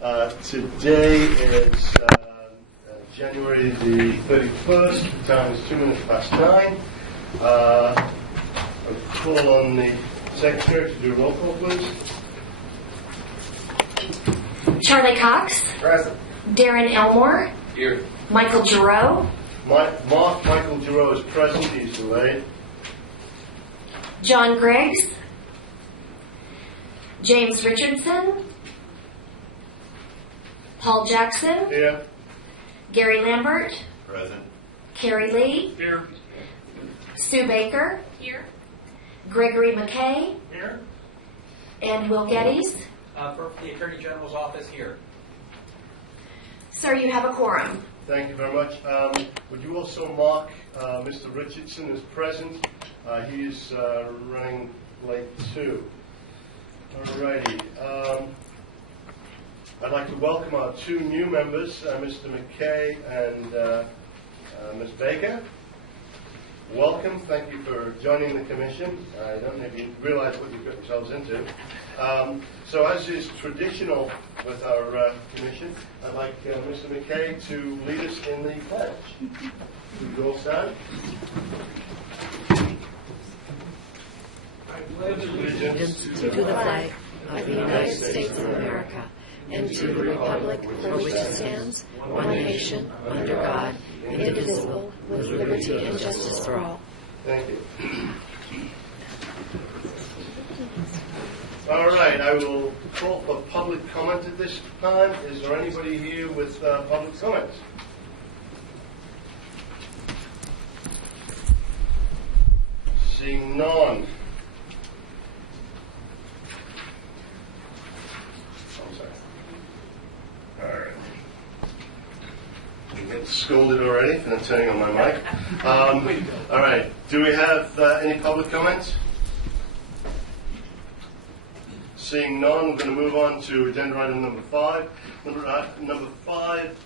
Today is January the 31st. The time is 9:02. I'll call on the secretary to do a roll call, please. Charlie Cox. Present. Darren Elmore. Here. Michael Giroux. Michael Giroux is present. He's delayed. John Griggs. James Richardson. Paul Jackson. Here. Gary Lambert. Present. Carrie Lee. Here. Sue Baker. Here. Gregory McKay. Here. And Will Geddes. For the Attorney General's office here. Sir, you have a quorum. Thank you very much. Would you also mark Mr. Richardson as present? He is running late too. Alrighty. I'd like to welcome our two new members, Mr. McKay and Ms. Baker. Welcome. Thank you for joining the Commission. I don't know if you realize what you've got yourselves into. So as is traditional with our Commission, I'd like Mr. McKay to lead us in the pledge. Would you all stand? I pledge allegiance to the flag of the United States of America and to the republic for which it stands, one nation, under God, indivisible, with liberty and justice for all. Thank you. All right, I will call for public comment at this time. Is there anybody here with public comments? Seeing none. I'm sorry. All right. You get scolded already for not turning on my mic. All right. Do we have any public comments? Seeing none, we're going to move on to agenda item number 5. Number 5,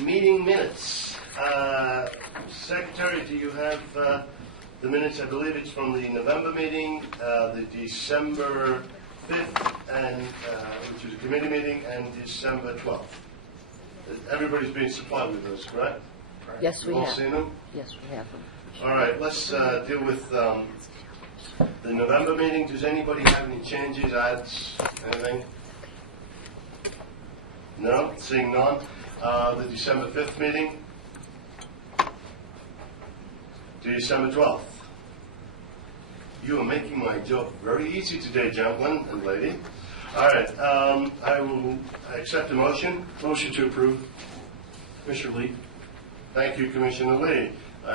meeting minutes. Secretary, do you have the minutes? I believe it's from the November meeting, the December 5th, and which was a committee meeting, and December 12th. Everybody's been supplied with those, correct? Yes, we All have. seen them? Yes, we have them. All right, let's deal with the November meeting. Does anybody have any changes, adds, anything? No? Seeing none. The December 5th meeting? December 12th. You are making my job very easy today, gentlemen and lady. All right, I will accept a motion. Motion to approve. Commissioner Lee. Thank you, Commissioner Lee.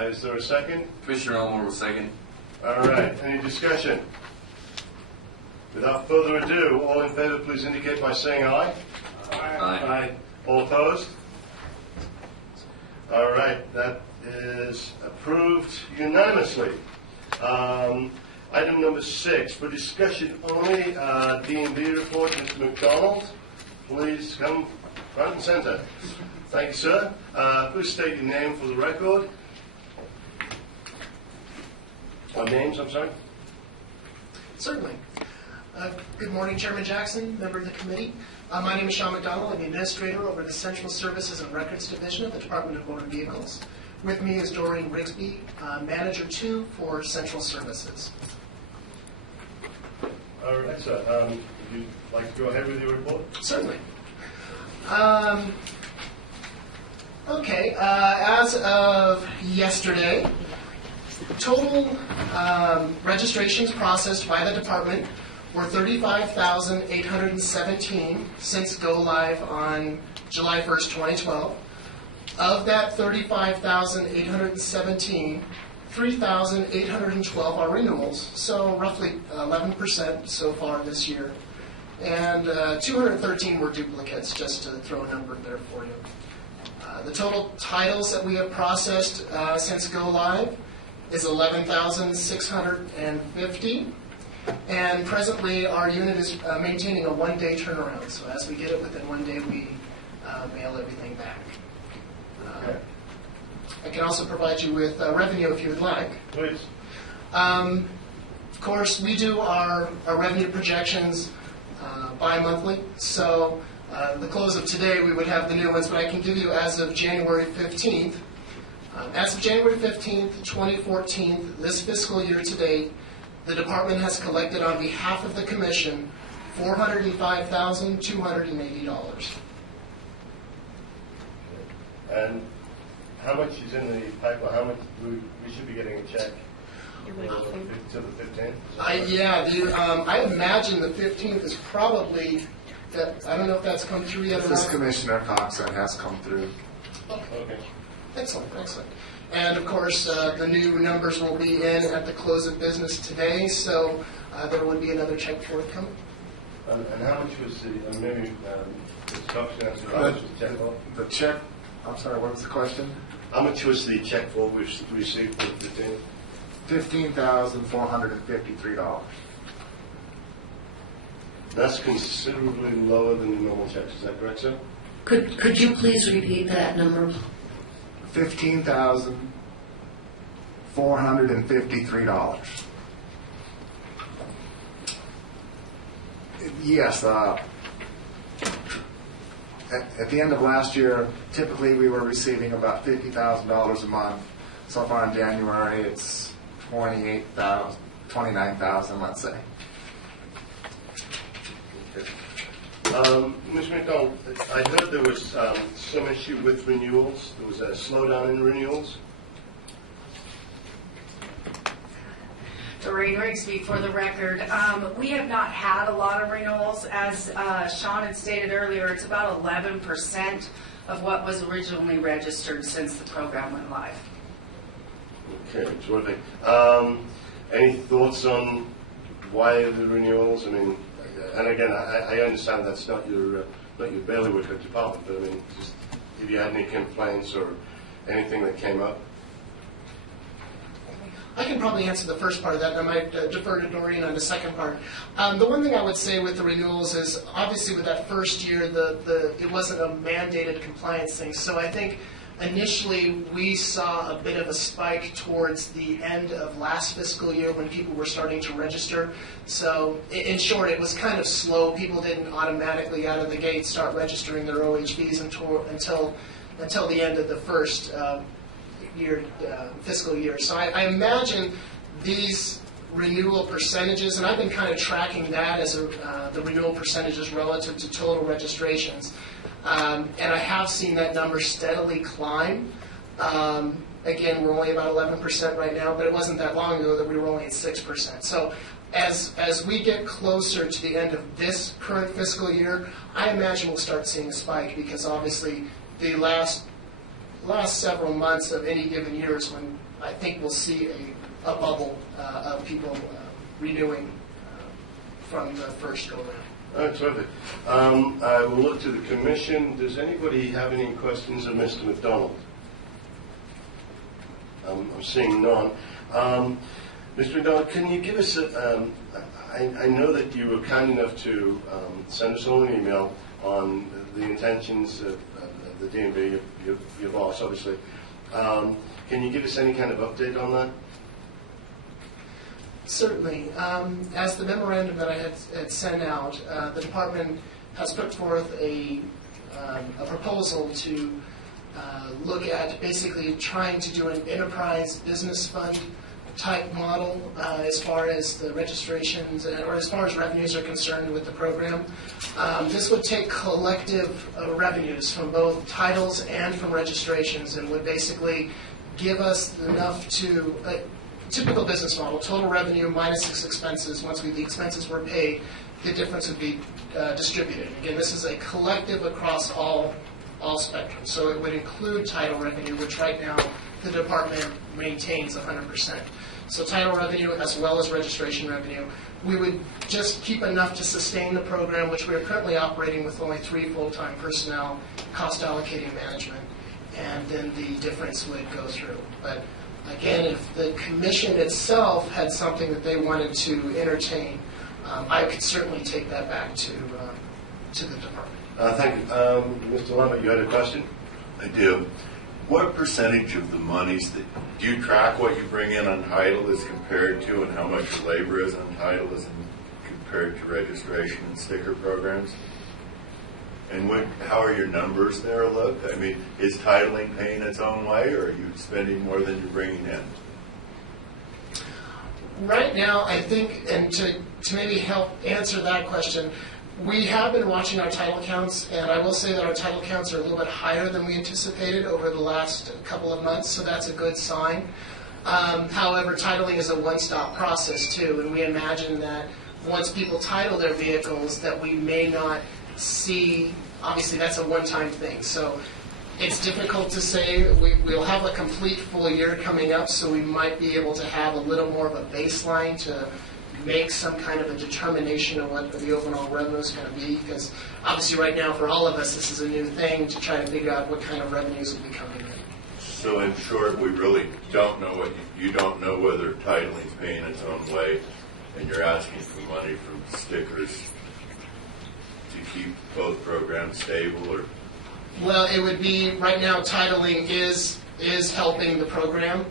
Is there a second? Commissioner Elmore will second. All right, any discussion? Without further ado, all in favor, please indicate by saying aye. Aye. All opposed? All right, that is approved unanimously. Item number 6, for discussion only, D&B report, Mr. McDonald. Please come front and center. Thank you, sir. Please state your name for the record. Names, I'm sorry. Certainly. Good morning, Chairman Jackson, member of the committee. My name is Sean McDonald. I'm the administrator over the Central Services and Records Division of the Department of Motor Vehicles. With me is Doreen Rigsby, Manager 2 for Central Services. All right, sir. Would you like to go ahead with your report? Certainly. Okay, as of yesterday, total registrations processed by the department were 35,817 since go live on July 1st, 2012. Of that 35,817, 3,812 are renewals, so roughly 11% so far this year. And 213 were duplicates, just to throw a number there for you. The total titles that we have processed since go live is 11,650. And presently, our unit is maintaining a one-day turnaround. So as we get it within 1 day, we mail everything back. Okay. I can also provide you with revenue if you would like. Please. Of course, we do our revenue projections bi-monthly. So the close of today, we would have the new ones, but I can give you as of January 15th. As of January 15th, 2014, this fiscal year to date, the department has collected on behalf of the commission $405,280. And how much is in the pipeline? How much we should be getting a check to the 15th? I imagine the 15th is probably, that. I don't know if that's come through yet or This not. Commissioner Cox, that has come through. Okay. Excellent. And of course, the new numbers will be in at the close of business today, so there would be another check forthcoming. And how much was the, maybe Mr. Cox can answer, how much was the check for? The check, I'm sorry, what was the question? How much was the check for we received for the 15th? $15,453. That's considerably lower than the normal checks, is that correct, sir? Could you please repeat that number? $15,453. Yes, at the end of last year, typically we were receiving about $50,000 a month. So far in January, it's $29,000, let's say. Mr. McDonald, I heard there was some issue with renewals. There was a slowdown in renewals. Doreen Rigsby for the record. We have not had a lot of renewals. As Sean had stated earlier, it's about 11% of what was originally registered since the program went live. Okay, terrific. Any thoughts on why the renewals? I mean, and again, I understand that's not your bailiwick or department, but I mean, just if you had any complaints or anything that came up. I can probably answer the first part of that, and I might defer to Doreen on the second part. The one thing I would say with the renewals is, obviously with that first year, it wasn't a mandated compliance thing. So I think initially we saw a bit of a spike towards the end of last fiscal year when people were starting to register. So in short, it was kind of slow. People didn't automatically out of the gate start registering their OHVs until the end of the first fiscal year. So I imagine these renewal percentages, and I've been kind of tracking that as the renewal percentages relative to total registrations, and I have seen that number steadily climb. Again, we're only about 11% right now, but it wasn't that long ago that we were only at 6%. So as we get closer to the end of this current fiscal year, I imagine we'll start seeing a spike, because obviously the last several months of any given year is when I think we'll see a bubble of people renewing from the first go-round. Terrific. I will look to the commission. Does anybody have any questions of Mr. McDonald? I'm seeing none. Mr. McDonald, can you give us I know that you were kind enough to send us all an email on the intentions of the DMV, your boss, obviously. Can you give us any kind of update on that? Certainly. As the memorandum that I had sent out, the department has put forth a proposal to look at basically trying to do an enterprise business fund type model as far as the registrations or as far as revenues are concerned with the program. This would take collective revenues from both titles and from registrations, and would basically give us enough to typical business model, total revenue minus expenses. Once the expenses were paid, the difference would be distributed. Again, this is a collective across all spectrums. So it would include title revenue, which right now the department maintains 100%. So title revenue as well as registration revenue. We would just keep enough to sustain the program, which we are currently operating with only 3 full-time personnel, cost allocating management, and then the difference would go through. But again, if the commission itself had something that they wanted to entertain, I could certainly take that back to the department. Thank you. Mr. Lambert, you had a question? I do. What percentage of the monies do you track what you bring in on title is compared to, and how much your labor is on title is compared to registration and sticker programs? And how are your numbers there look? I mean, is titling paying its own way, or are you spending more than you're bringing in? Right now, I think, and to maybe help answer that question, we have been watching our title counts, and I will say that our title counts are a little bit higher than we anticipated over the last couple of months, so that's a good sign. However, titling is a one-stop process too, and we imagine that once people title their vehicles, that we may not see, obviously that's a one-time thing, so it's difficult to say. We'll have a complete full year coming up, so we might be able to have a little more of a baseline to make some kind of a determination of what the overall revenue is going to be, because obviously right now for all of us this is a new thing to try to figure out what kind of revenues will be coming in. So in short, we really don't know you don't know whether titling's paying its own way, and you're asking for money from stickers to keep both programs stable, or? Well, it would be, right now titling is helping the program.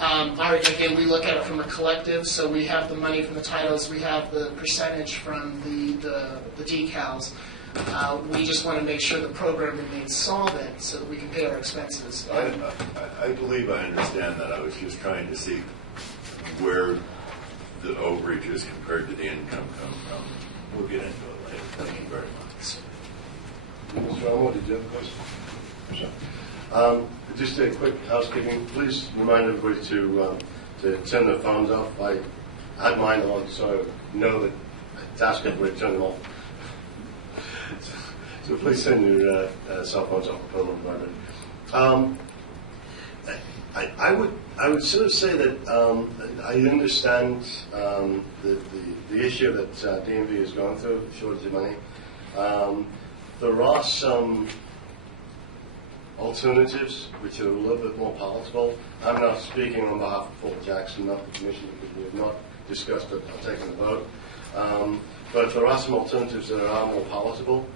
Again, we look at it from a collective, so we have the money from the titles, we have the percentage from the decals. We just want to make sure the program remains solvent so that we can pay our expenses. I believe I understand that. I was just trying to see where the overages compared to the income come from. We'll get into it later. Thank you very much. Mr. Elmore, did you have a question? Just a quick housekeeping. Please remind everybody to turn their phones off. I had mine on, so I know that to ask everybody to turn them off. So please turn your cell phones off. I would sort of say that I understand the issue that DMV is going through, shortage of money. There are some alternatives which are a little bit more palatable. I'm not speaking on behalf of Paul Jackson, not the Commission, because we have not discussed it or taken a vote. But there are some alternatives that are more palatable,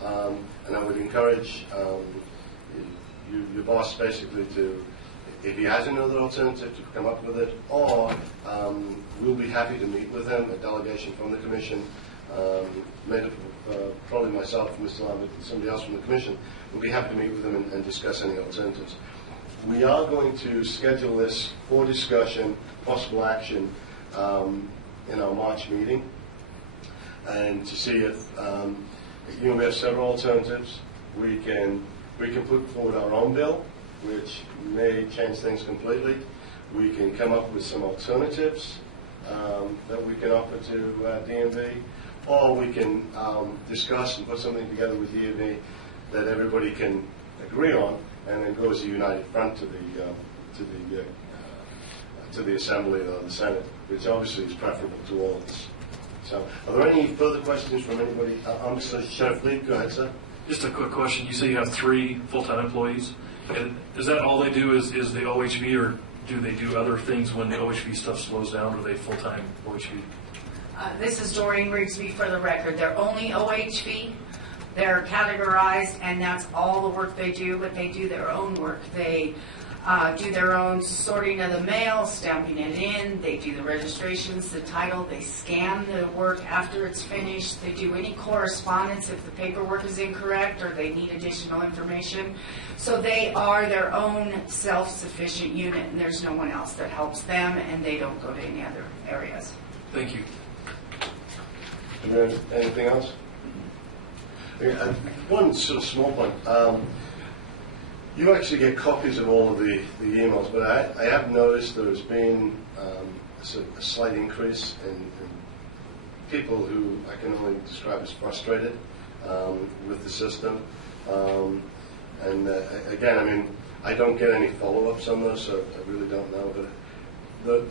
and I would encourage your boss basically to, if he has another alternative, to come up with it, or we'll be happy to meet with him, a delegation from the Commission, made up of probably myself, Mr. Lambert, and somebody else from the Commission. We'll be happy to meet with them and discuss any alternatives. We are going to schedule this for discussion, possible action, in our March meeting, and to see if we have several alternatives. We can put forward our own bill, which may change things completely. We can come up with some alternatives that we can offer to DMV, or we can discuss and put something together with DMV that everybody can agree on, and then go as a united front to the Assembly or the Senate, which obviously is preferable to all of us. So, are there any further questions from anybody? Mr. Sheriff Lee, go ahead, sir. Just a quick question. You say you have 3 full-time employees. And is that all they do is the OHV, or do they do other things when the OHV stuff slows down, or are they full-time OHV? This is Doreen Rigsby for the record. They're only OHV. They're categorized, and that's all the work they do, but they do their own work. They do their own sorting of the mail, stamping it in. They do the registrations, the title. They scan the work after it's finished. They do any correspondence if the paperwork is incorrect or they need additional information. So they are their own self-sufficient unit, and there's no one else that helps them, and they don't go to any other areas. Thank you. Anything else? One sort of small point. You actually get copies of all of the emails, but I have noticed there's been a slight increase in people who I can only describe as frustrated with the system. And again, I mean, I don't get any follow-ups on those, so I really don't know. But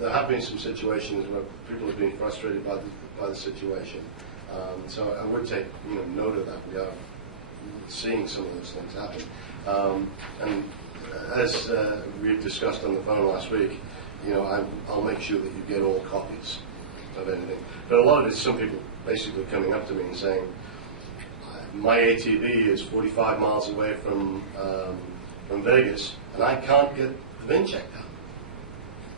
there have been some situations where people have been frustrated by the situation. So I would take note of that. We are seeing some of those things happen. And as we've discussed on the phone last week, I'll make sure that you get all copies of anything. But a lot of it's some people basically coming up to me and saying, my ATV is 45 miles away from Vegas, and I can't get the VIN checked out.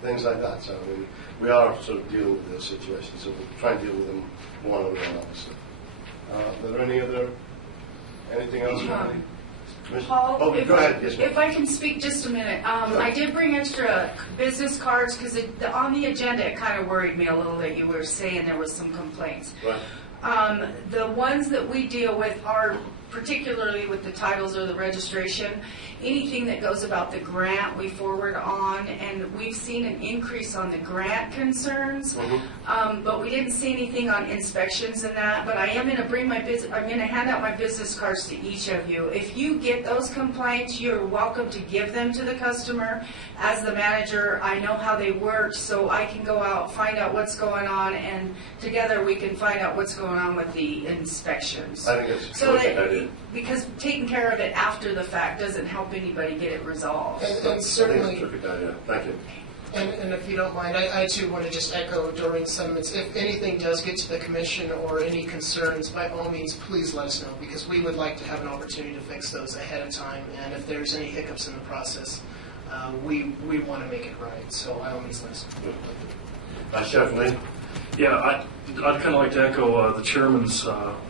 things like that. So I mean, we are sort of dealing with those situations, so we'll try and deal with them one-on-one, obviously. Are there anything else? Paul, Oh, if, go ahead. Yes, ma'am. if I can speak just a minute. I did bring extra business cards because on the agenda it kind of worried me a little that you were saying there was some complaints. Right. The ones that we deal with are particularly with the titles or the registration. Anything that goes about the grant we forward on, and we've seen an increase on the grant concerns, but we didn't see anything on inspections and that. But I am going to bring I'm going to hand out my business cards to each of you. If you get those complaints, you're welcome to give them to the customer. As the manager, I know how they work, so I can go out, find out what's going on, and together we can find out what's going on with the inspections. I think it's a So terrific that, idea. because taking care of it after the fact doesn't help anybody get it resolved. And I think it's a certainly, terrific idea. Thank you. and if you don't mind, I too want to just echo Doreen's sentiments. If anything does get to the commission or any concerns, by all means, please let us know, because we would like to have an opportunity to fix those ahead of time. And if there's any hiccups in the process, we want to make it right. So by all means, let us know. Sheriff Lee? Yeah, I'd kind of like to echo the chairman's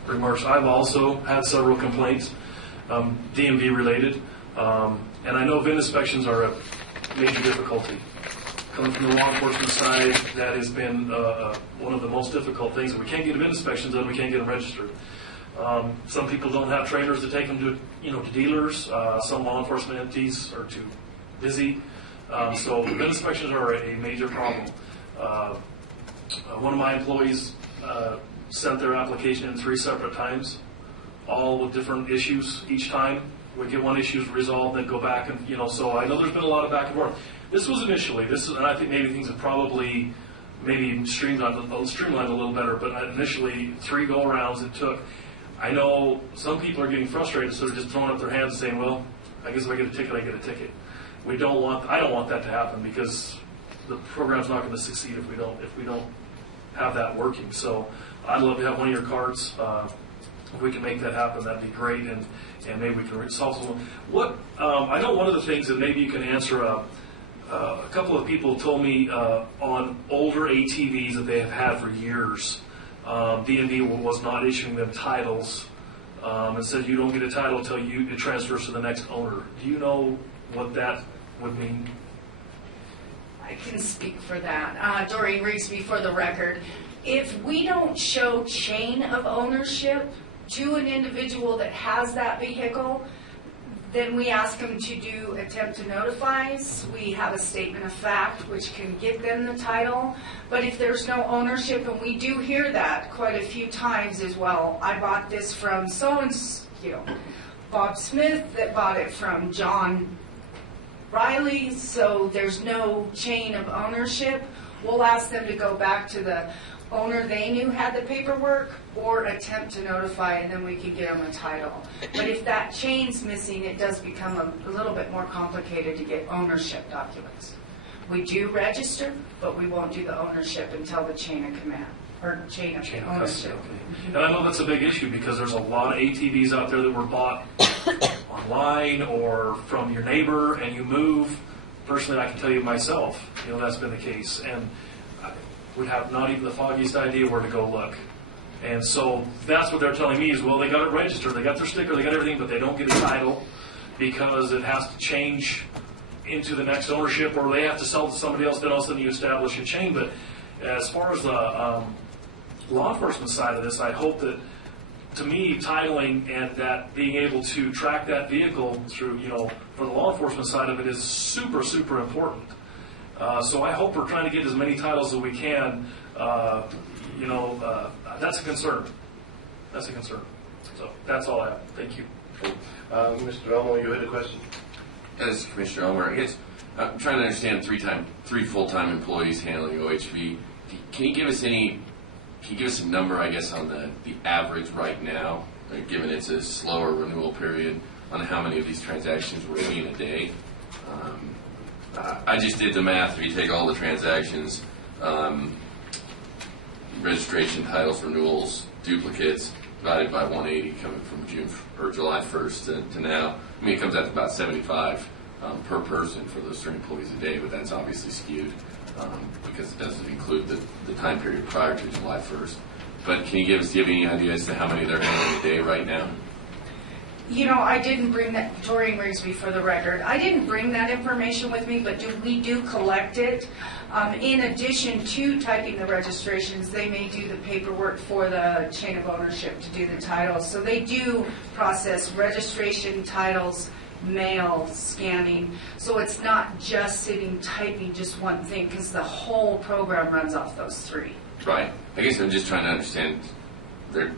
remarks. I've also had several complaints, DMV related, and I know VIN inspections are a major difficulty. Coming from the law enforcement side, that has been one of the most difficult things. If we can't get VIN inspections done, we can't get them registered. Some people don't have trainers to take them to dealers. Some law enforcement entities are too busy. So VIN inspections are a major problem. One of my employees sent their application in 3 separate times, all with different issues each time. We get one issue resolved, then go back and, so I know there's been a lot of back and forth. This was initially, and I think maybe things have probably streamlined a little better, but initially 3 go-arounds it took. I know some people are getting frustrated, so they're just throwing up their hands and saying, well, I guess if I get a ticket, I get a ticket. I don't want that to happen, because the program's not going to succeed if we don't have that working. So I'd love to have one of your cards. If we can make that happen, that'd be great, and maybe we can solve some. I know one of the things that maybe you can answer. A couple of people told me on older ATVs that they have had for years, DMV was not issuing them titles, and said you don't get a title until it transfers to the next owner. Do you know what that would mean? I can speak for that. Doreen Rigsby for the record. If we don't show chain of ownership to an individual that has that vehicle, then we ask them to do attempt to notifies. We have a statement of fact which can give them the title. But if there's no ownership, and we do hear that quite a few times as well, I bought this from Bob Smith that bought it from John Riley, so there's no chain of ownership. We'll ask them to go back to the owner they knew had the paperwork, or attempt to notify, and then we can get them a title. But if that chain's missing, it does become a little bit more complicated to get ownership documents. We do register, but we won't do the ownership until the chain of command, or chain of ownership. Okay. And I know that's a big issue, because there's a lot of ATVs out there that were bought online or from your neighbor, and you move. Personally, I can tell you myself, that's been the case, and I would have not even the foggiest idea where to go look. And so that's what they're telling me is, well, they got it registered, they got their sticker, they got everything, but they don't get a title because it has to change into the next ownership, or they have to sell to somebody else, then all of a sudden you establish a chain. But as far as the law enforcement side of this, I hope that, to me, titling and that being able to track that vehicle through, for the law enforcement side of it is super, super important. So I hope we're trying to get as many titles as we can. That's a concern. That's a concern. So that's all I have. Thank you. Mr. Elmo, you had a question? As Commissioner Elmer, I guess I'm trying to understand 3 full-time employees handling OHV. Can you give us a number, I guess, on the average right now, given it's a slower renewal period, on how many of these transactions we're seeing a day? I just did the math. If you take all the transactions, registration, titles, renewals, duplicates, divided by 180 coming from July 1st to now, it comes out to about 75 per person for those 3 employees a day, but that's obviously skewed. because it doesn't include the time period prior to July 1st. But do you have any idea as to how many they're handling a day right now? You know, I didn't bring that, Tori Rigsby for the record, I didn't bring that information with me, but we do collect it. In addition to typing the registrations, they may do the paperwork for the chain of ownership to do the titles. So they do process registration, titles, mail, scanning. So it's not just sitting typing just one thing, because the whole program runs off those three. Right. I guess I'm just trying to understand their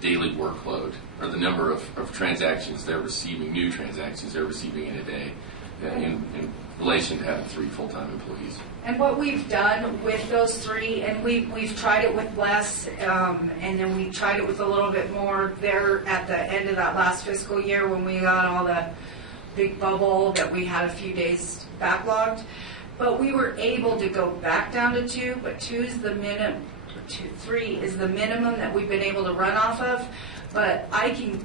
daily workload, or the number of transactions they're receiving, new transactions they're receiving in a day, in relation to having 3 full-time employees. And what we've done with those 3, and we've tried it with less, and then we tried it with a little bit more there at the end of that last fiscal year when we got all the big bubble that we had a few days backlogged. But we were able to go back down to 2, but 3 is the minimum that we've been able to run off of. But I can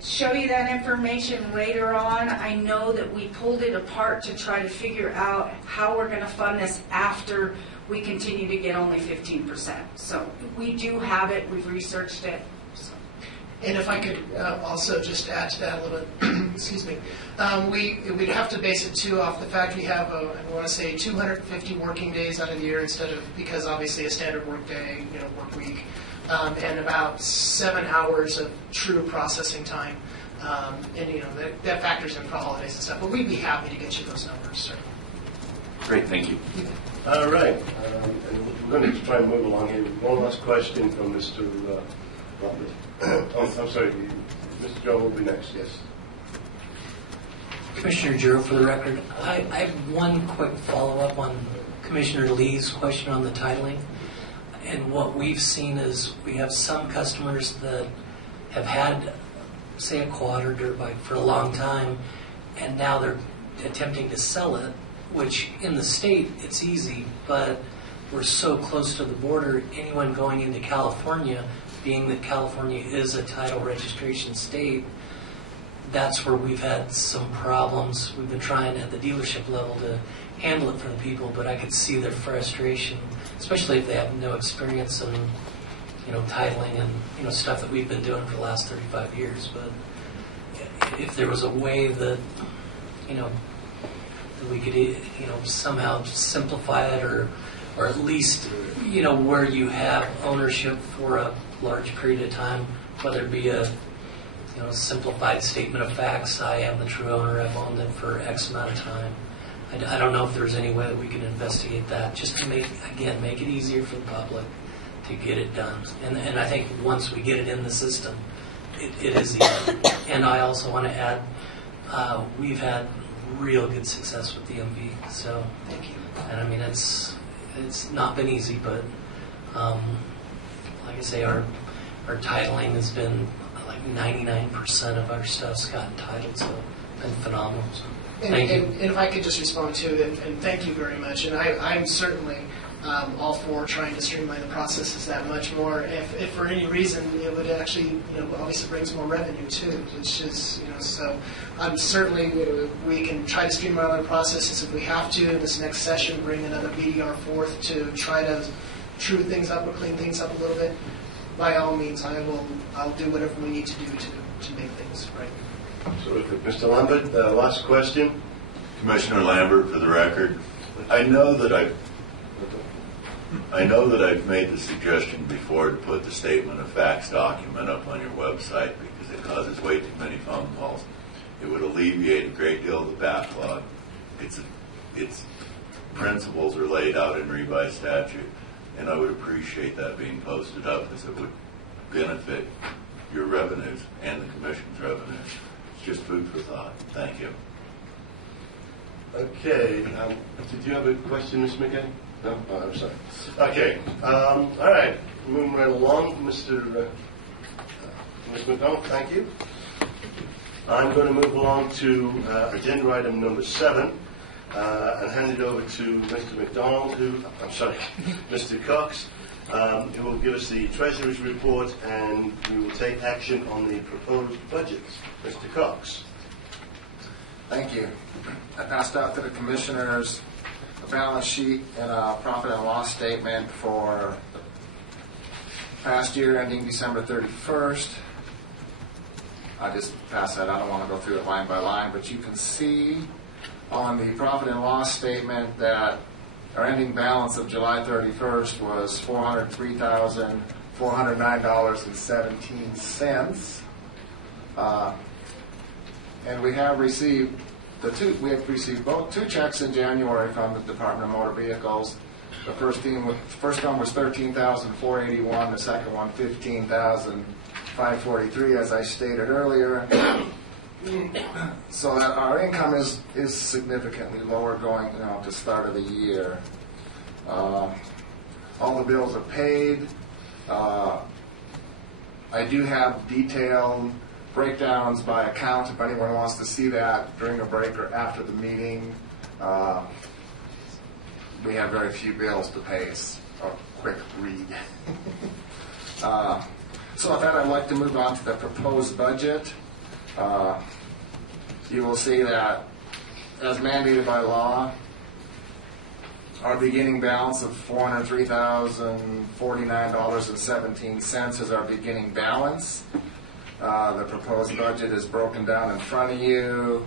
show you that information later on. I know that we pulled it apart to try to figure out how we're going to fund this after we continue to get only 15%. So we do have it. We've researched it. So. And if I could also just add to that a little bit, excuse me, we'd have to base it too off the fact we have, I want to say, 250 working days out of the year instead of, because obviously a standard work day, work week, and about 7 hours of true processing time. And that factors in for holidays and stuff. But we'd be happy to get you those numbers, sir. Great, thank you. All right. And we're going to try and move along here. One last question from Mr. Robert. I'm sorry, Mr. Joe will be next, yes. Commissioner Giroux, for the record, I have one quick follow-up on Commissioner Lee's question on the titling. And what we've seen is we have some customers that have had, say, a quad or dirt bike for a long time, and now they're attempting to sell it, which in the state it's easy, but we're so close to the border, anyone going into California, being that California is a title registration state, that's where we've had some problems. We've been trying at the dealership level to handle it for the people, but I could see their frustration, especially if they have no experience in, titling and, stuff that we've been doing for the last 35 years. But if there was a way that, that we could, somehow simplify it or at least, where you have ownership for a large period of time, whether it be a simplified statement of facts, I am the true owner, I've owned it for X amount of time. I don't know if there's any way that we can investigate that, just to make it easier for the public to get it done. And I think once we get it in the system, it is easy. And I also want to add, we've had real good success with the MV, so thank you. And I mean, it's not been easy, but like I say, our titling has been like 99% of our stuff's gotten titled, so it's been phenomenal. So, thank you. And if I could just respond to it, and thank you very much. And I'm certainly all for trying to streamline the processes that much more. If for any reason it would actually, obviously brings more revenue too, which is, so I'm certainly, we can try to streamline the processes if we have to. In this next session, bring another BDR forth to try to true things up or clean things up a little bit. By all means, I'll do whatever we need to do to make things right. So, Mr. Lambert, last question. Commissioner Lambert, for the record, I know that I've made the suggestion before to put the statement of facts document up on your website because it causes way too many phone calls. It would alleviate a great deal of the backlog. Its principles are laid out in revised statute, and I would appreciate that being posted up because it would benefit your revenues and the Commission's revenues. It's just food for thought. Thank you. Okay. Did you have a question, Ms. McKay? No? Oh, I'm sorry. Okay. All right. Moving right along, Ms. McDonald, thank you. I'm going to move along to agenda item number 7 and hand it over to Mr. McDonald, Mr. Cox, who will give us the Treasurer's report, and we will take action on the proposed budgets. Mr. Cox. Thank you. I passed out to the commissioners a balance sheet and a profit and loss statement for the past year ending December 31st. I just passed that. I don't want to go through it line by line, but you can see on the profit and loss statement that our ending balance of July 31st was $403,409.17. And we have received both two checks in January from the Department of Motor Vehicles. The first one was $13,481. The second one $15,543, as I stated earlier. So that our income is significantly lower going to start of the year. All the bills are paid. I do have detailed breakdowns by account if anyone wants to see that during a break or after the meeting. We have very few bills to pay. It's a quick read. So with that, I'd like to move on to the proposed budget. You will see that, as mandated by law, our beginning balance of $403,049.17 is our beginning balance. The proposed budget is broken down in front of you.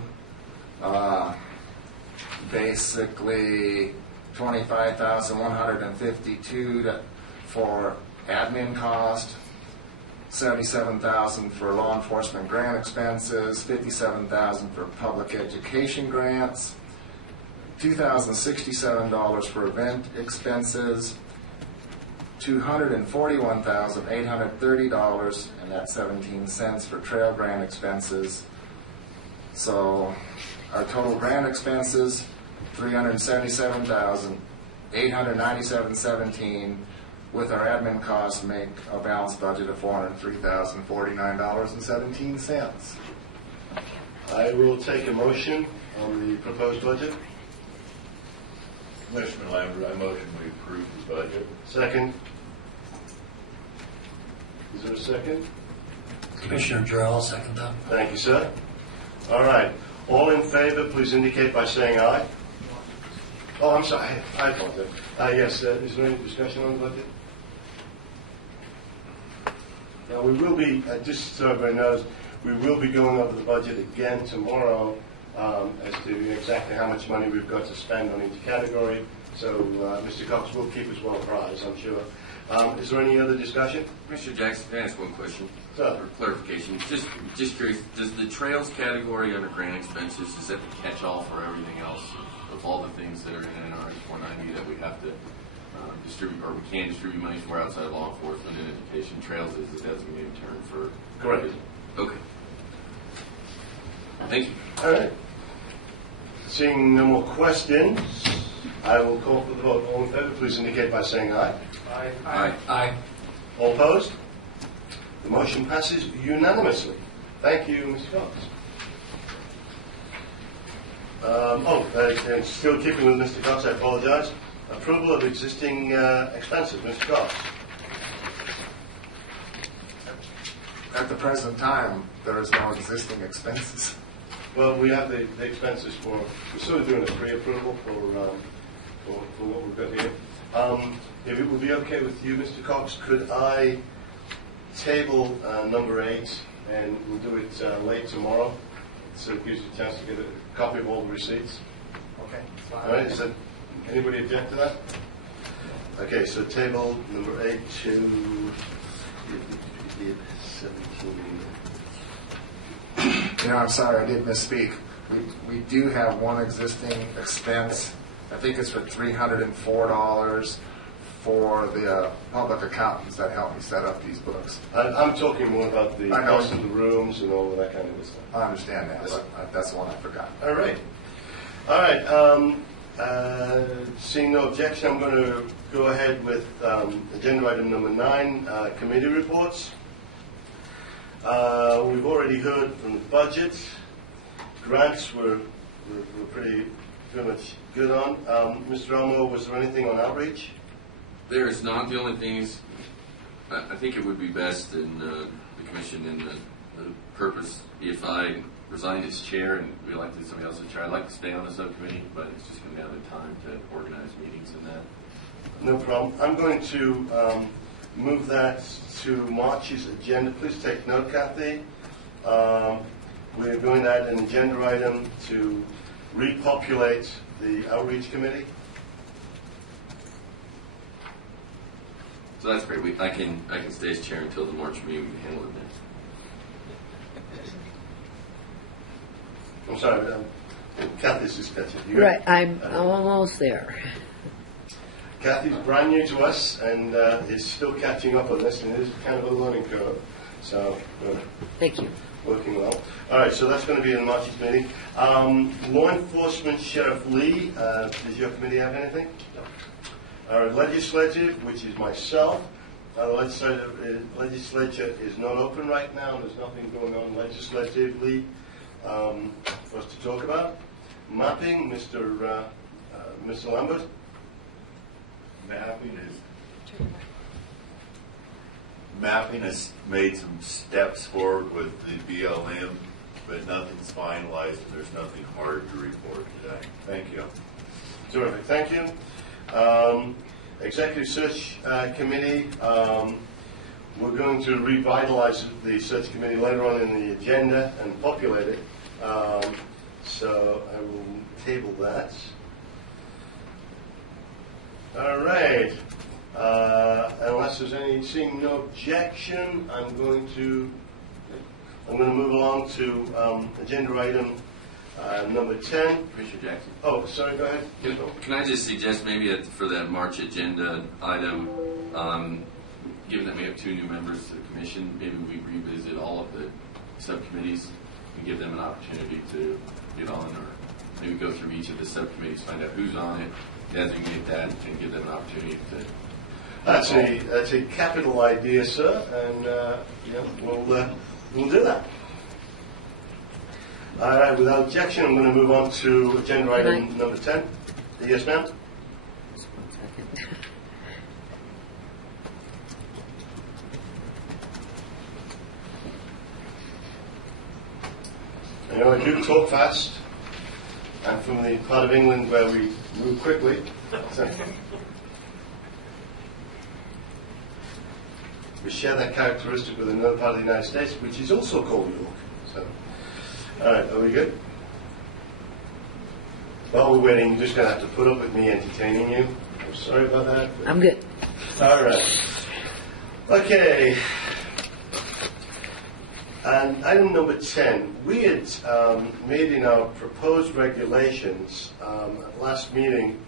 Basically, $25,152 for admin cost, $77,000 for law enforcement grant expenses, $57,000 for public education grants, $2,067 for event expenses, $241,830, and that's 17 cents for trail grant expenses. So our total grant expenses, $377,897.17, with our admin costs make a balanced budget of $403,049.17. I will take a motion on the proposed budget. Commissioner Lambert, I motion we approve the budget. Second. Is there a second? Commissioner Jarrell, second that. Thank you, sir. All right. All in favor, please indicate by saying aye. Oh, I'm sorry. I apologize. Yes, is there any discussion on the budget? Now, we will be, just so everybody knows, we will be going over the budget again tomorrow as to exactly how much money we've got to spend on each category. So Mr. Cox will keep us well apprised, I'm sure. Is there any other discussion? Mr. Jackson, can I ask one question? Sir. For clarification. Just curious, does the trails category under grant expenses, is that the catch-all for everything else of all the things that are in NRS 490 that we have to distribute, or we can distribute money for outside law enforcement and education? Trails is the designated term for... Correct. Okay. Thank you. All right. Seeing no more questions, I will call for the vote. All in favor, please indicate by saying aye. Aye. Aye. Aye. All opposed? The motion passes unanimously. Thank you, Mr. Cox. And still keeping with Mr. Cox, I apologize. Approval of existing expenses, Mr. Cox. At the present time, there is no existing expenses. Well, we have the expenses for, we're sort of doing a pre-approval for what we've got here. If it would be okay with you, Mr. Cox, could I table number 8, and we'll do it late tomorrow, so it gives you a chance to get a copy of all the receipts. Okay. All right, is that, anybody object to that? Okay, so table number 8 to 17. I'm sorry, I did misspeak. We do have one existing expense. I think it's for $304 for the public accountants that help me set up these books. I'm talking more about the cost of the rooms and all of that kind of stuff. I understand that, but that's the one I forgot. All right. All right. Seeing no objection, I'm going to go ahead with agenda item number 9, committee reports. We've already heard from the budget. Grants we're pretty much good on. Mr. Elmo, was there anything on outreach? There is not. The only thing is, I think it would be best in the commission and the the purpose, if I resigned as chair and we elected somebody else as chair, I'd like to stay on the subcommittee, but it's just going to be other time to organize meetings and that. No problem. I'm going to move that to March's agenda. Please take note, Kathy. We're going to add an agenda item to repopulate the outreach committee. So that's great. I can stay as chair until the March meeting. We can handle it then. I'm sorry, Kathy's just catching. You Right, I'm almost there. Kathy's brand new to us and is still catching up on this, and it is kind of a learning curve. So, Thank you. working well. All right, so that's going to be in March's meeting. Law Enforcement Sheriff Lee, does your committee have anything? No. All right, Legislative, which is myself. The legislature is not open right now, and there's nothing going on legislatively for us to talk about. Mapping, Mr. Lambert. Mapping has made some steps forward with the BLM, but nothing's finalized, and there's nothing hard to report today. Thank you. Terrific, thank you. Executive Search Committee, we're going to revitalize the search committee later on in the agenda and populate it. So I will table that. All right. Unless there's seeing no objection, I'm going to move along to agenda item number 10. Commissioner Jackson. Oh, sorry, go ahead. Can I just suggest maybe that for that March agenda item, given that we have 2 new members to the commission, maybe we revisit all of the subcommittees and give them an opportunity to get on, or maybe go through each of the subcommittees, find out who's on it, designate that, and give them an opportunity to. That's a capital idea, sir, and we'll do that. All right, without objection, I'm going to move on to agenda item number 10. Yes, ma'am? Just 1 second. You know, I do talk fast. I'm from the part of England where we move quickly. So we share that characteristic with another part of the United States, which is also called York. So, all right, are we good? While we're waiting, you're just going to have to put up with me entertaining you. I'm sorry about that. I'm good. All right. Okay. And item number 10, we had made in our proposed regulations last meeting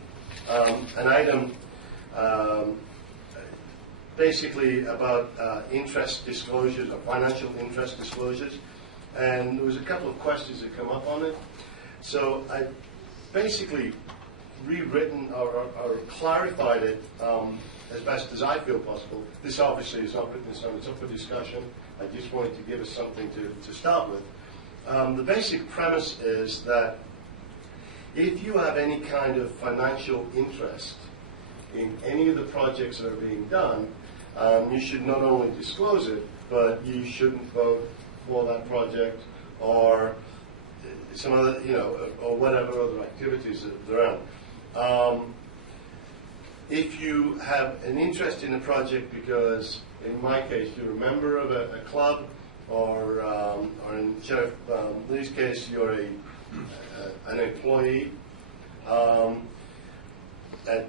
an item basically about interest disclosures or financial interest disclosures, and there was a couple of questions that come up on it. So I basically rewritten or clarified it as best as I feel possible. This obviously is not written in stone, it's up for discussion. I just wanted to give us something to start with. The basic premise is that if you have any kind of financial interest in any of the projects that are being done, you should not only disclose it, but you shouldn't vote for that project or some other, or whatever other activities that are around. If you have an interest in a project because, in my case, you're a member of a club, or in Sheriff Lee's case, you're an employee, and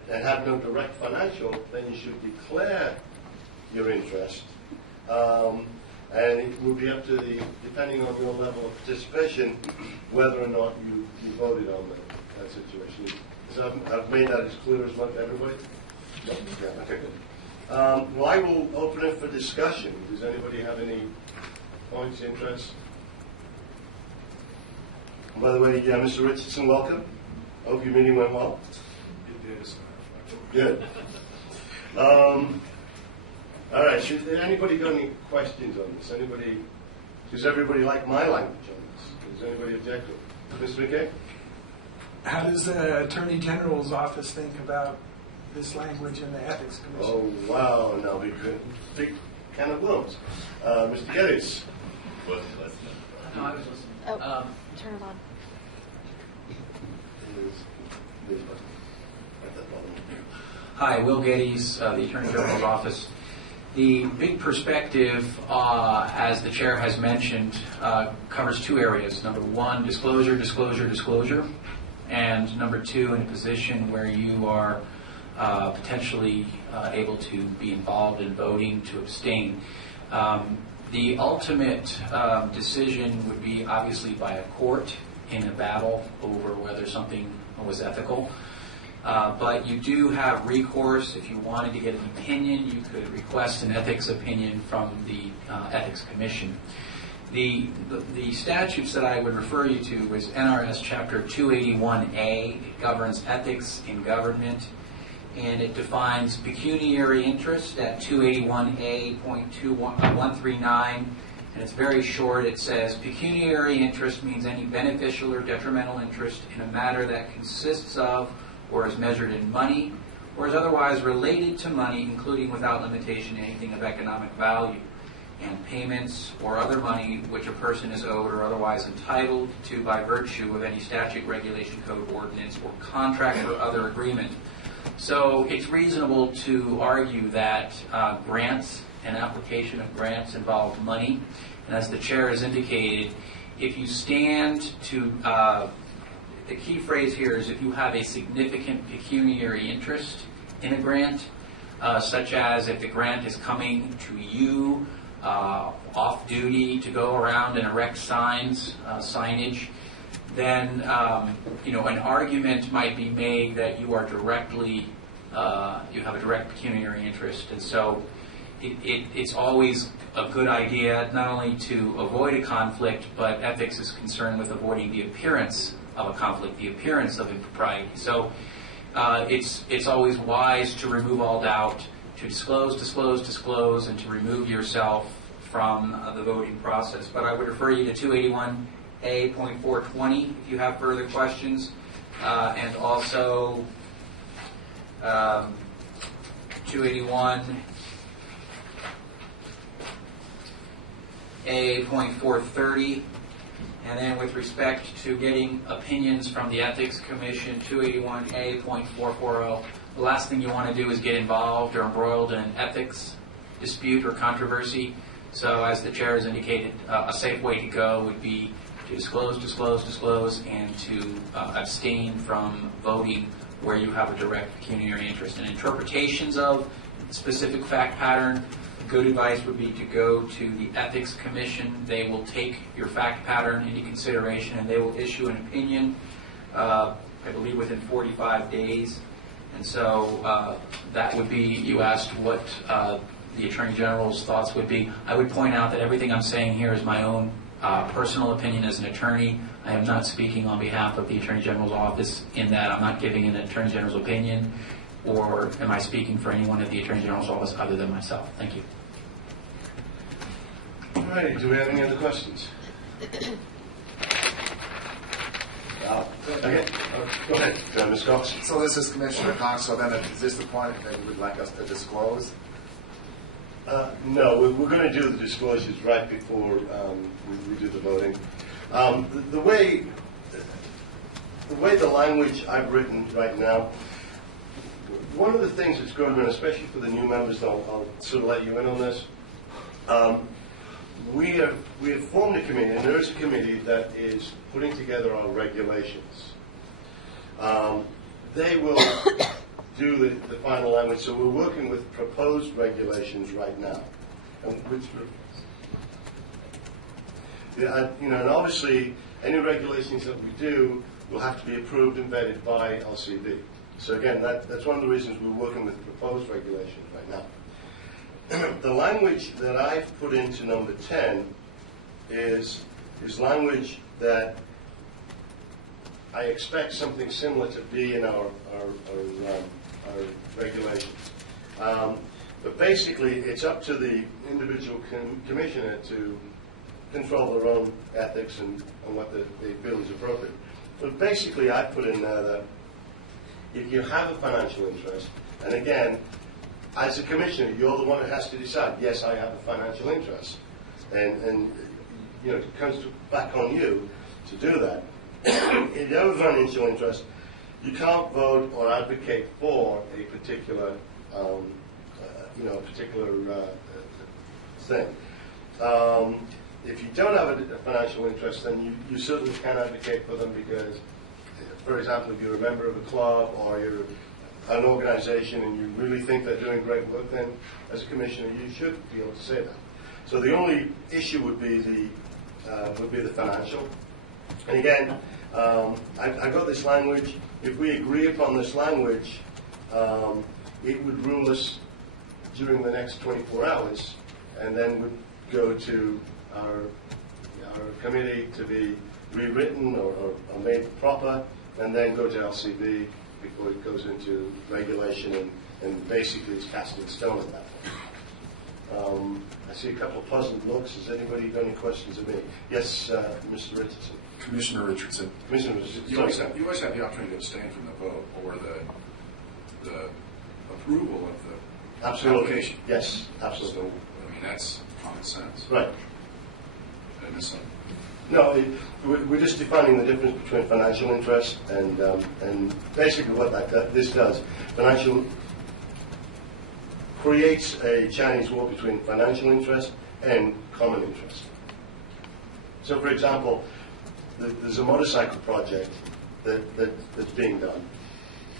have no direct financial, then you should declare your interest. And it will be up to depending on your level of participation, whether or not you voted on that situation. So I've made that as clear as much to everybody? No? Yeah, okay, good. Well, I will open it for discussion. Does anybody have any points, interests? By the way, Mr. Richardson, welcome. I hope your meeting went well. Good. All right. Should anybody got any questions on this? Does everybody like my language on this? Does anybody object to it? Mr. McKay? How does the Attorney General's office think about this language in the Ethics Commission? Oh, wow. Now we could big can of worms. Mr. Geddes? wasn't listening. No, I was listening. Oh, turn it on. Hi, Will Geddes, the Attorney General's office. The big perspective, as the chair has mentioned, covers two areas. Number one, disclosure, disclosure, disclosure. And number two, in a position where you are potentially able to be involved in voting to abstain. The ultimate decision would be obviously by a court in a battle over whether something was ethical. But you do have recourse. If you wanted to get an opinion, you could request an ethics opinion from the Ethics Commission. The statutes that I would refer you to is NRS Chapter 281A. It governs ethics in government, and it defines pecuniary interest at 281A.139, and it's very short. It says, pecuniary interest means any beneficial or detrimental interest in a matter that consists of or is measured in money, or is otherwise related to money, including without limitation anything of economic value, and payments or other money which a person is owed or otherwise entitled to by virtue of any statute, regulation, code, ordinance, or contract or other agreement. So it's reasonable to argue that grants and application of grants involve money. And as the chair has indicated, if you stand to, the key phrase here is if you have a significant pecuniary interest in a grant, such as if the grant is coming to you off duty to go around and erect signage, then an argument might be made that you are directly, you have a direct pecuniary interest, and so it's always a good idea not only to avoid a conflict, but ethics is concerned with avoiding the appearance of a conflict, the appearance of impropriety. So it's always wise to remove all doubt, to disclose, and to remove yourself from the voting process. But I would refer you to 281A.420 if you have further questions, and also 281A.430. And then with respect to getting opinions from the Ethics Commission, 281A.440. The last thing you want to do is get involved or embroiled in an ethics dispute or controversy. So as the chair has indicated, a safe way to go would be to disclose, and to abstain from voting where you have a direct pecuniary interest. And interpretations of specific fact pattern, good advice would be to go to the Ethics Commission. They will take your fact pattern into consideration, and they will issue an opinion, I believe, within 45 days. And so that would be, you asked what the Attorney General's thoughts would be. I would point out that everything I'm saying here is my own personal opinion as an attorney. I am not speaking on behalf of the Attorney General's office in that I'm not giving an Attorney General's opinion, or am I speaking for anyone at the Attorney General's office other than myself. Thank you. All right, do we have any other questions? Okay, go ahead, Ms. Cox. So this is Commissioner Cox, so then is this the point that you would like us to disclose? No, we're going to do the disclosures right before we do the voting. The way the language I've written right now, one of the things that's going on, especially for the new members, I'll sort of let you in on this. We have formed a committee, and there is a committee that is putting together our regulations. They will do the final language, so we're working with proposed regulations right now. And and obviously, any regulations that we do will have to be approved and vetted by LCB. So again, that's one of the reasons we're working with proposed regulations right now. The language that I've put into number 10 is language that I expect something similar to be in our regulations. But basically, it's up to the individual commissioner to control their own ethics and what they feel is appropriate. But basically, I put in there that if you have a financial interest, and again, as a commissioner, you're the one that has to decide, yes, I have a financial interest. And it comes back on you to do that. If you have a financial interest, you can't vote or advocate for a particular, thing. If you don't have a financial interest, then you certainly can advocate for them because, for example, if you're a member of a club or you're an organization and you really think they're doing great work, then as a commissioner you should be able to say that. So the only issue would be the financial. And again, I got this language. If we agree upon this language, it would rule us during the next 24 hours, and then would go to our committee to be rewritten or made proper, and then go to LCB before it goes into regulation and basically it's cast in stone at that point. I see a couple of puzzled looks. Has anybody got any questions of me? Yes, Mr. Richardson. Commissioner Richardson. Commissioner Richardson. You always have the opportunity to abstain from the vote or the approval of the application. Yes, absolutely. So, I mean, that's common sense. Right. Did I miss something? No, we're just defining the difference between financial interest and basically what this does. Financial creates a Chinese wall between financial interest and common interest. So, for example, there's a motorcycle project that's being done,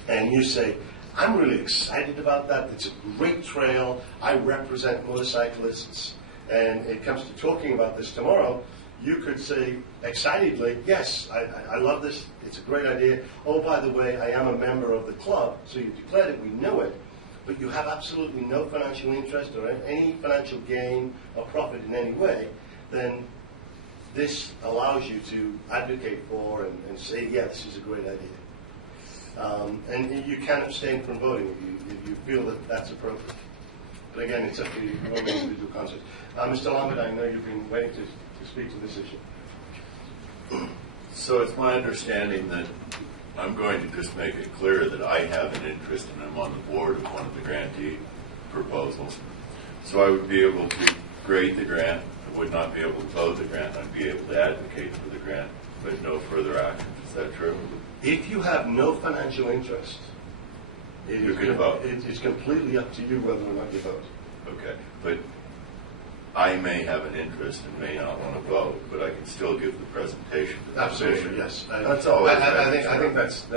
and you say, I'm really excited about that. It's a great trail. I represent motorcyclists, and it comes to talking about this tomorrow. You could say excitedly, yes, I love this. It's a great idea. Oh, by the way, I am a member of the club. So you declared it, we know it, but you have absolutely no financial interest or any financial gain or profit in any way, then this allows you to advocate for and say, yeah, this is a great idea. And you can abstain from voting if you feel that that's appropriate. But again, it's up to your own individual conscience. Mr. Lambert, I know you've been waiting to speak to this issue. So it's my understanding that I'm going to just make it clear that I have an interest and I'm on the board of one of the grantee proposals. So I would be able to grade the grant. I would not be able to vote the grant. I'd be able to advocate for the grant, but no further action. Is that true? If you have no financial interest, You can vote. It's completely up to you whether or not you vote. Okay, but I may have an interest and may not want to vote, but I can still give the presentation to the Absolutely, commission. yes. That's all. I think that's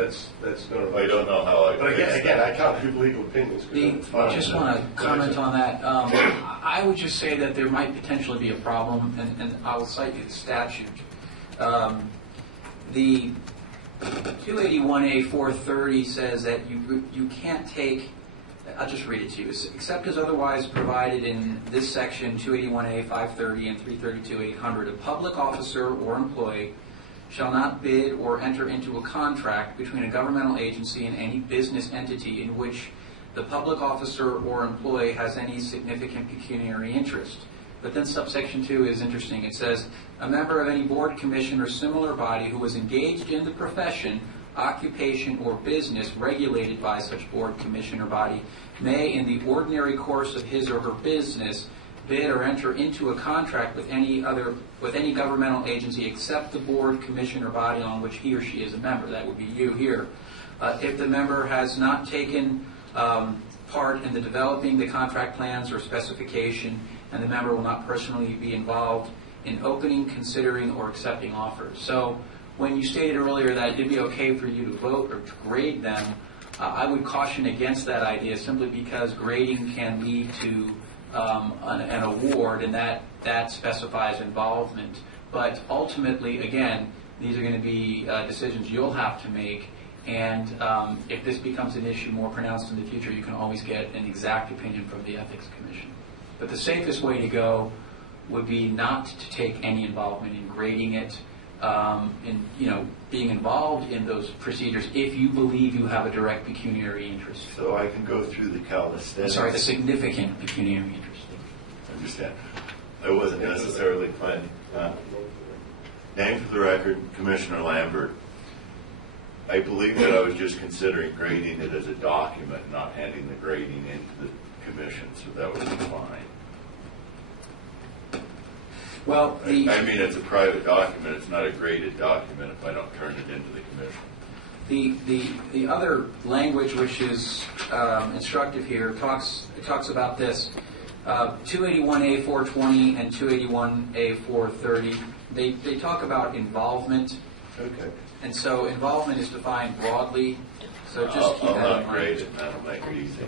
not right. I don't know how I. But again, I can't give legal opinions. I just want to comment on that. I would just say that there might potentially be a problem, and I will cite you the statute. The 281A 430 says that you can't take, I'll just read it to you, except as otherwise provided in this section 281A 530 and 332 800, a public officer or employee shall not bid or enter into a contract between a governmental agency and any business entity in which the public officer or employee has any significant pecuniary interest. But then subsection 2 is interesting. It says, a member of any board, commission, or similar body who is engaged in the profession, occupation, or business regulated by such board, commission, or body may, in the ordinary course of his or her business, bid or enter into a contract with any governmental agency except the board, commission, or body on which he or she is a member. That would be you here. If the member has not taken part in the developing the contract plans or specification, and the member will not personally be involved in opening, considering, or accepting offers. So when you stated earlier that it'd be okay for you to vote or to grade them, I would caution against that idea simply because grading can lead to an award, and that specifies involvement. But ultimately, again, these are going to be decisions you'll have to make, and if this becomes an issue more pronounced in the future, you can always get an exact opinion from the Ethics Commission. But the safest way to go would be not to take any involvement in grading it, and being involved in those procedures if you believe you have a direct pecuniary interest. So I can go through the calisthenics. Sorry, a significant pecuniary interest. I understand. I wasn't necessarily planning. Name for the record, Commissioner Lambert. I believe that I was just considering grading it as a document, not handing the grading into the commission, so that would be fine. Well, I mean, it's a private document. It's not a graded document if I don't turn it into the commission. The other language which is instructive here talks about this. 281A 420 and 281A 430. They talk about involvement. Okay. And so involvement is defined broadly. So just keep I'll that in not mind. grade it, and that'll make it easy.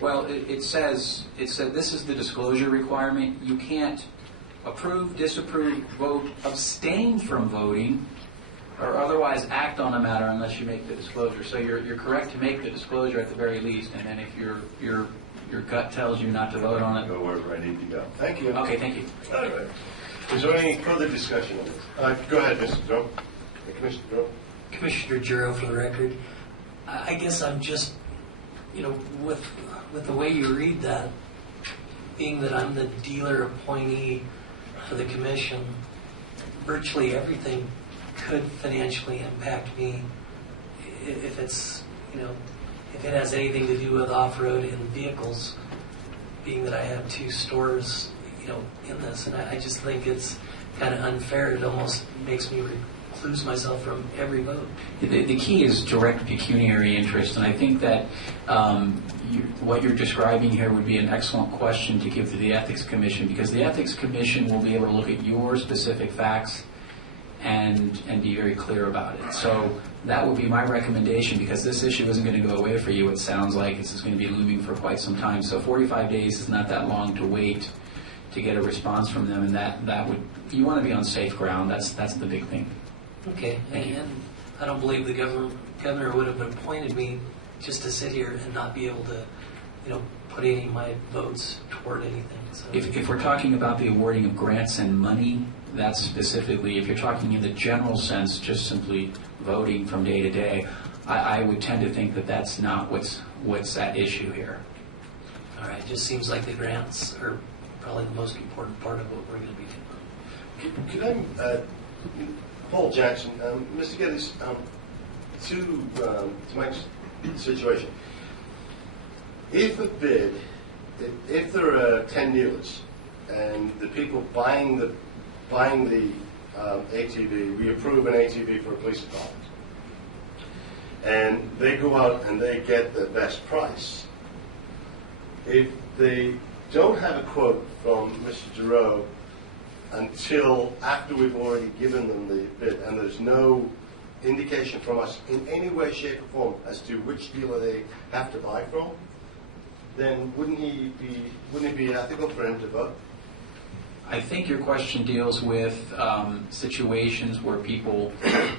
Well, it said this is the disclosure requirement. You can't approve, disapprove, vote, abstain from voting, or otherwise act on a matter unless you make the disclosure. So you're correct to make the disclosure at the very least, and then if your gut tells you not to vote on it, Go wherever I need to go. Thank you. okay, thank you. All right. Is there any further discussion on this? Go ahead, Mr. Drum. Commissioner Drum. Commissioner Giroux, for the record, I guess I'm just, with the way you read that, being that I'm the dealer appointee for the commission, virtually everything could financially impact me if it's, if it has anything to do with off-road and vehicles, being that I have two stores, in this, and I just think it's kind of unfair. It almost makes me recluse myself from every vote. The key is direct pecuniary interest, and I think that what you're describing here would be an excellent question to give to the Ethics Commission, because the Ethics Commission will be able to look at your specific facts and be very clear about it. So that would be my recommendation, because this issue isn't going to go away for you. It sounds like this is going to be looming for quite some time. So 45 days is not that long to wait to get a response from them, and that would, you want to be on safe ground. That's the big thing. Okay, and I don't believe the governor would have appointed me just to sit here and not be able to, put any of my votes toward anything. So. If we're talking about the awarding of grants and money, that's specifically, if you're talking in the general sense, just simply voting from day to day, I would tend to think that that's not what's at issue here. All right, it just seems like the grants are probably the most important part of what we're going to be doing. Could I, Paul Jackson, Mr. Geddes, to my situation, if there are 10 dealers and the people buying the ATV, we approve an ATV for a police department, and they go out and they get the best price, if they don't have a quote from Mr. Giroux until after we've already given them the bid, and there's no indication from us in any way, shape, or form as to which dealer they have to buy from, then wouldn't it be ethical for him to vote? I think your question deals with situations where people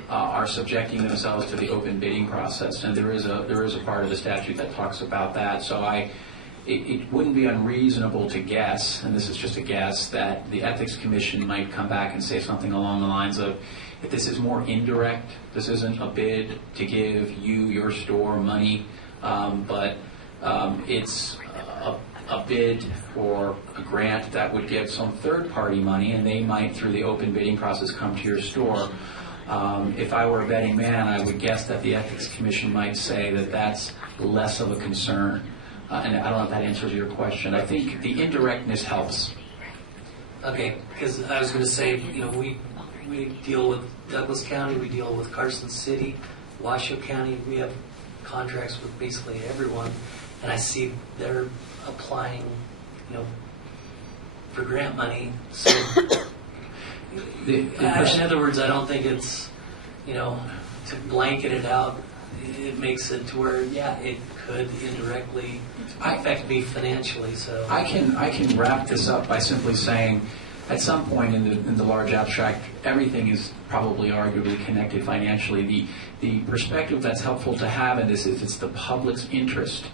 are subjecting themselves to the open bidding process, and there is a part of the statute that talks about that. So it wouldn't be unreasonable to guess, and this is just a guess, that the Ethics Commission might come back and say something along the lines of, if this is more indirect, this isn't a bid to give you, your store, money, but it's a bid or a grant that would give some third-party money, and they might, through the open bidding process, come to your store. If I were a betting man, I would guess that the Ethics Commission might say that that's less of a concern. And I don't know if that answers your question. I think the indirectness helps. Okay, because I was going to say, we deal with Douglas County, we deal with Carson City, Washoe County. We have contracts with basically everyone, and I see they're applying, for grant money. So, in other words, I don't think it's, to blanket it out. It makes it to where, it could indirectly affect me financially. So I can wrap this up by simply saying, at some point in the large abstract, everything is probably arguably connected financially. The perspective that's helpful to have in this is it's the public's interest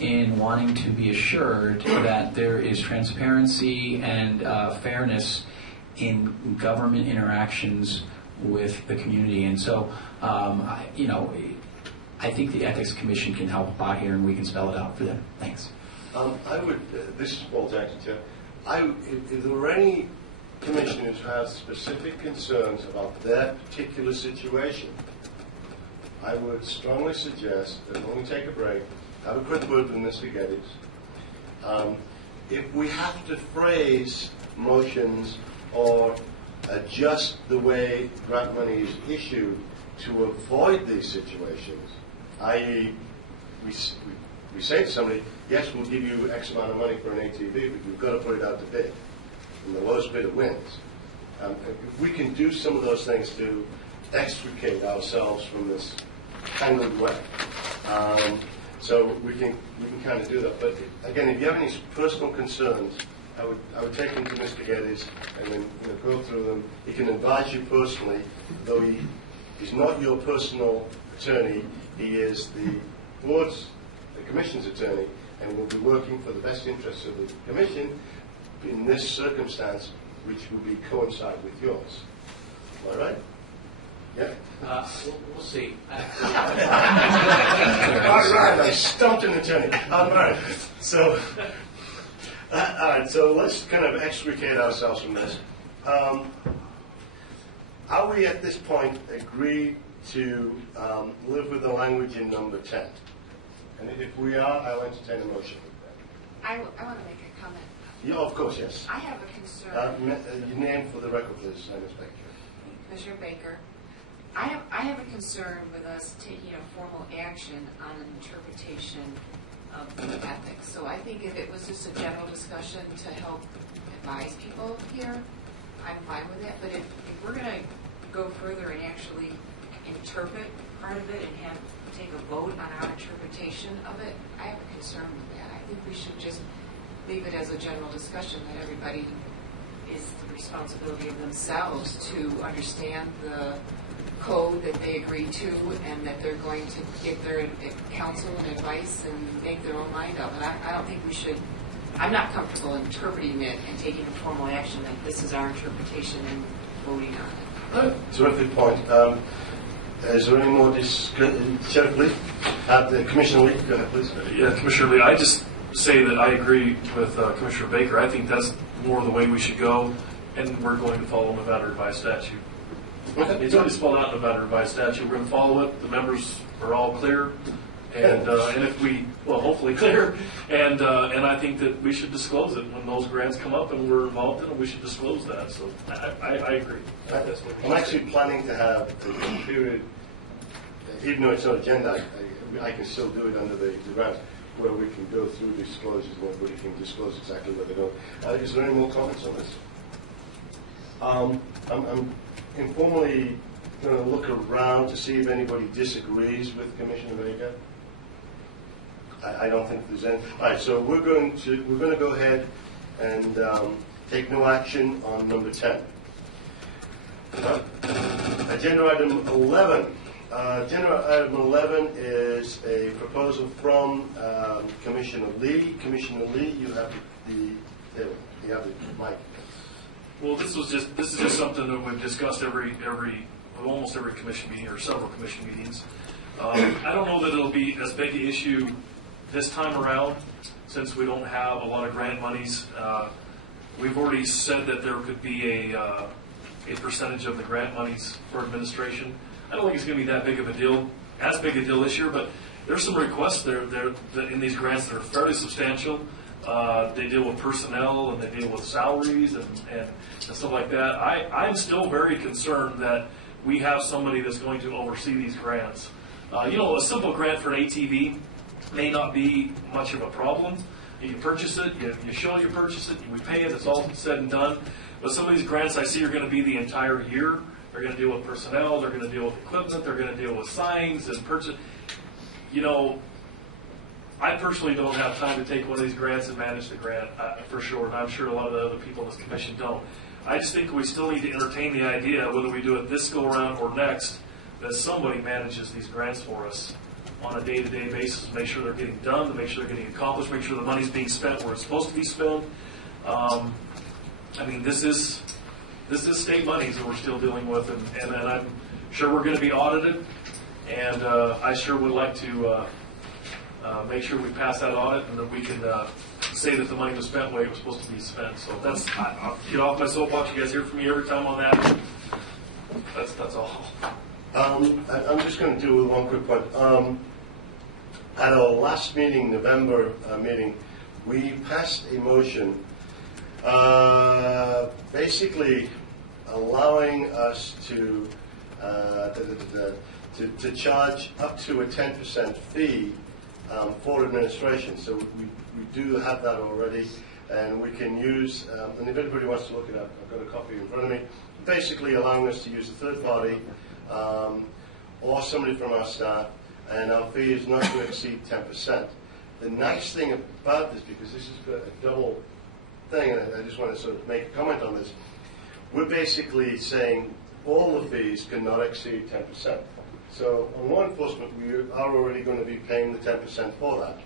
in wanting to be assured that there is transparency and fairness in government interactions with the community. And so, I think the Ethics Commission can help out here, and we can spell it out for them. Thanks. I would, this is Paul Jackson, Chair. If there were any commissioners who have specific concerns about their particular situation, I would strongly suggest that when we take a break, have a quick word with Mr. Geddes. If we have to phrase motions or adjust the way grant money is issued to avoid these situations, i.e., we say to somebody, yes, we'll give you X amount of money for an ATV, but you've got to put it out to bid, and the lowest bidder wins. If we can do some of those things to extricate ourselves from this tangled web, so we can kind of do that. But again, if you have any personal concerns, I would take them to Mr. Geddes and then go through them. He can advise you personally, though he's not your personal attorney. He is the Commission's attorney, and will be working for the best interests of the Commission in this circumstance, which will coincide with yours. Am I right? Yeah? We'll see. All right, I stumped an attorney. All right. So, all right, so let's kind of extricate ourselves from this. Are we at this point agreed to live with the language in number 10? And if we are, I'll entertain a motion. I want to make a comment. Yeah, of course, yes. I have a concern. Your name for the record, please, Ms. Baker. Commissioner Baker. I have a concern with us taking a formal action on an interpretation of the ethics. So I think if it was just a general discussion to help advise people here, I'm fine with that. But if we're going to go further and actually interpret part of it and take a vote on our interpretation of it, I have a concern with that. I think we should just leave it as a general discussion that everybody is the responsibility of themselves to understand the code that they agree to and that they're going to get their counsel and advice and make their own mind up. And I don't think we should, I'm not comfortable interpreting it and taking a formal action that this is our interpretation and voting on it. Terrific point. Is there any more discussion? Sheriff Lee? Commissioner Lee, go ahead, please. Yeah, Commissioner Lee, I just say that I agree with Commissioner Baker. I think that's more the way we should go, and we're going to follow Nevada revised statute. Okay. It's already spelled out in Nevada revised statute. We're going to follow it. The members are all clear, and if we, well, hopefully clear, and I think that we should disclose it when those grants come up and we're involved in it. We should disclose that. So I agree. That's what I'm actually planning to have a period, even though it's not agenda, I can still do it under the grants, where we can go through disclosures and everybody can disclose exactly what they're doing. Is there any more comments on this? I'm informally going to look around to see if anybody disagrees with Commissioner Baker. I don't think there's any. All right, so we're going to go ahead and take no action on number 10. Agenda item 11. Agenda item 11 is a proposal from Commissioner Lee. Commissioner Lee, you have the mic. Well, this is just something that we've discussed almost every commission meeting or several commission meetings. I don't know that it'll be as big an issue this time around, since we don't have a lot of grant monies. We've already said that there could be a percentage of the grant monies for administration. I don't think it's going to be that big of a deal, as big a deal this year, but there's some requests there in these grants that are fairly substantial. They deal with personnel and they deal with salaries and stuff like that. I'm still very concerned that we have somebody that's going to oversee these grants. A simple grant for an ATV may not be much of a problem. You purchase it, you show you purchase it, we pay it, it's all said and done. But some of these grants I see are going to be the entire year. They're going to deal with personnel, they're going to deal with equipment, they're going to deal with signs and purchase. I personally don't have time to take one of these grants and manage the grant, for sure, and I'm sure a lot of the other people in this commission don't. I just think we still need to entertain the idea, whether we do it this go-around or next, that somebody manages these grants for us on a day-to-day basis, make sure they're getting done, to make sure they're getting accomplished, make sure the money's being spent where it's supposed to be spent. This is state monies that we're still dealing with, and I'm sure we're going to be audited, and I sure would like to make sure we pass that audit and that we can say that the money was spent the way it was supposed to be spent. So I'll get off my soapbox. You guys hear from me every time on that. That's all. I'm just going to do one quick point. At our last meeting, November meeting, we passed a motion Basically, allowing us to charge up to a 10% fee for administration. So we do have that already, and we can use, and if anybody wants to look it up, I've got a copy in front of me, basically allowing us to use a third party or somebody from our staff, and our fee is not to exceed 10%. The nice thing about this, because this is a double thing, and I just want to sort of make a comment on this, we're basically saying all the fees cannot exceed 10%. So on law enforcement, we are already going to be paying the 10% for that.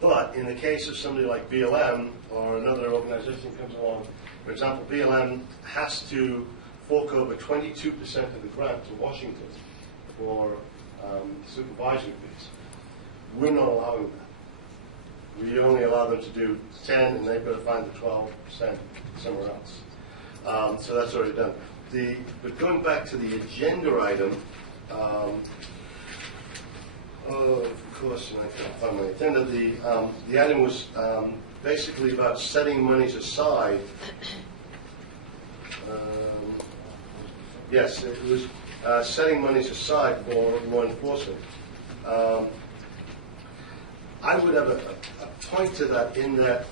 But in the case of somebody like BLM or another organization comes along, for example, BLM has to fork over 22% of the grant to Washington for supervisory fees. We're not allowing that. We only allow them to do 10, and they've got to find the 12% somewhere else. So that's already done. But going back to the agenda item, of course, and I can't find my agenda. The item was basically about setting monies aside. Yes, it was setting monies aside for law enforcement. I would have a point to that in that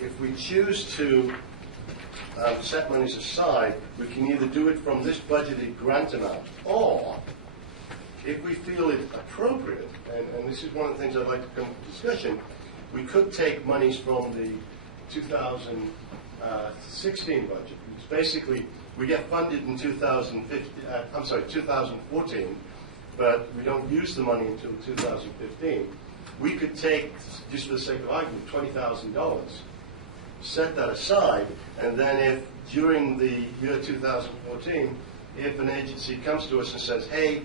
if we choose to set monies aside, we can either do it from this budgeted grant amount, or if we feel it appropriate, and this is one of the things I'd like to come to discussion, we could take monies from the 2016 budget. It's basically, we get funded in 2014, but we don't use the money until 2015. We could take, just for the sake of argument, $20,000, set that aside, and then if during the year 2014, if an agency comes to us and says, hey,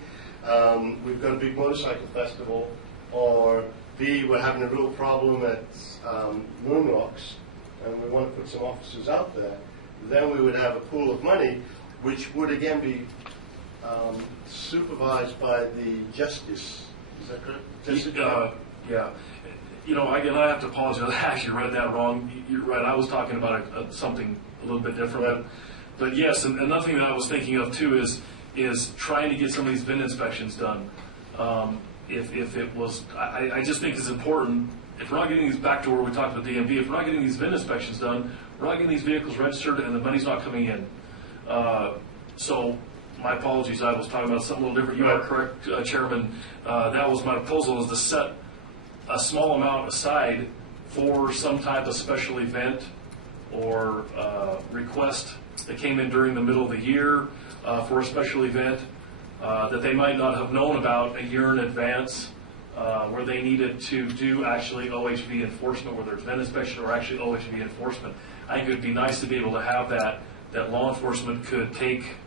we've got a big motorcycle festival, or B, we're having a real problem at Moon Rocks, and we want to put some officers out there, then we would have a pool of money, which would again be supervised by the justice. Is that correct? Yeah. You know, again, I have to apologize. I actually read that wrong. You're right. I was talking about something a little bit different. Right. But yes, and another thing that I was thinking of too is trying to get some of these VIN inspections done. If it was, I just think it's important. If we're not getting these, back to where we talked about DMV, if we're not getting these VIN inspections done, we're not getting these vehicles registered, and the money's not coming in. So my apologies. I was talking about something a little different. You are correct, Chairman. That was my proposal, is to set a small amount aside for some type of special event or request that came in during the middle of the year for a special event that they might not have known about a year in advance, where they needed to do actually OHV enforcement, whether it's VIN inspection or actually OHV enforcement. I think it would be nice to be able to have that law enforcement could take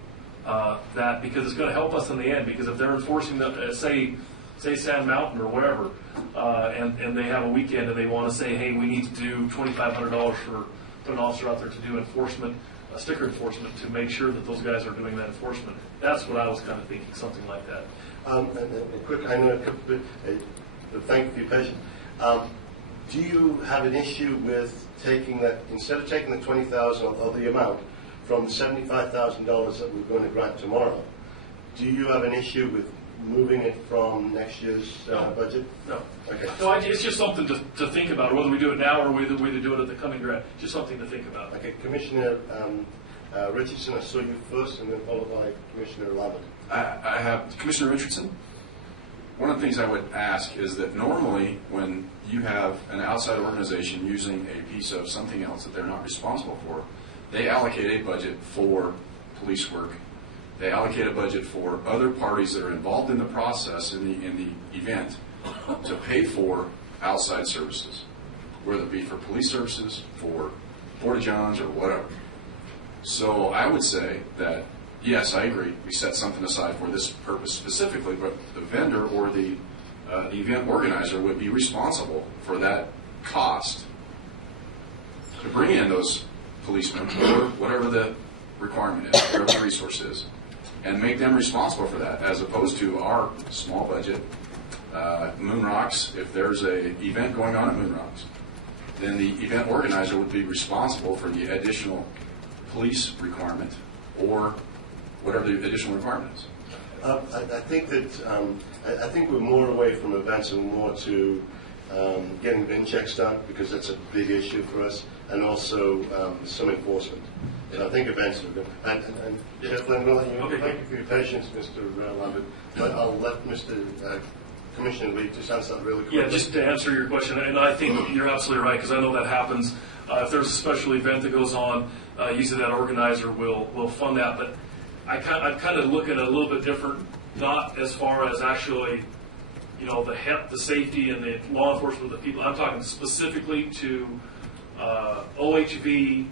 that, because it's going to help us in the end. Because if they're enforcing the, say Sand Mountain or wherever, and they have a weekend and they want to say, hey, we need to do $2,500 for put an officer out there to do enforcement, sticker enforcement, to make sure that those guys are doing that enforcement. That's what I was kind of thinking, something like that. And quick, I know a couple of, but thank you for your patience. Do you have an issue with taking that, instead of taking the $20,000 of the amount from the $75,000 that we're going to grant tomorrow, do you have an issue with moving it from next year's budget? No. Okay. No, it's just something to think about, whether we do it now or whether we do it at the coming grant. Just something to think about. Okay, Commissioner Richardson, I saw you first, and then followed by Commissioner Lambert. I have Commissioner Richardson. One of the things I would ask is that normally when you have an outside organization using a piece of something else that they're not responsible for, they allocate a budget for police work. They allocate a budget for other parties that are involved in the process, in the event, to pay for outside services, whether it be for police services, for Porta-Johns, or whatever. So I would say that, yes, I agree, we set something aside for this purpose specifically, but the vendor or the event organizer would be responsible for that cost to bring in those policemen, or whatever the requirement is, whatever the resource is, and make them responsible for that, as opposed to our small budget. Moon Rocks, if there's an event going on at Moon Rocks, then the event organizer would be responsible for the additional police requirement or whatever the additional requirement is. I think that I think we're more away from events and more to getting bin checks done, because that's a big issue for us, and also some enforcement. And I think events are good. And Jeff Lynn, thank you for your patience, Mr. Lambert. But I'll let Mr. Commissioner Lee just answer that really quickly. Yeah, just to answer your question, and I think you're absolutely right, because I know that happens. If there's a special event that goes on, usually that organizer will fund that. But I kind of look at it a little bit different, not as far as actually, the safety and the law enforcement of the people. I'm talking specifically to OHV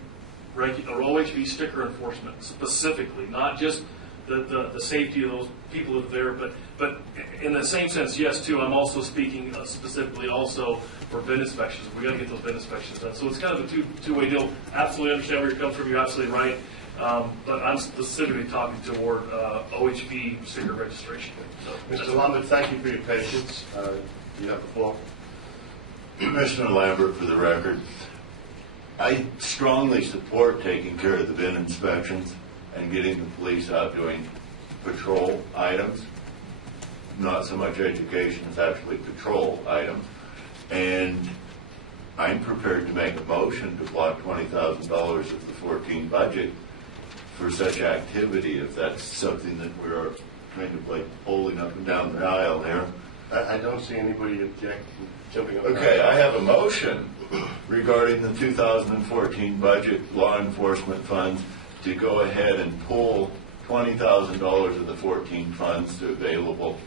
or OHV sticker enforcement specifically, not just the safety of those people that are there, but in the same sense, yes, too, I'm also speaking specifically also for bin inspections. We got to get those bin inspections done. So it's kind of a two-way deal. Absolutely understand where you're coming from. You're absolutely right. But I'm specifically talking toward OHV sticker registration. So, Mr. Lambert, thank you for your patience. You have the floor. Commissioner Lambert, for the record, I strongly support taking care of the bin inspections and getting the police out doing patrol items. Not so much education as actually patrol items. And I'm prepared to make a motion to block $20,000 of the 14 budget for such activity, if that's something that we're kind of like bowling up and down the aisle here. I don't see anybody jumping up. Okay, I have a motion regarding the 2014 budget law enforcement funds to go ahead and pull $20,000 of the 14 funds to available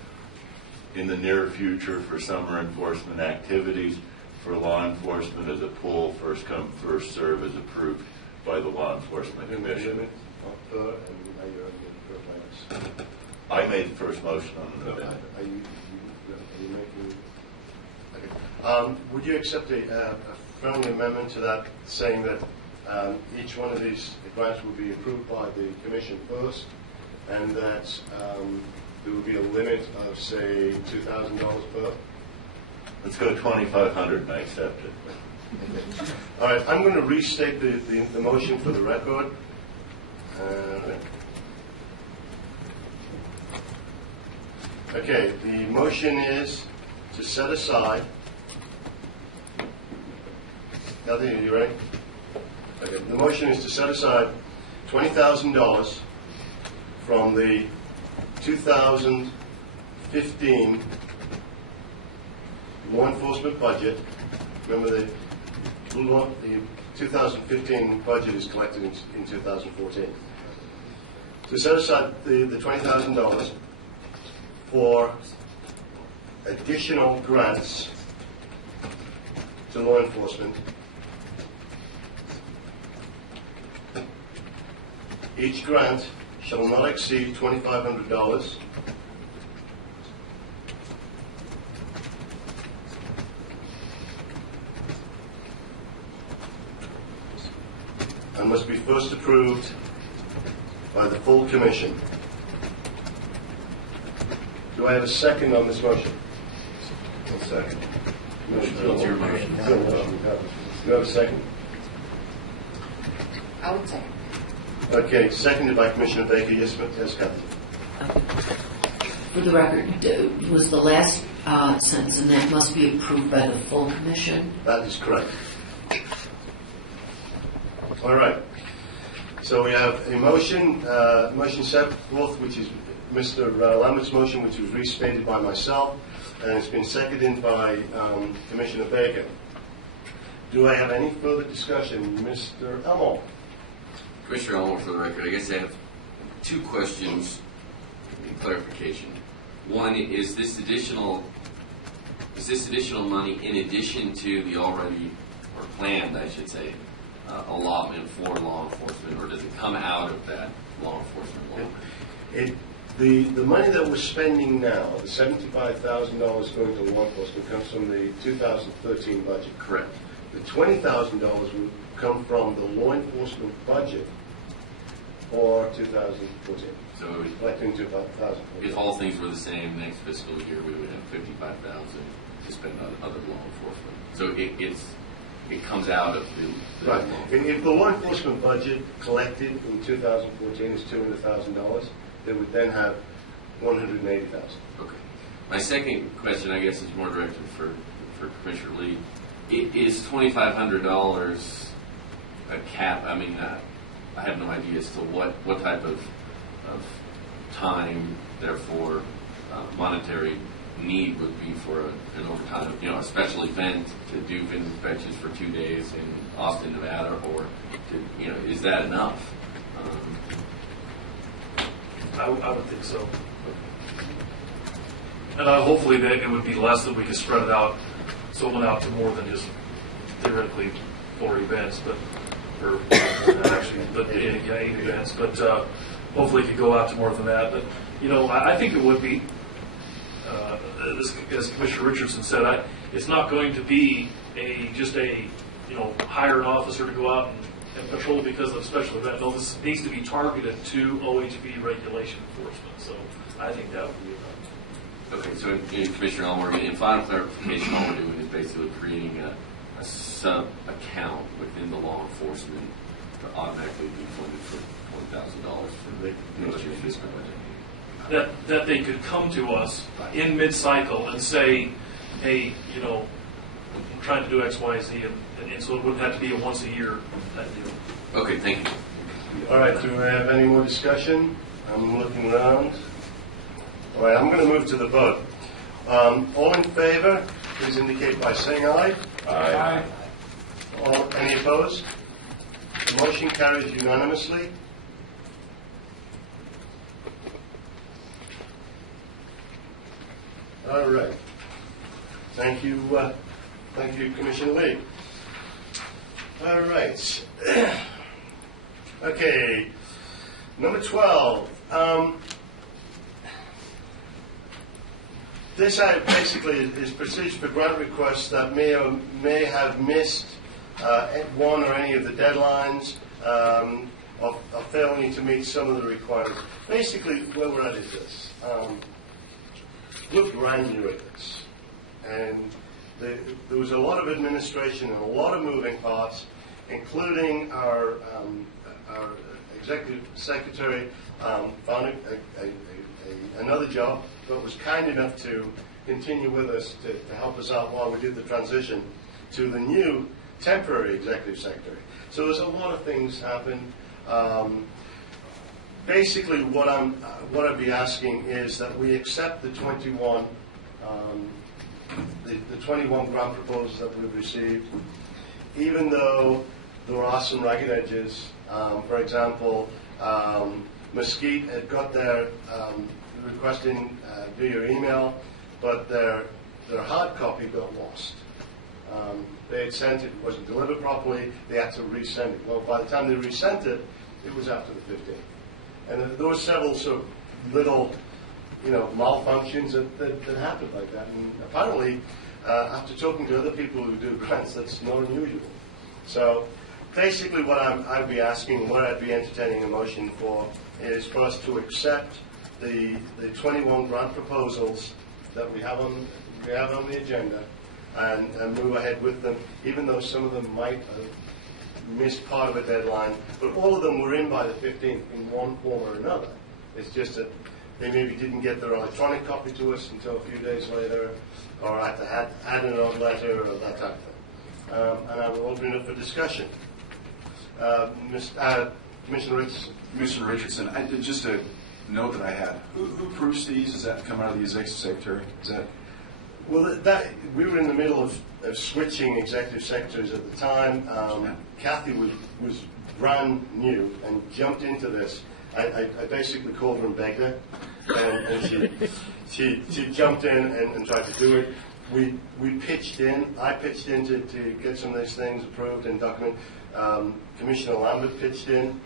in the near future for summer enforcement activities for law enforcement as a pool, first come, first serve, as approved by the Law Enforcement Commission. I made the first motion on the amendment. Are you making? Okay. Would you accept a friendly amendment to that, saying that each one of these grants will be approved by the Commission first, and that there will be a limit of, say, $2,000 per? Let's go 2,500 and I accept it. All right, I'm going to restate the motion for the record. Okay, the motion is to set aside. Kathy, are you ready? Okay, the motion is to set aside $20,000 from the 2015 law enforcement budget. Remember, the 2015 budget is collected in 2014. To set aside the $20,000 for additional grants to law enforcement. Each grant shall not exceed $2,500 and must be first approved by the full Commission. Do I have a second on this motion? A second. It's your motion. Do you have a second? I would say. Okay, seconded by Commissioner Baker. Yes, Kathy. For the record, was the last sentence, and that must be approved by the full Commission? That is correct. All right. So we have a motion set forth, which is Mr. Lambert's motion, which was restated by myself, and it's been seconded by Commissioner Baker. Do I have any further discussion? Mr. Elmore. Commissioner Elmore, for the record, I guess I have two questions in clarification. One, is this additional money in addition to the already, or planned, I should say, allotment for law enforcement, or does it come out of that law enforcement law? The money that we're spending now, the $75,000 going to law enforcement, comes from the 2013 budget. Correct. The $20,000 will come from the law enforcement budget for 2014. So it would, collecting 2,000. if all things were the same next fiscal year, we would have $55,000 to spend on other law enforcement. So it comes out of the Right. If the law enforcement budget collected in 2014 is $200,000, they would then have $180,000. Okay. My second question, I guess, is more directed for Commissioner Lee. Is $2,500 a cap? I mean, I have no idea as to what type of time, therefore, monetary need would be for an overtime, a special event to do VIN inspections for 2 days in Austin, Nevada, or is that enough? I would think so. And hopefully that it would be less, that we could spread it out, so it went out to more than just theoretically 4 events, but 8 events. But hopefully it could go out to more than that. But I think it would be. As Commissioner Richardson said, it's not going to be just hire an officer to go out and patrol because of a special event. No, this needs to be targeted to OHV regulation enforcement. So I think that would be enough. Okay, so Commissioner Elmore, in final clarification, all we're doing is basically creating a sub-account within the law enforcement to automatically be funded for $20,000 for next year's fiscal budget. That they could come to us in mid-cycle and say, hey, I'm trying to do X, Y, Z, and so it wouldn't have to be a once-a-year type deal. Okay, thank you. All right, do we have any more discussion? I'm looking around. All right, I'm going to move to the vote. All in favor, please indicate by saying aye. Aye. Any opposed? The motion carries unanimously. All right. Thank you, Commissioner Lee. All right. Okay. Number 12. This basically is procedure for grant requests that may have missed one or any of the deadlines of failing to meet some of the requirements. Basically, where we're at is this. We're brand new at this, and there was a lot of administration and a lot of moving parts, including our executive secretary found another job, but was kind enough to continue with us to help us out while we did the transition to the new temporary executive secretary. So there's a lot of things happen. Basically, what I'd be asking is that we accept the 21 grant proposals that we've received, even though there are some ragged edges. For example, Mesquite had got their requesting via email, but their hard copy got lost. They had sent it, wasn't delivered properly. They had to resend it. Well, by the time they resent it, it was after the 15th. And there were several sort of little, malfunctions that happened like that. And apparently, after talking to other people who do grants, that's not unusual. So basically what I'd be asking, what I'd be entertaining a motion for, is for us to accept the 21 grant proposals that we have on the agenda and move ahead with them, even though some of them might have missed part of a deadline, but all of them were in by the 15th in one form or another. It's just that they maybe didn't get their electronic copy to us until a few days later, or had to add an odd letter, or that type of thing. And I will open it up for discussion. Commissioner Richardson. Commissioner Richardson, just a note that I had. Who proofs these? Does that come out of the executive secretary? Is that? Well, we were in the middle of switching executive secretaries at the time. Kathy was brand new and jumped into this. I basically called her and begged her, and she jumped in and tried to do it. We pitched in. I pitched in to get some of these things approved and documented. Commissioner Lambert pitched in.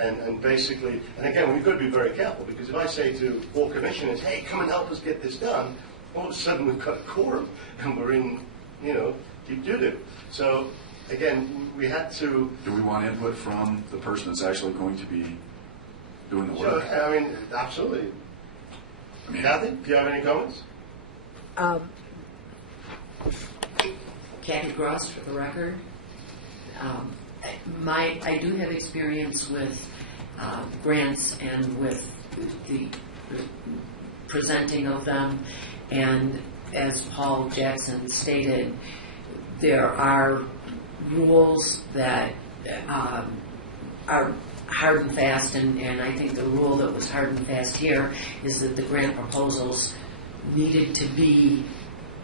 And basically, and again, we've got to be very careful, because if I say to all commissioners, hey, come and help us get this done, all of a sudden we've got a quorum and we're in, deep doo-doo. So again, we had to. Do we want input from the person that's actually going to be doing the work? Sure, I mean, absolutely. Kathy, do you have any comments? Kathy Gross, for the record. I do have experience with grants and with the presenting of them, and as Paul Jackson stated, there are rules that are hard and fast, and I think the rule that was hard and fast here is that the grant proposals needed to be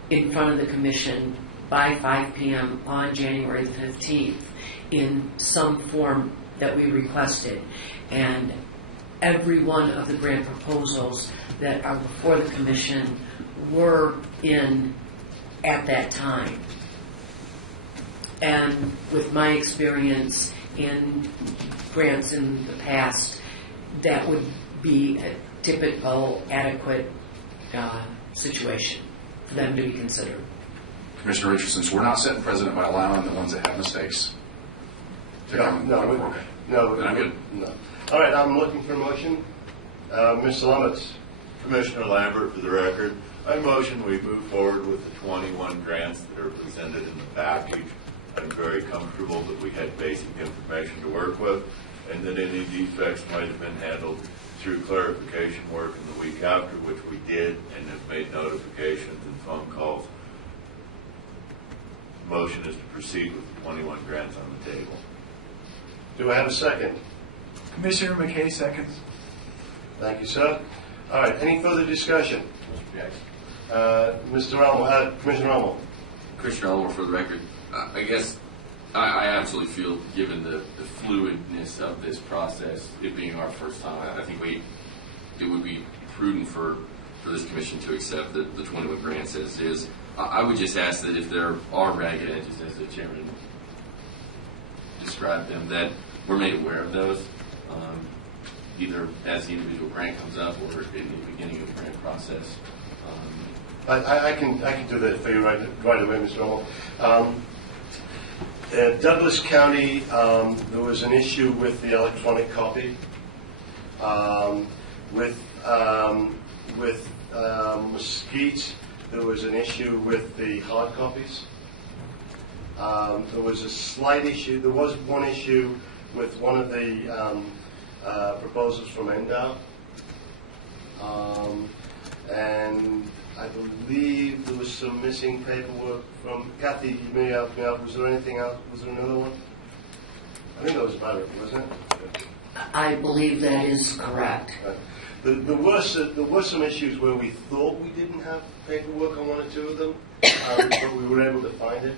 in front of the commission by 5 p.m. on January the 15th in some form that we requested. And every one of the grant proposals that are before the commission were in at that time. And with my experience in grants in the past, that would be a typical, adequate situation for them to be considered. Commissioner Richardson, so we're not setting precedent by allowing the ones that have mistakes to come. No. Then I'm good. No. All right, I'm looking for a motion. Mr. Lemons. Commissioner Lambert, for the record, I motion we move forward with the 21 grants that are presented in the package. I'm very comfortable that we had basic information to work with, and that any defects might have been handled through clarification work in the week after, which we did, and have made notifications and phone calls. Motion is to proceed with the 21 grants on the table. Do I have a second? Commissioner McKay seconds. Thank you, sir. All right, any further discussion? Mr. Elmo, Commissioner Elmo. Commissioner Elmore, for the record, I guess I absolutely feel, given the fluidness of this process, it being our first time, I think it would be prudent for this commission to accept the 21 grants as is. I would just ask that if there are ragged edges, as the chairman described them, that we're made aware of those, either as the individual grant comes up or in the beginning of the grant process. I can do that for you right away, Mr. Elmo. Douglas County, there was an issue with the electronic copy. With Mesquite, there was an issue with the hard copies. There was a slight issue. There was one issue with one of the proposals from NDOW. And I believe there was some missing paperwork from Kathy. You may help me out. Was there anything else? Was there another one? I think that was about it, wasn't it? I believe that is correct. There were some issues where we thought we didn't have paperwork on one or two of them, but we were able to find it.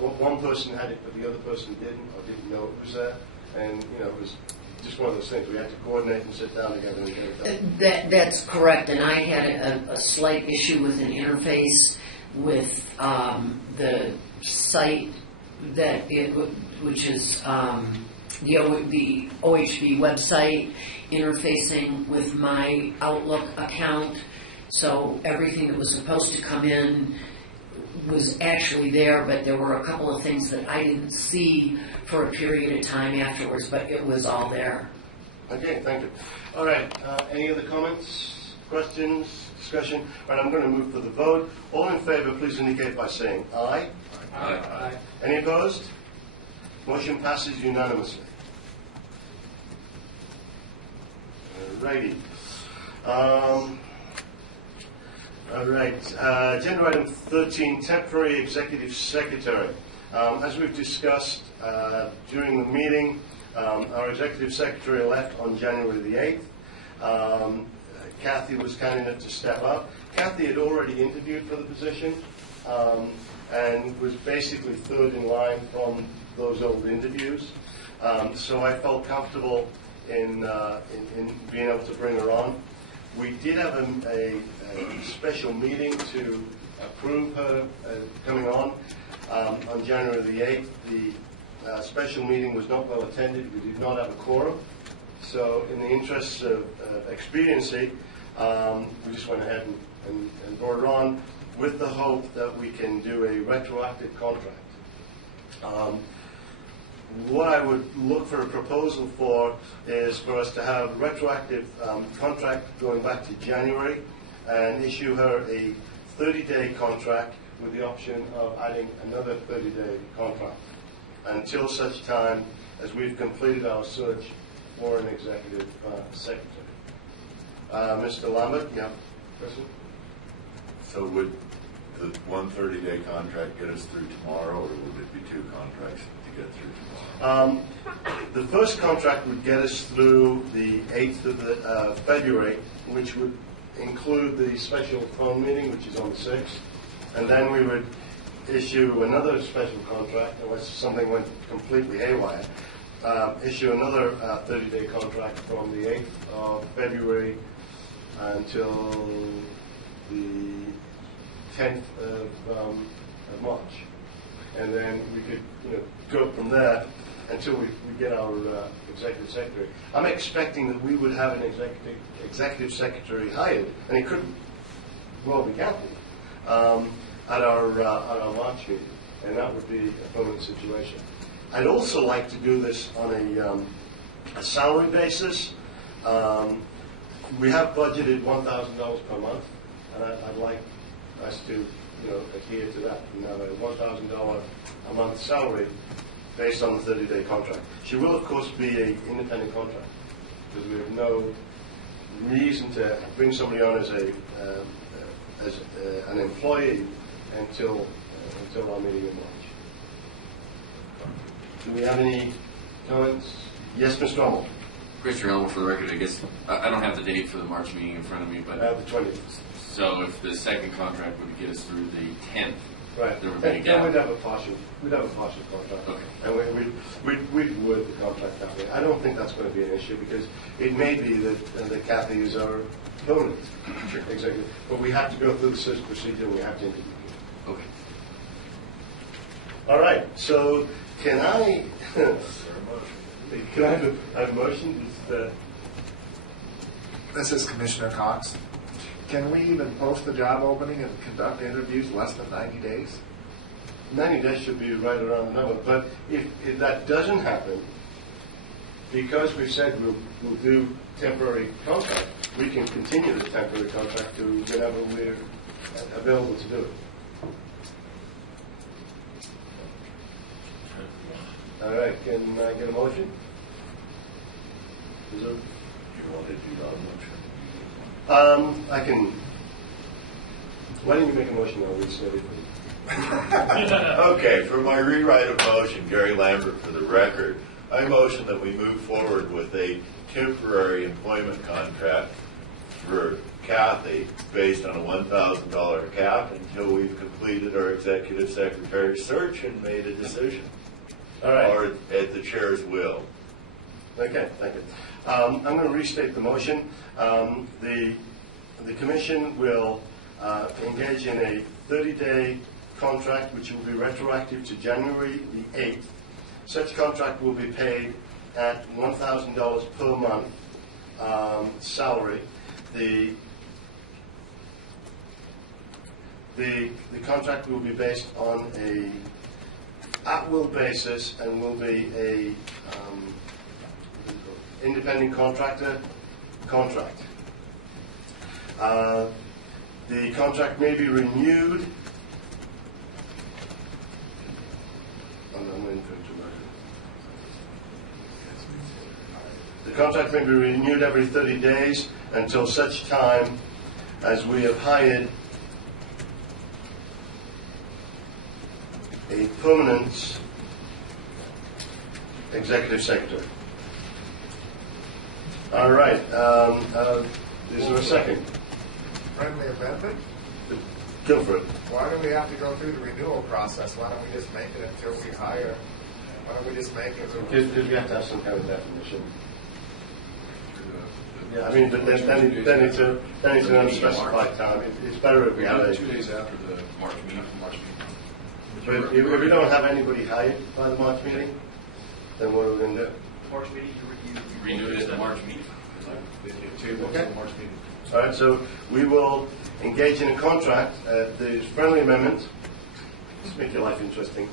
One person had it, but the other person didn't, or didn't know it was there. And it was just one of those things. We had to coordinate and sit down together and get it done. That's correct, and I had a slight issue with an interface with the site which is the OHV website interfacing with my Outlook account. So everything that was supposed to come in was actually there, but there were a couple of things that I didn't see for a period of time afterwards, but it was all there. Okay, thank you. All right, any other comments, questions, discussion? All right, I'm going to move for the vote. All in favor, please indicate by saying aye. Aye. Any opposed? Motion passes unanimously. All righty. All right, agenda item 13, temporary executive secretary. As we've discussed during the meeting, our executive secretary left on January the 8th. Kathy was kind enough to step up. Kathy had already interviewed for the position and was basically third in line from those old interviews. So I felt comfortable in being able to bring her on. We did have a special meeting to approve her coming on January the 8th. The special meeting was not well attended. We did not have a quorum. So in the interests of expediency, we just went ahead and brought her on with the hope that we can do a retroactive contract. What I would look for a proposal for is for us to have a retroactive contract going back to January and issue her a 30-day contract with the option of adding another 30-day contract until such time as we've completed our search for an executive secretary. Mr. Lambert, yeah, question? So would the 130-day contract get us through tomorrow, or would it be 2 contracts to get through tomorrow? The first contract would get us through the 8th of February, which would include the special phone meeting, which is on the 6th, and then we would issue another special contract, unless something went completely haywire, issue another 30-day contract from the 8th of February until the 10th of March. And then we could go from there until we get our executive secretary. I'm expecting that we would have an executive secretary hired, and it could well be Kathy, at our March meeting, and that would be a permanent situation. I'd also like to do this on a salary basis. We have budgeted $1,000 per month, and I'd like us to adhere to that and have a $1,000 a month salary based on the 30-day contract. She will, of course, be an independent contractor, because we have no reason to bring somebody on as an employee until our meeting in March. Do we have any comments? Yes, Mr. Rummel. Christopher Elmer, for the record, I guess I don't have the date for the March meeting in front of me, but the 20th. So if the second contract would get us through the 10th, right? There would be a Then gap. we'd have a partial contract, Okay. and we'd word the contract that way. I don't think that's going to be an issue, because it may be that Kathy is our permanent executive, but we have to go through the search procedure and we have to interview people. Okay. All right. So can I? Can I have a motion? This is Commissioner Cox. Can we even post the job opening and conduct interviews less than 90 days? 90 days should be right around the number. But if that doesn't happen, because we've said we'll do temporary contract, we can continue the temporary contract to whenever we're available to do it. All right, can I get a motion? Is there? You want to do that motion? I can. Why don't you make a motion? I'll restate it. Okay, for my rewrite of motion, Gary Lambert, for the record, I motion that we move forward with a temporary employment contract for Kathy based on a $1,000 cap until we've completed our executive secretary search and made a decision. All right. Or at the chair's will. Okay, thank you. I'm going to restate the motion. The commission will engage in a 30-day contract, which will be retroactive to January the 8th. Such contract will be paid at $1,000 per month salary. The contract will be based on a at-will basis and will be a independent contractor contract. The contract may be renewed. The contract may be renewed every 30 days until such time as we have hired a permanent executive secretary. All right. Is there a second? Friendly amendment? Go for it. Why do we have to go through the renewal process? Why don't we just make it until we hire? Why don't we just make it? Because we have to have some kind of definition. Yeah, I mean, but then it's an unspecified time. It's better if we have a 2 days after the March meeting. But if we don't have anybody hired by the March meeting, then what are we going to do? March meeting, You renew it at the March meeting. Okay. All right, so we will engage in a contract. The friendly amendment, let's make your life interesting.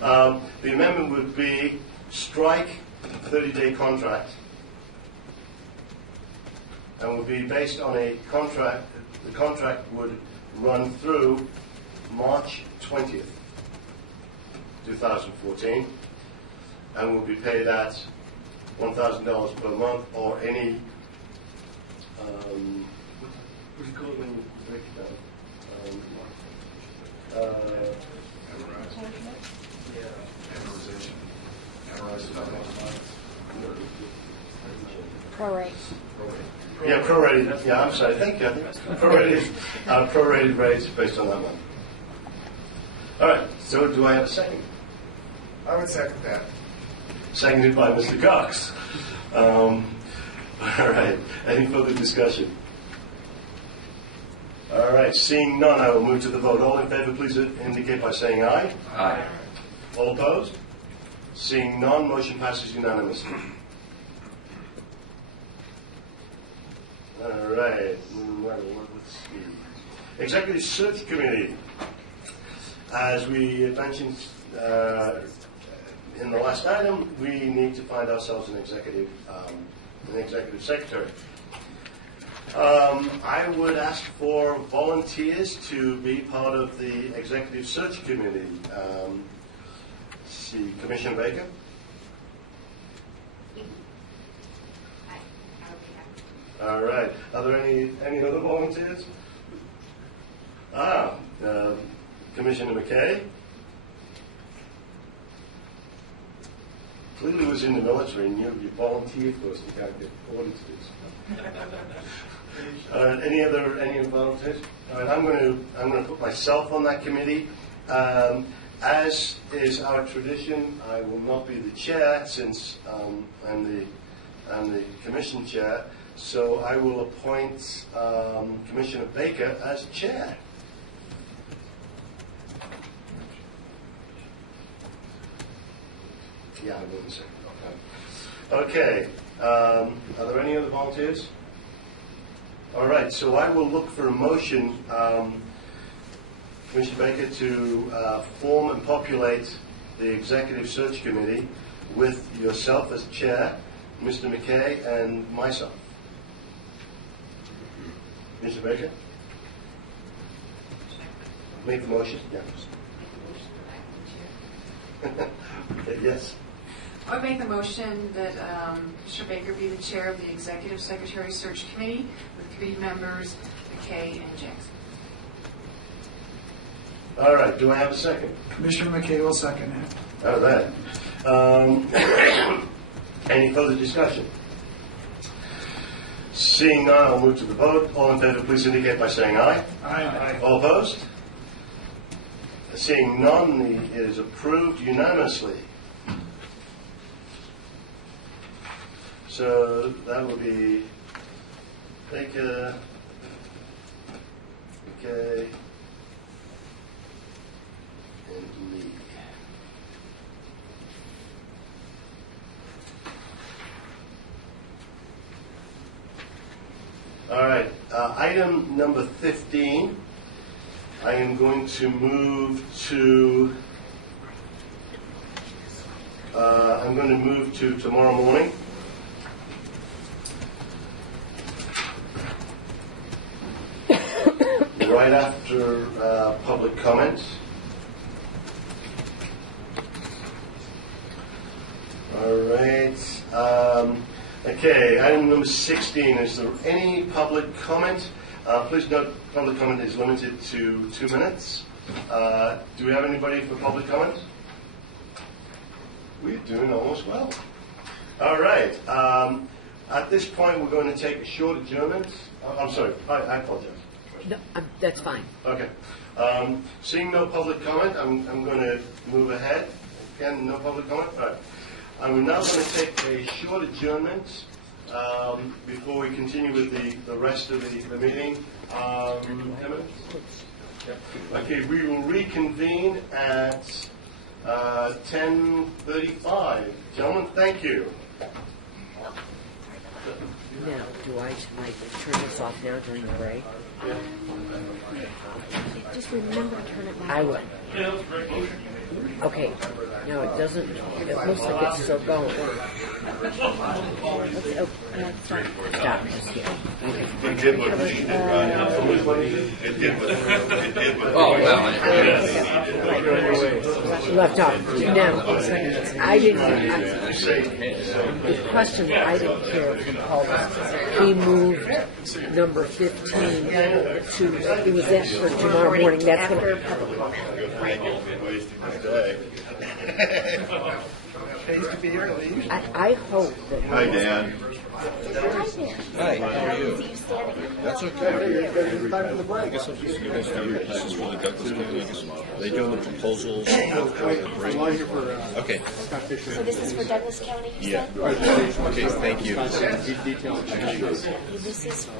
The amendment would be strike 30-day contract and would be based on a contract. The contract would run through March 20th, 2014, and will be paid at $1,000 per month or any, what do you call it when you break it down? Prorate. Yeah, prorated. Yeah, I'm sorry. Thank you. Prorated rates based on that one. All right. So, do I have a second? I would second that. Seconded by Mr. Cox. All right. Any further discussion? All right. Seeing none, I will move to the vote. All in favor, please indicate by saying aye. Aye. All opposed? Seeing none, motion passes unanimously. All right. Let's see. Executive Search Committee. As we mentioned in the last item, we need to find ourselves an executive secretary. I would ask for volunteers to be part of the Executive Search Committee. Let's see, Commissioner Baker? All right. Are there any other volunteers? Commissioner McKay? Clearly was in the military and you volunteered for us to go get auditors. Any other volunteers? All right, I'm going to put myself on that committee. As is our tradition, I will not be the chair since I'm the commission chair. So I will appoint Commissioner Baker as chair. Yeah, I will in a second. Okay. Are there any other volunteers? All right. So I will look for a motion, Commissioner Baker, to form and populate the Executive Search Committee with yourself as chair, Mr. McKay, and myself. Mr. Baker? Make the motion? Yeah. Okay, yes. I would make the motion that Mr. Baker be the chair of the Executive Secretary Search Committee with 3 members, McKay and Jackson. All right. Do I have a second? Commissioner McKay will second it. All right. Any further discussion? Seeing none, I'll move to the vote. All in favor, please indicate by saying aye. Aye. All opposed? Seeing none, it is approved unanimously. So that will be Baker, McKay, and me. All right, item number 15. I am going to move to. I'm going to move to tomorrow morning. Right after public comments. All right. Okay, item number 16. Is there any public comment? Please note, public comment is limited to 2 minutes. Do we have anybody for public comment? We're doing almost well. All right. At this point, we're going to take a short adjournment. I'm sorry. I apologize. No, that's fine. Okay. Seeing no public comment, I'm going to move ahead. Again, no public comment? All right. I'm now going to take a short adjournment before we continue with the rest of the meeting. 10 minutes? Okay, we will reconvene at 10:35. Gentlemen, thank you. Now, do I turn this off now during the break? Just remember to turn it back. I would. Okay. No, it doesn't. It looks like it's still going. Stop. Just kidding. It did what we needed, Ron. It did what Left off. Now, I didn't. The question I didn't hear from Paul was he moved number 15 to. It was that for tomorrow morning. That's going to. I hope that. Hi, Dan. Hi, how are you? That's okay. I guess I'll just you guys have your plans for the Douglas County. They doing the proposals after the break. Okay. So this is for Douglas County, you Yeah. said? Okay, thank you. This is for...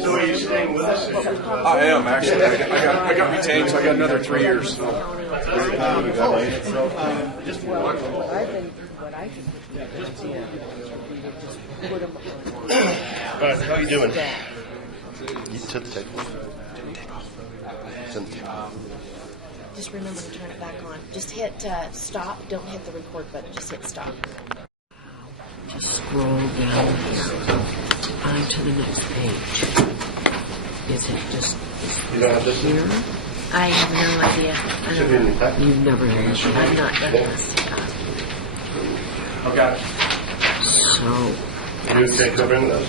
So are you staying with us? I am, actually. I got retained, so I got another 3 years. Just what I just put them All right, how are you doing? You took the table. Just remember to turn it back on. Just hit stop. Don't hit the record button. Just hit stop. just scroll down onto the next page. Is it just You don't have this here? I have no idea. Should be in the packet. You've never had it. I've not done this. Okay. So You take covering those.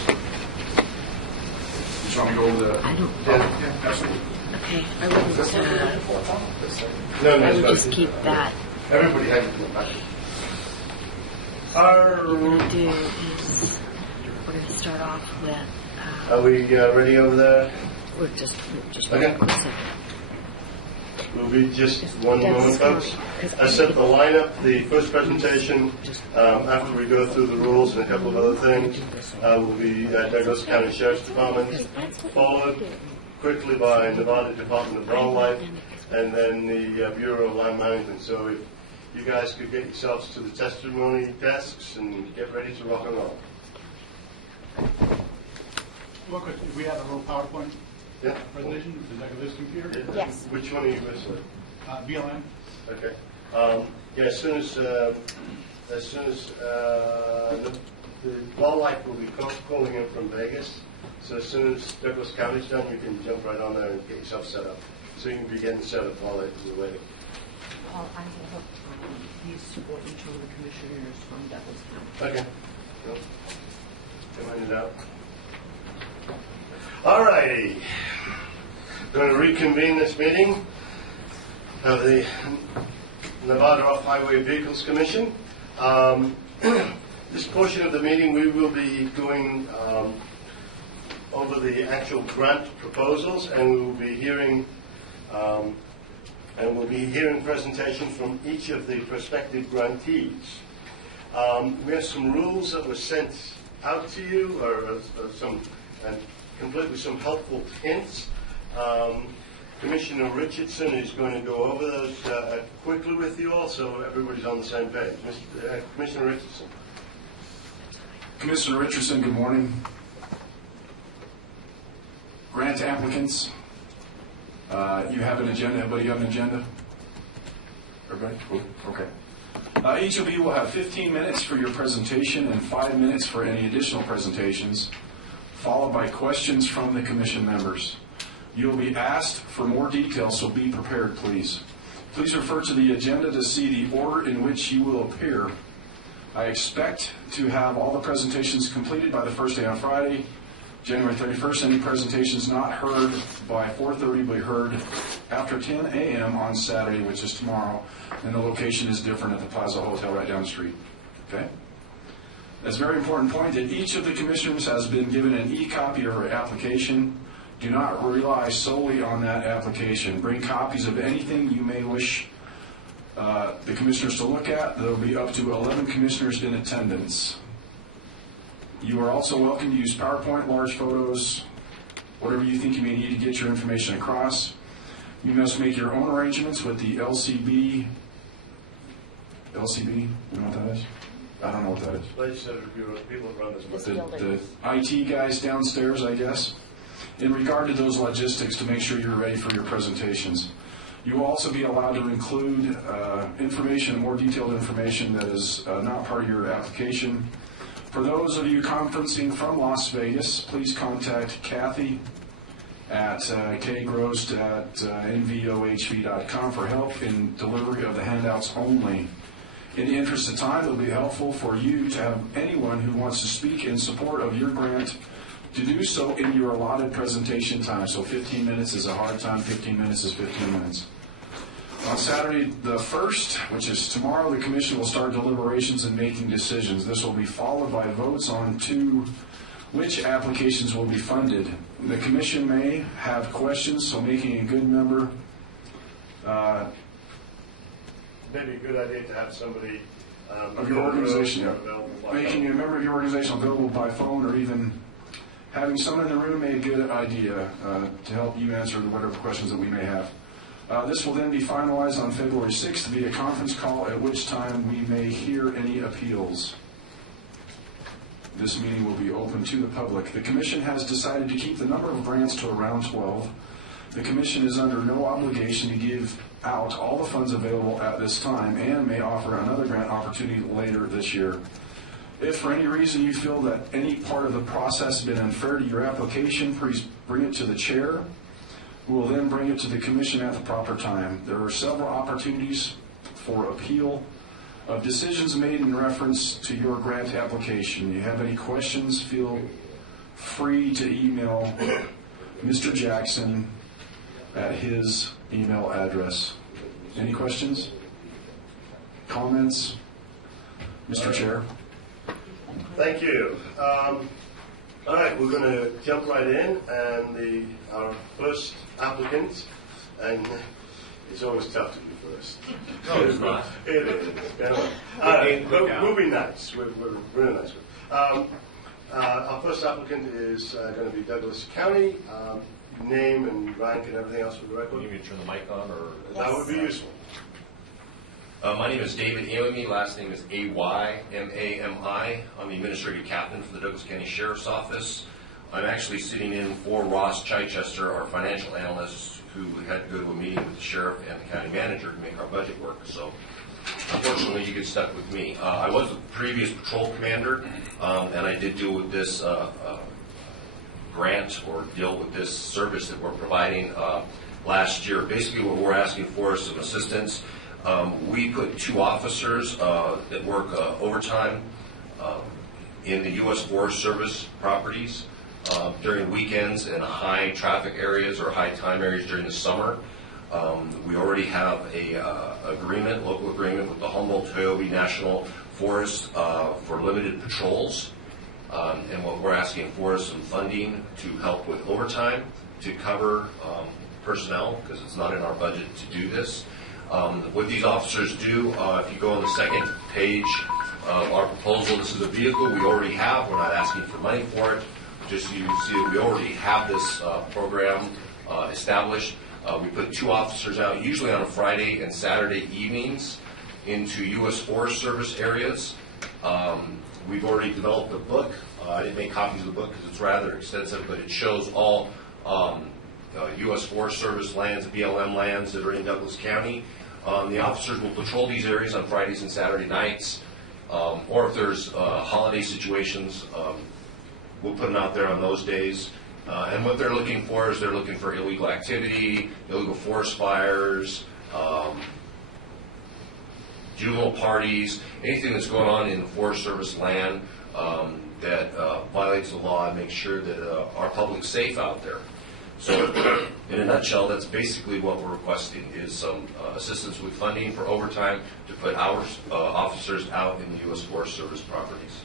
You want me to go over the... I don't. Yeah, absolutely. Okay, I wouldn't. No, I would just keep that. Everybody has it in the packet. What we're going to do is we're going to start off with. Are we ready over there? We're just Okay. 1 second. We'll be just one moment, folks. I set the lineup, the first presentation, after we go through the rules and a couple of other things, will be Douglas County Sheriff's Department, followed quickly by Nevada Department of Wildlife, and then the Bureau of Land Management. So if you guys could get yourselves to the testimony desks and get ready to rock and roll. Real quick, do we have a real PowerPoint Yeah. presentation? Is that this computer? Yes. Which one are you listening? BLM? Okay. Yeah, as soon as the wildlife will be calling in from Vegas, so as soon as Douglas County's done, you can jump right on there and get yourself set up. So you can be getting set up while they're waiting. Paul, I have these for each of the commissioners from Douglas County. Okay. Cool. Find it out. All righty. Going to reconvene this meeting of the Nevada Off-Highway Vehicles Commission. This portion of the meeting, we will be going over the actual grant proposals, and we will be hearing presentations from each of the prospective grantees. We have some rules that were sent out to you, or some complete with some helpful hints. Commissioner Richardson is going to go over those quickly with you all, so everybody's on the same page. Commissioner Richardson. Commissioner Richardson, good morning. Grant applicants, you have an agenda. Everybody have an agenda? Everybody? Cool. Okay. Each of you will have 15 minutes for your presentation and 5 minutes for any additional presentations, followed by questions from the commission members. You'll be asked for more details, so be prepared, please. Please refer to the agenda to see the order in which you will appear. I expect to have all the presentations completed by the first day on Friday, January 31st. Any presentations not heard by 4:30 will be heard after 10 a.m. on Saturday, which is tomorrow, and the location is different at the Plaza Hotel right down the street. Okay? That's a very important point that each of the commissioners has been given an e-copy of her application. Do not rely solely on that application. Bring copies of anything you may wish the commissioners to look at. There will be up to 11 commissioners in attendance. You are also welcome to use PowerPoint, large photos, whatever you think you may need to get your information across. You must make your own arrangements with the LCB. LCB? You know what that is? I don't know what that is. Legislative Bureau, people run this. The IT guys downstairs, I guess, in regard to those logistics to make sure you're ready for your presentations. You will also be allowed to include information, more detailed information that is not part of your application. For those of you conferencing from Las Vegas, please contact Kathy at kgrost@nvohv.com for help in delivery of the handouts only. In the interest of time, it will be helpful for you to have anyone who wants to speak in support of your grant to do so in your allotted presentation time. So 15 minutes is a hard time, 15 minutes is 15 minutes. On Saturday the 1st, which is tomorrow, the Commission will start deliberations and making decisions. This will be followed by votes on which applications will be funded. The Commission may have questions, so making a good member Maybe a good idea to have somebody of your organization, available by making a member of your organization available by phone, or even having someone in the room may be a good idea to help you answer whatever questions that we may have. This will then be finalized on February 6th via conference call, at which time we may hear any appeals. This meeting will be open to the public. The Commission has decided to keep the number of grants to around 12. The Commission is under no obligation to give out all the funds available at this time and may offer another grant opportunity later this year. If for any reason you feel that any part of the process has been unfair to your application, please bring it to the chair, who will then bring it to the Commission at the proper time. There are several opportunities for appeal of decisions made in reference to your grant application. If you have any questions, feel free to email Mr. Jackson at his email address. Any questions? Comments? Mr. Chair? Thank you. All right, we're going to jump right in, and our first applicant, and it's always tough to be first. No, it's not. It is. We'll be nice. We're really nice. Our first applicant is going to be Douglas County. Name and rank and everything else for the record. You need me to turn the mic on, or that would be useful. My name is David Amamy. Last name is Aymami. I'm the administrative captain for the Douglas County Sheriff's Office. I'm actually sitting in for Ross Chichester, our financial analyst, who had to go to a meeting with the sheriff and the county manager to make our budget work. So, unfortunately, you get stuck with me. I was the previous patrol commander, and I did deal with this grant or deal with this service that we're providing last year. Basically, what we're asking for is some assistance. We put 2 officers that work overtime in the U.S. Forest Service properties during weekends in high traffic areas or high time areas during the summer. We already have a local agreement with the Humboldt-Toyobe National Forest for limited patrols. And what we're asking for is some funding to help with overtime to cover personnel, because it's not in our budget to do this. What these officers do, if you go on the second page of our proposal, this is a vehicle we already have. We're not asking for money for it. Just so you see that we already have this program established. We put 2 officers out, usually on a Friday and Saturday evenings, into U.S. Forest Service areas. We've already developed a book. I didn't make copies of the book because it's rather extensive, but it shows all U.S. Forest Service lands, BLM lands that are in Douglas County. The officers will patrol these areas on Fridays and Saturday nights, or if there's holiday situations, we'll put them out there on those days. And what they're looking for is they're looking for illegal activity, illegal forest fires, juvenile parties, anything that's going on in the Forest Service land that violates the law, and make sure that our public's safe out there. So, in a nutshell, that's basically what we're requesting, is some assistance with funding for overtime to put our officers out in the U.S. Forest Service properties.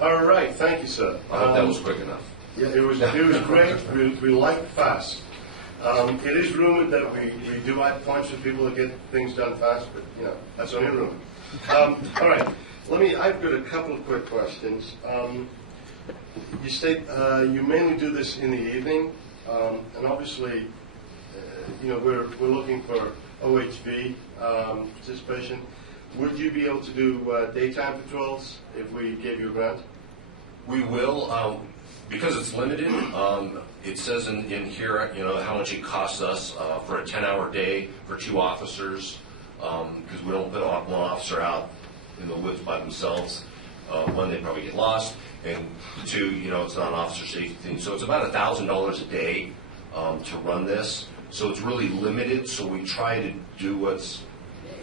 All right, thank you, sir. I hope that was quick enough. Yeah, it was great. We like fast. It is rumored that we do add points for people that get things done fast, but that's only a rumor. All right, I've got a couple of quick questions. You state you mainly do this in the evening, and obviously, we're looking for OHV participation. Would you be able to do daytime patrols if we gave you a grant? We will. Because it's limited, it says in here, how much it costs us for a 10-hour day for 2 officers, because we don't put one officer out in the woods by themselves. One, they probably get lost, and 2, it's not an officer safety thing. So it's about $1,000 a day to run this. So it's really limited, so we try to do what's,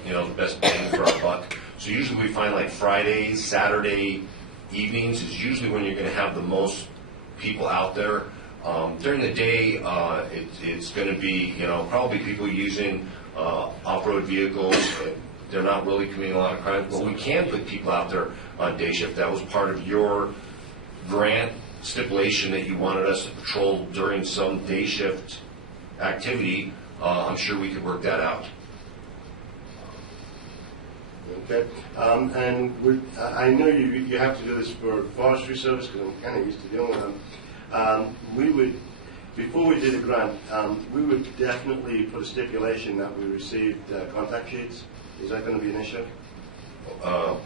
the best bang for our buck. So usually we find like Fridays, Saturday evenings is usually when you're going to have the most people out there. During the day, it's going to be, probably people using off-road vehicles. They're not really committing a lot of crime, but we can put people out there on day shift. That was part of your grant stipulation that you wanted us to patrol during some day shift activity. I'm sure we could work that out. Okay, and I know you have to do this for forestry service because I'm kind of used to dealing with them. We would, before we did a grant, we would definitely put a stipulation that we received contact sheets. Is that going to be an issue?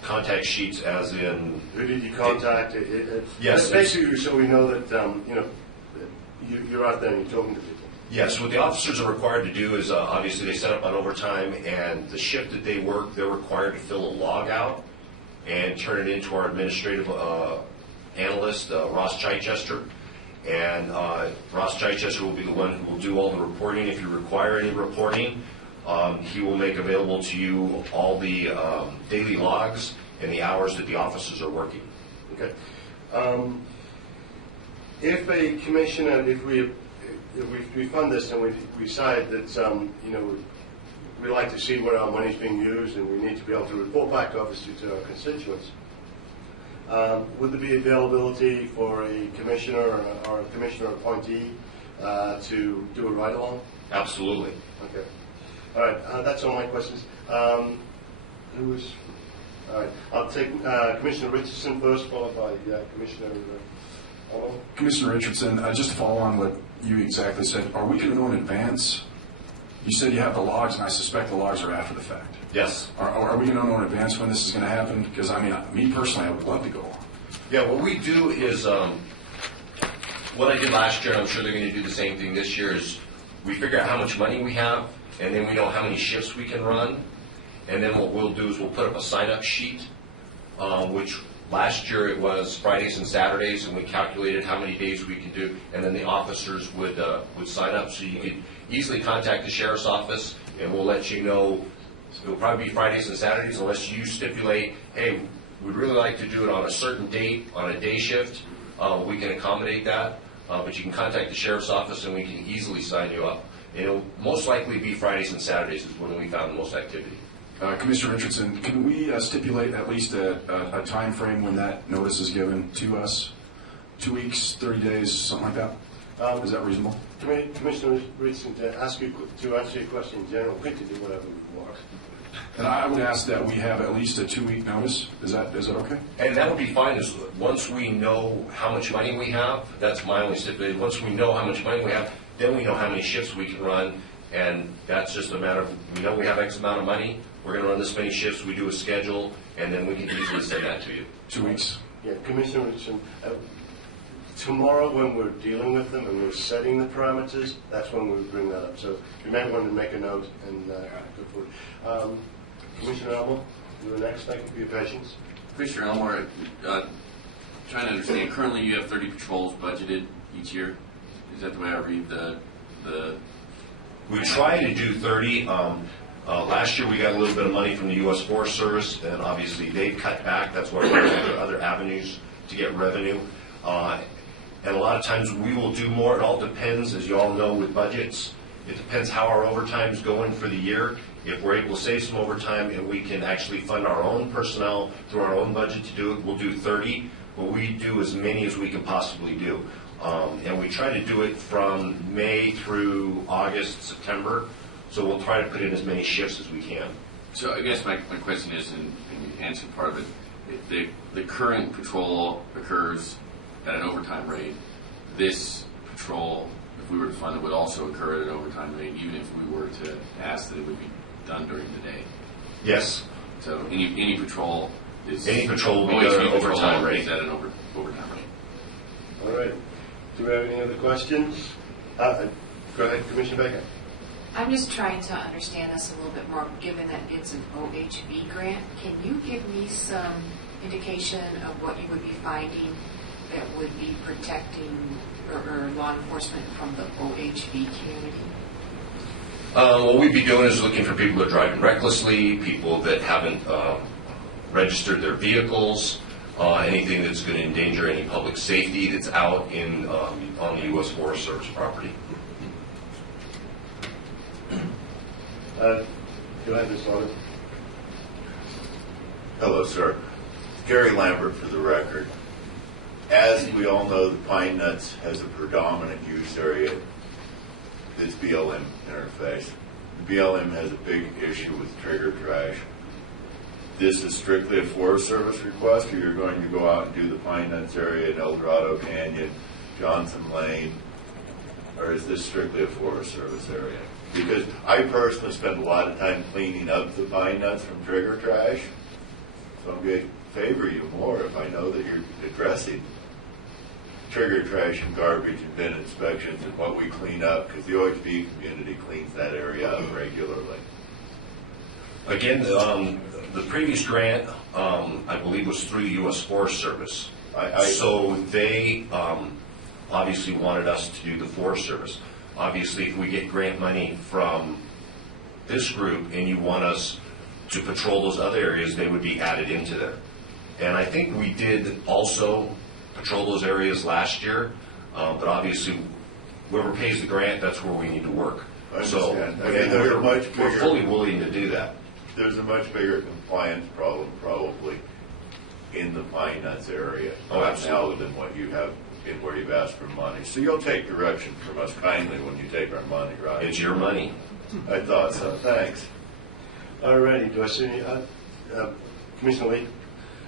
Contact sheets as in? Who did you contact? Yes. Basically, so we know that, you're out there and you're talking to people. Yes, what the officers are required to do is obviously they set up on overtime, and the shift that they work, they're required to fill a log out and turn it into our administrative analyst, Ross Chichester. And Ross Chichester will be the one who will do all the reporting. If you require any reporting, he will make available to you all the daily logs and the hours that the officers are working. Okay. If a commissioner, if we fund this and we decide that, we like to see where our money's being used and we need to be able to report back, obviously, to our constituents, would there be availability for a commissioner or a commissioner appointee to do a ride-along? Absolutely. Okay. All right. That's all my questions. All right. I'll take Commissioner Richardson first, followed by Commissioner Arnold. Commissioner Richardson, just to follow on what you exactly said, are we going to know in advance? You said you have the logs, and I suspect the logs are after the fact. Yes. Are we going to know in advance when this is going to happen? Because, me personally, I would love to go. Yeah, what we do is, what I did last year, and I'm sure they're going to do the same thing this year, is we figure out how much money we have, and then we know how many shifts we can run. And then what we'll do is we'll put up a sign-up sheet, which last year it was Fridays and Saturdays, and we calculated how many days we could do, and then the officers would sign up. So you could easily contact the sheriff's office, and we'll let you know. It'll probably be Fridays and Saturdays unless you stipulate, hey, we'd really like to do it on a certain date, on a day shift. We can accommodate that, but you can contact the sheriff's office, and we can easily sign you up. And it'll most likely be Fridays and Saturdays is when we found the most activity. Commissioner Richardson, can we stipulate at least a time frame when that notice is given to us? 2 weeks, 30 days, something like that? Is that reasonable? Commissioner Richardson, to answer your question in general, we can do whatever we want. And I would ask that we have at least a 2-week notice. Is that okay? And that would be fine. Is once we know how much money we have, that's my only stipulation. Once we know how much money we have, then we know how many shifts we can run, and that's just a matter of, we know we have X amount of money, we're going to run this many shifts, we do a schedule, and then we can easily send that to you. 2 weeks. Yeah, Commissioner Richardson, tomorrow when we're dealing with them and we're setting the parameters, that's when we bring that up. So you might want to make a note and go forward. Commissioner Elmore, you are next. Thank you for your patience. Commissioner Elmore, trying to understand, currently you have 30 patrols budgeted each year. Is that the way I read the... We try to do 30. Last year we got a little bit of money from the U.S. Forest Service, and obviously they cut back. That's why we're looking for other avenues to get revenue. And a lot of times we will do more. It all depends, as you all know, with budgets. It depends how our overtime's going for the year. If we're able to save some overtime and we can actually fund our own personnel through our own budget to do it, we'll do 30. But we do as many as we can possibly do. And we try to do it from May through August, September. So we'll try to put in as many shifts as we can. So I guess my question is, and you answered part of it, the current patrol occurs at an overtime rate. This patrol, if we were to fund it, would also occur at an overtime rate, even if we were to ask that it would be done during the day. Yes. So any patrol is... Any patrol will be done at an overtime rate. At an overtime rate. All right. Do we have any other questions? Go ahead, Commissioner Baker. I'm just trying to understand this a little bit more, given that it's an OHV grant. Can you give me some indication of what you would be finding that would be protecting or law enforcement from the OHV community? What we'd be doing is looking for people that are driving recklessly, people that haven't registered their vehicles, anything that's going to endanger any public safety that's out in on the U.S. Forest Service property. Go ahead, Ms. Lawrence. Hello, sir. Gary Lambert for the record. As we all know, the Pine Nuts has a predominant use area that's BLM interface. The BLM has a big issue with trigger trash. This is strictly a Forest Service request, or you're going to go out and do the Pine Nuts area in El Dorado Canyon, Johnson Lane, or is this strictly a Forest Service area? Because I personally spend a lot of time cleaning up the pine nuts from trigger trash, so I'm going to favor you more if I know that you're addressing trigger trash and garbage and bin inspections and what we clean up, because the OHV community cleans that area up regularly. Again, the previous grant, I believe, was through the U.S. Forest Service. So they obviously wanted us to do the Forest Service. Obviously, if we get grant money from this group and you want us to patrol those other areas, they would be added into there. And I think we did also patrol those areas last year, but obviously, whoever pays the grant, that's where we need to work. So we're fully willing to do that. There's a much bigger compliance problem probably in the Pine Nuts area now than what you have in where you've asked for money. So you'll take direction from us kindly when you take our money, right? It's your money. I thought so. Thanks. All righty. Do I see any? Commissioner Lee?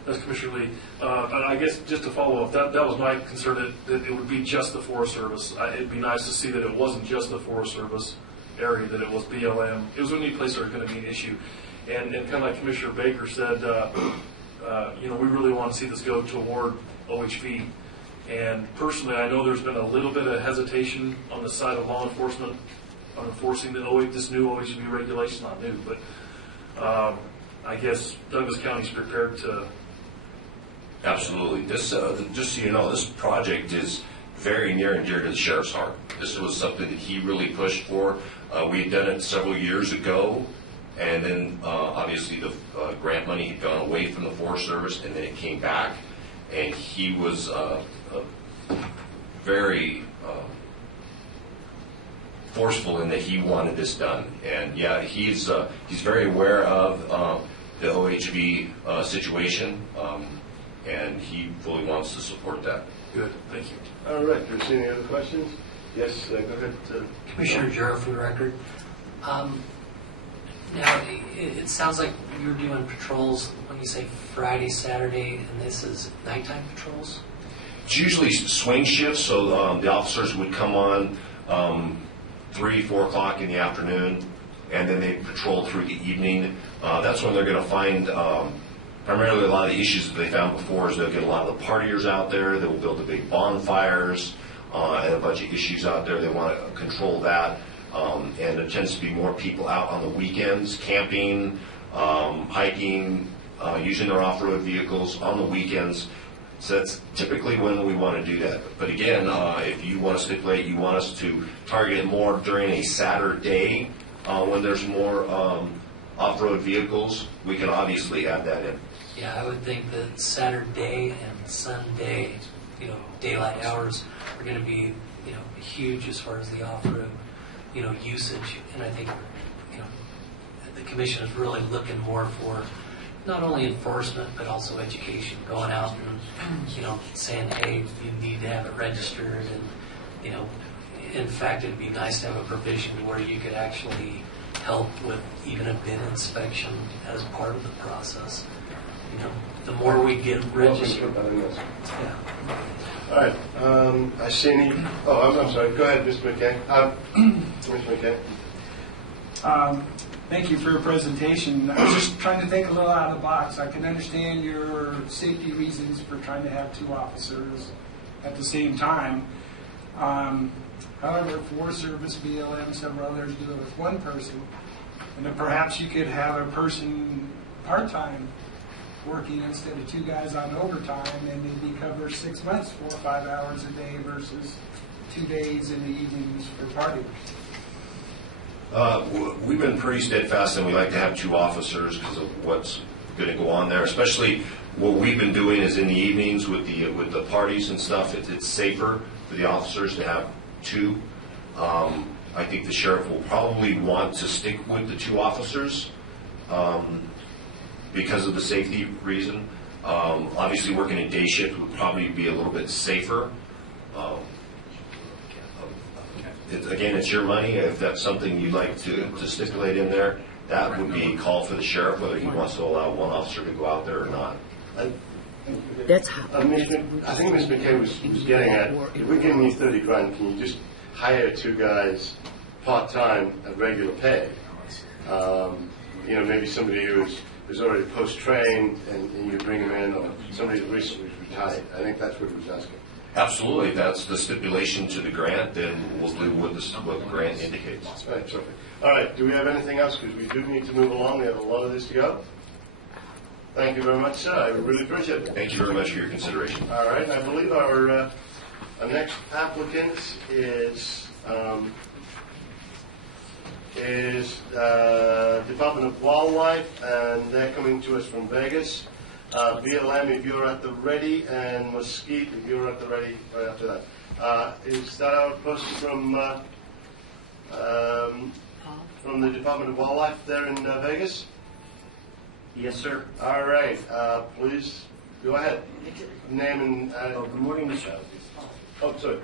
That's Commissioner Lee. I guess just to follow up, that was my concern, that it would be just the Forest Service. It'd be nice to see that it wasn't just the Forest Service area, that it was BLM. It was the only place where it was going to be an issue. And kind of like Commissioner Baker said, we really want to see this go toward OHV. And personally, I know there's been a little bit of hesitation on the side of law enforcement on enforcing this new OHV regulation. Not new, but I guess Douglas County's prepared to. Absolutely. This, just so you know, this project is very near and dear to the sheriff's heart. This was something that he really pushed for. We had done it several years ago, and then obviously the grant money had gone away from the Forest Service, and then it came back, and he was very forceful in that he wanted this done. And yeah, he's very aware of the OHV situation, and he fully wants to support that. Good, thank you. All right, do you see any other questions? Yes, go ahead. Commissioner Jarrell for the record. Now, it sounds like you're doing patrols when you say Friday, Saturday, and this is nighttime patrols? It's usually swing shifts, so the officers would come on 3, 4 o'clock in the afternoon, and then they patrol through the evening. That's when they're going to find primarily a lot of the issues that they found before is they'll get a lot of the partiers out there. They will build the big bonfires and a bunch of issues out there. They want to control that. And there tends to be more people out on the weekends, camping, hiking, using their off-road vehicles on the weekends. So that's typically when we want to do that. But again, if you want to stipulate, you want us to target it more during a Saturday when there's more off-road vehicles, we can obviously add that in. Yeah, I would think that Saturday and Sunday, daylight hours are going to be, huge as far as the off-road, usage. And I think, the commission is really looking more for not only enforcement, but also education, going out and, saying, hey, you need to have it registered. And, in fact, it'd be nice to have a provision where you could actually help with even a bin inspection as part of the process. The more we get registered. Yeah. All right. I see any. Oh, I'm sorry. Go ahead, Mr. McKay. Mr. McKay. Thank you for your presentation. I was just trying to think a little out of the box. I can understand your safety reasons for trying to have 2 officers at the same time. However, Forest Service, BLM, several others do it with one person. And then perhaps you could have a person part-time working instead of 2 guys on overtime, and maybe cover 6 months, 4 or 5 hours a day versus 2 days in the evenings for partiers. We've been pretty steadfast, and we like to have 2 officers because of what's going to go on there. Especially what we've been doing is in the evenings with the parties and stuff. It's safer for the officers to have 2. I think the sheriff will probably want to stick with the 2 officers because of the safety reason. Obviously, working a day shift would probably be a little bit safer. Again, it's your money. If that's something you'd like to stipulate in there, that would be a call for the sheriff, whether he wants to allow 1 officer to go out there or not. That's how. I think Ms. McKay was getting at, if we're giving you 30 grand, can you just hire 2 guys part-time at regular pay? Maybe somebody who's already post-trained and you bring them in, or somebody who recently retired. I think that's what he was asking. Absolutely. If that's the stipulation to the grant, then we'll do what the grant indicates. Right, perfect. All right, do we have anything else? Because we do need to move along. We have a lot of this to go. Thank you very much, sir. I really appreciate it. Thank you very much for your consideration. All right, I believe our next applicant is Department of Wildlife, and they're coming to us from Vegas. BLM, if you're at the ready, and Mesquite, if you're at the ready right after that. Is that our person from the Department of Wildlife there in Vegas? Yes, sir. All right, please go ahead. Name and... good morning, Mr. Oh, sorry.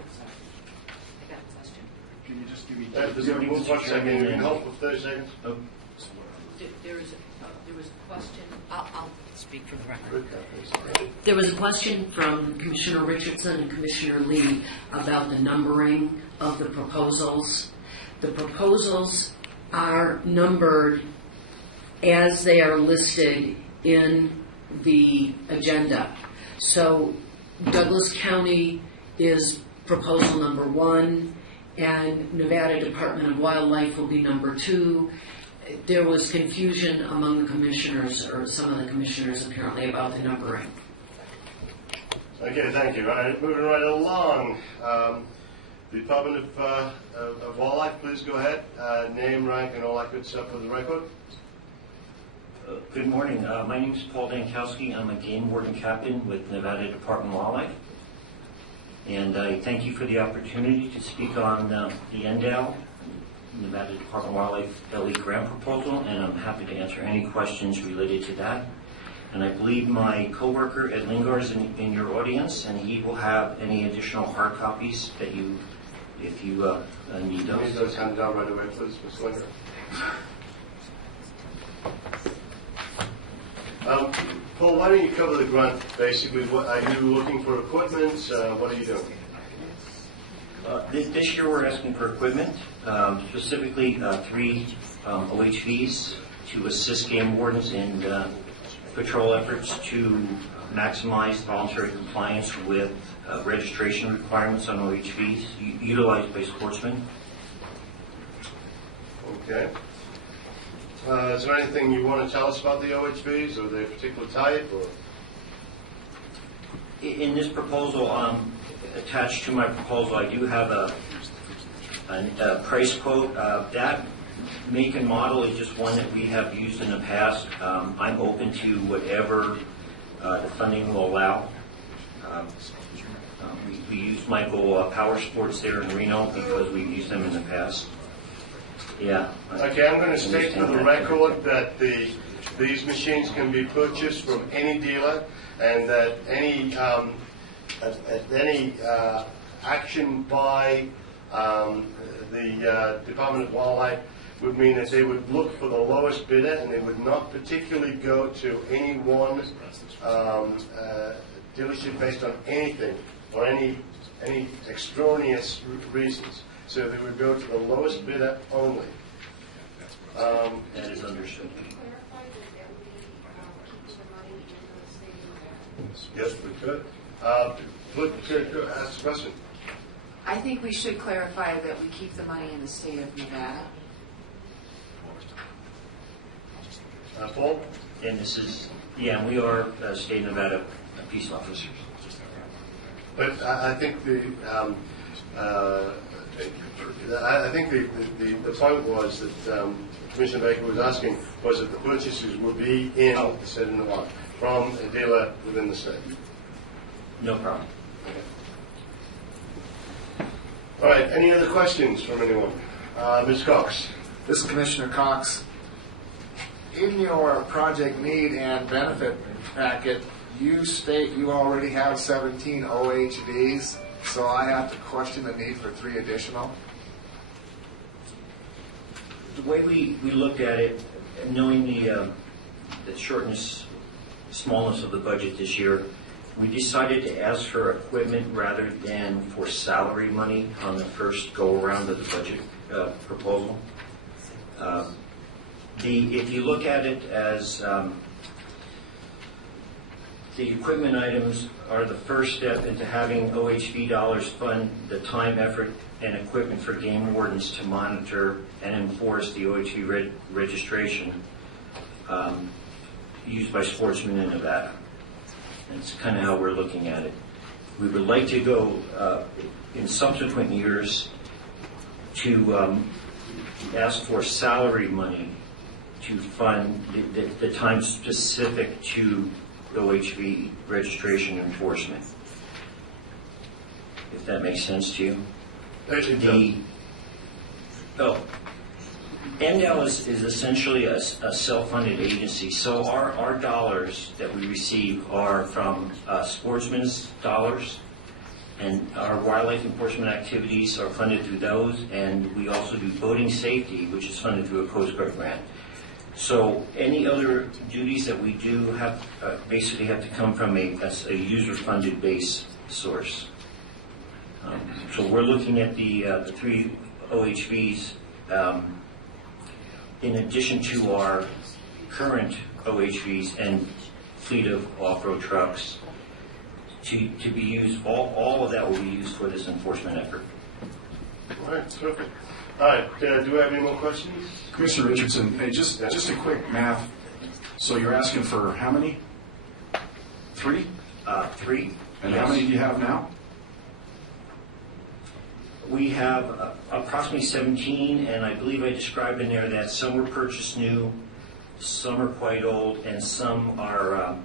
Can you just give me... One second, you can hold for 30 seconds. Oh. There was a question. I'll speak for the record. There was a question from Commissioner Richardson and Commissioner Lee about the numbering of the proposals. The proposals are numbered as they are listed in the agenda. So Douglas County is proposal number 1, and Nevada Department of Wildlife will be number 2. There was confusion among the commissioners, or some of the commissioners apparently, about the numbering. Okay, thank you. All right, moving right along. Department of Wildlife, please go ahead. Name, rank, and all that good stuff for the record. Good morning. My name is Paul Dankowski. I'm a game warden captain with Nevada Department of Wildlife. And I thank you for the opportunity to speak on the NDOW, Nevada Department of Wildlife LE grant proposal, and I'm happy to answer any questions related to that. And I believe my coworker Ed Lingar is in your audience, and he will have any additional hard copies that you, if you need those. Need those handed out right away, please, Ms. Lingar. Paul, why don't you cover the grant? Basically, what are you looking for? Equipment? What are you doing? This year we're asking for equipment, specifically 3 OHVs to assist game wardens in patrol efforts to maximize voluntary compliance with registration requirements on OHVs utilized by sportsmen. Okay. Is there anything you want to tell us about the OHVs? Are they a particular type? Or? In this proposal, attached to my proposal, I do have a price quote. That make and model is just one that we have used in the past. I'm open to whatever the funding will allow. We use Michael Power Sports there in Reno because we've used them in the past. Yeah. Okay, I'm going to state for the record that these machines can be purchased from any dealer, and that any action by the Department of Wildlife would mean that they would look for the lowest bidder, and they would not particularly go to any one dealership based on anything or any extraneous reasons. So they would go to the lowest bidder only. That is understood. Yes, we could. Ask a question. I think we should clarify that we keep the money in the state of Nevada. Paul? And this is, yeah, we are state of Nevada peace officers. But I think the point was that Commissioner Baker was asking was that the purchases would be in the state of Nevada from a dealer within the state. No problem. All right. Any other questions from anyone? Ms. Cox. This is Commissioner Cox. In your project need and benefit packet, you state you already have 17 OHVs, so I have to question the need for 3 additional. The way we looked at it, knowing the smallness of the budget this year, we decided to ask for equipment rather than for salary money on the first go-around of the budget proposal. If you look at it as the equipment items are the first step into having OHV dollars fund the time, effort, and equipment for game wardens to monitor and enforce the OHV registration used by sportsmen in Nevada. That's kind of how we're looking at it. We would like to go in subsequent years to ask for salary money to fund the time specific to OHV registration enforcement. If that makes sense to you. NDAL is essentially a self-funded agency, so our dollars that we receive are from sportsmen's dollars, and our wildlife enforcement activities are funded through those, and we also do boating safety, which is funded through a Coast Guard grant. So any other duties that we do have basically have to come from a user-funded base source. So we're looking at the 3 OHVs in addition to our current OHVs and fleet of off-road trucks to be used. All of that will be used for this enforcement effort. All right, terrific. All right, do we have any more questions? Commissioner Richardson, hey, just a quick math. So you're asking for how many? 3? 3. And yes. How many do you have now? We have approximately 17, and I believe I described in there that some were purchased new, some are quite old, and some are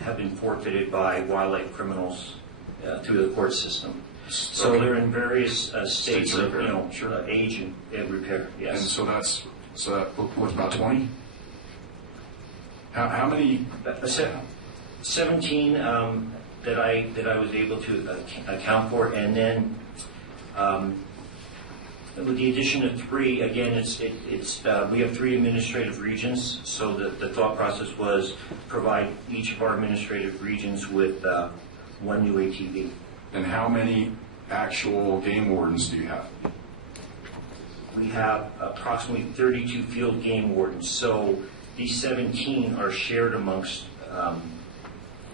have been forfeited by wildlife criminals through the court system. So they're in various states of age and repair. Yes. And so that was about 20. How many? 17 that I was able to account for, and then with the addition of 3, again, we have 3 administrative regions. So the thought process was provide each of our administrative regions with 1 new ATV. And how many actual game wardens do you have? We have approximately 32 field game wardens. So these 17 are shared amongst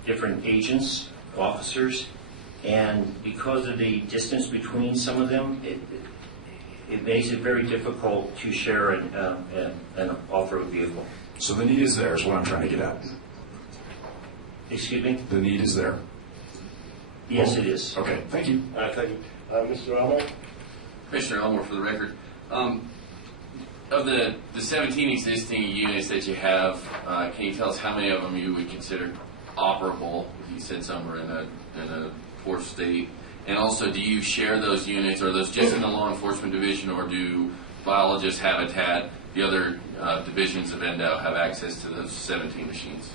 different agents, officers, and because of the distance between some of them, it makes it very difficult to share an off-road vehicle. So the need is there, is what I'm trying to get at. Excuse me? The need is there. Yes, it is. Okay, thank you. Thank you. Mr. Elmore? Commissioner Elmore, for the record. Of the 17 existing units that you have, can you tell us how many of them you would consider operable? You said some were in a poor state. And also, do you share those units? Are those just in the law enforcement division, or do biologists, Habitat, the other divisions of NDOW have access to those 17 machines?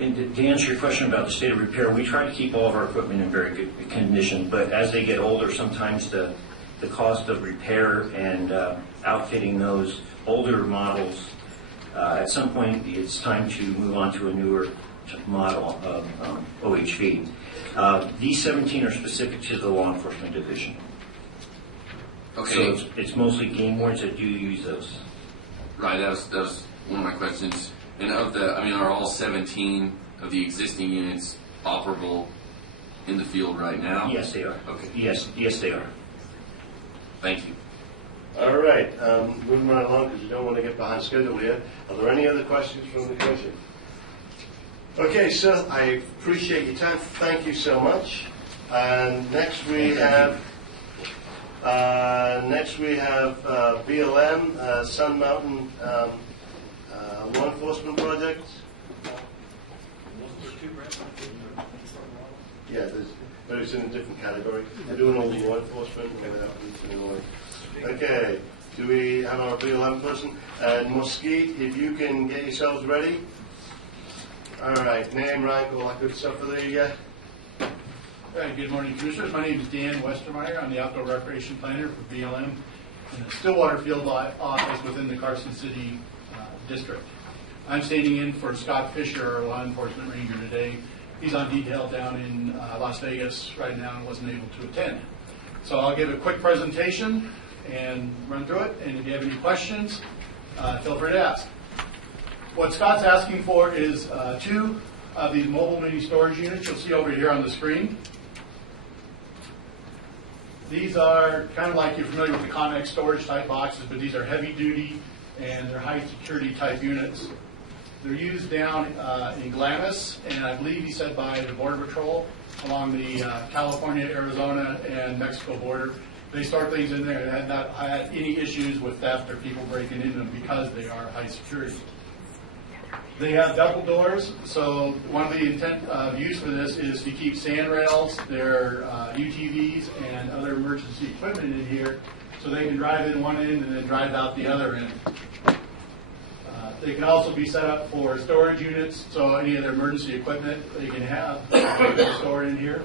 And to answer your question about the state of repair, we try to keep all of our equipment in very good condition, but as they get older, sometimes the cost of repair and outfitting those older models, at some point it's time to move on to a newer model of OHV. These 17 are specific to the law enforcement division. Okay. So it's mostly game wardens that do use those. Right, that was one of my questions. And are all 17 of the existing units operable in the field right now? Yes, they are. Okay. Yes, they are. Thank you. All right, moving right along because we don't want to get behind schedule here. Are there any other questions from the commission? Okay, sir, I appreciate your time. Thank you so much. And next we have BLM, Sun Mountain Law Enforcement Project. Yeah, but it's in a different category. They're doing all the law enforcement. Okay, do we have our BLM person? And Mosquite, if you can get yourselves ready. All right, name, rank, all that good stuff for the... Good morning, Commissioners. My name is Dan Westermeyer. I'm the Outdoor Recreation Planner for BLM in the Stillwater Field Office within the Carson City District. I'm standing in for Scott Fisher, our law enforcement ranger today. He's on detail down in Las Vegas right now and wasn't able to attend. So I'll give a quick presentation and run through it, and if you have any questions, feel free to ask. What Scott's asking for is 2 of these mobile mini storage units you'll see over here on the screen. These are kind of like you're familiar with the Connex storage type boxes, but these are heavy duty and they're high security type units. They're used down in Glamis, and I believe he said by the Border Patrol along the California, Arizona, and Mexico border. They store things in there and have not had any issues with theft or people breaking into them because they are high security. They have double doors, so one of the intent of use for this is to keep sand rails, their UTVs, and other emergency equipment in here so they can drive in one end and then drive out the other end. They can also be set up for storage units, so any of their emergency equipment they can have stored in here.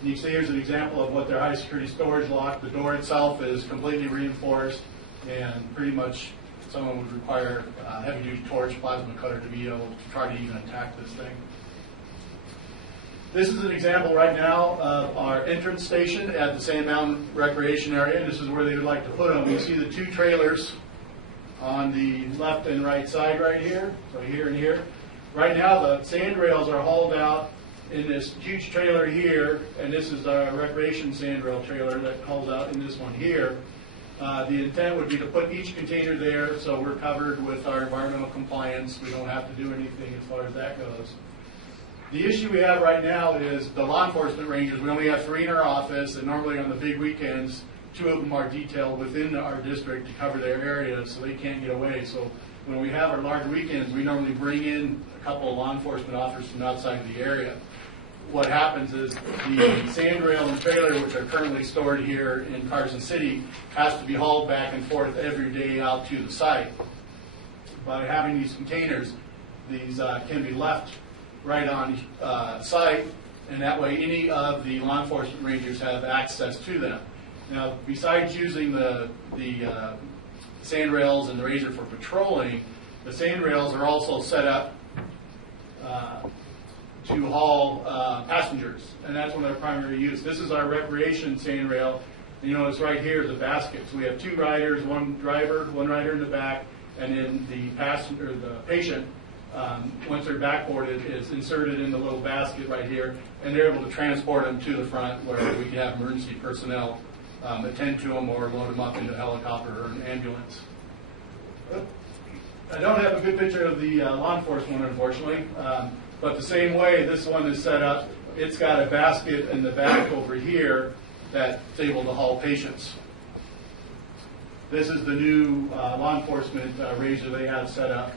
And you can see here's an example of what their high security storage lock. The door itself is completely reinforced, and pretty much someone would require a heavy duty torch, plasma cutter to be able to try to even attack this thing. This is an example right now of our entrance station at the Sand Mountain Recreation Area. This is where they would like to put them. You see the 2 trailers on the left and right side right here, so here and here. Right now the sand rails are hauled out in this huge trailer here, and this is our recreation sand rail trailer that hauls out in this one here. The intent would be to put each container there so we're covered with our environmental compliance. We don't have to do anything as far as that goes. The issue we have right now is the law enforcement rangers. We only have 3 in our office, and normally on the big weekends, 2 of them are detailed within our district to cover their area so they can't get away. So when we have our large weekends, we normally bring in a couple of law enforcement officers from outside of the area. What happens is the sand rail and trailer, which are currently stored here in Carson City, has to be hauled back and forth every day out to the site. By having these containers, these can be left right on site, and that way any of the law enforcement rangers have access to them. Now, besides using the sand rails and the razor for patrolling, the sand rails are also set up to haul passengers, and that's one of their primary use. This is our recreation sand rail. You notice right here is a basket. So we have 2 riders, 1 driver, 1 rider in the back, and then the passenger, the patient, once they're backboarded, is inserted in the little basket right here, and they're able to transport them to the front where we can have emergency personnel attend to them or load them up into a helicopter or an ambulance. I don't have a good picture of the law enforcement one, unfortunately, but the same way this one is set up, it's got a basket in the back over here that's able to haul patients. This is the new law enforcement razor they have set up.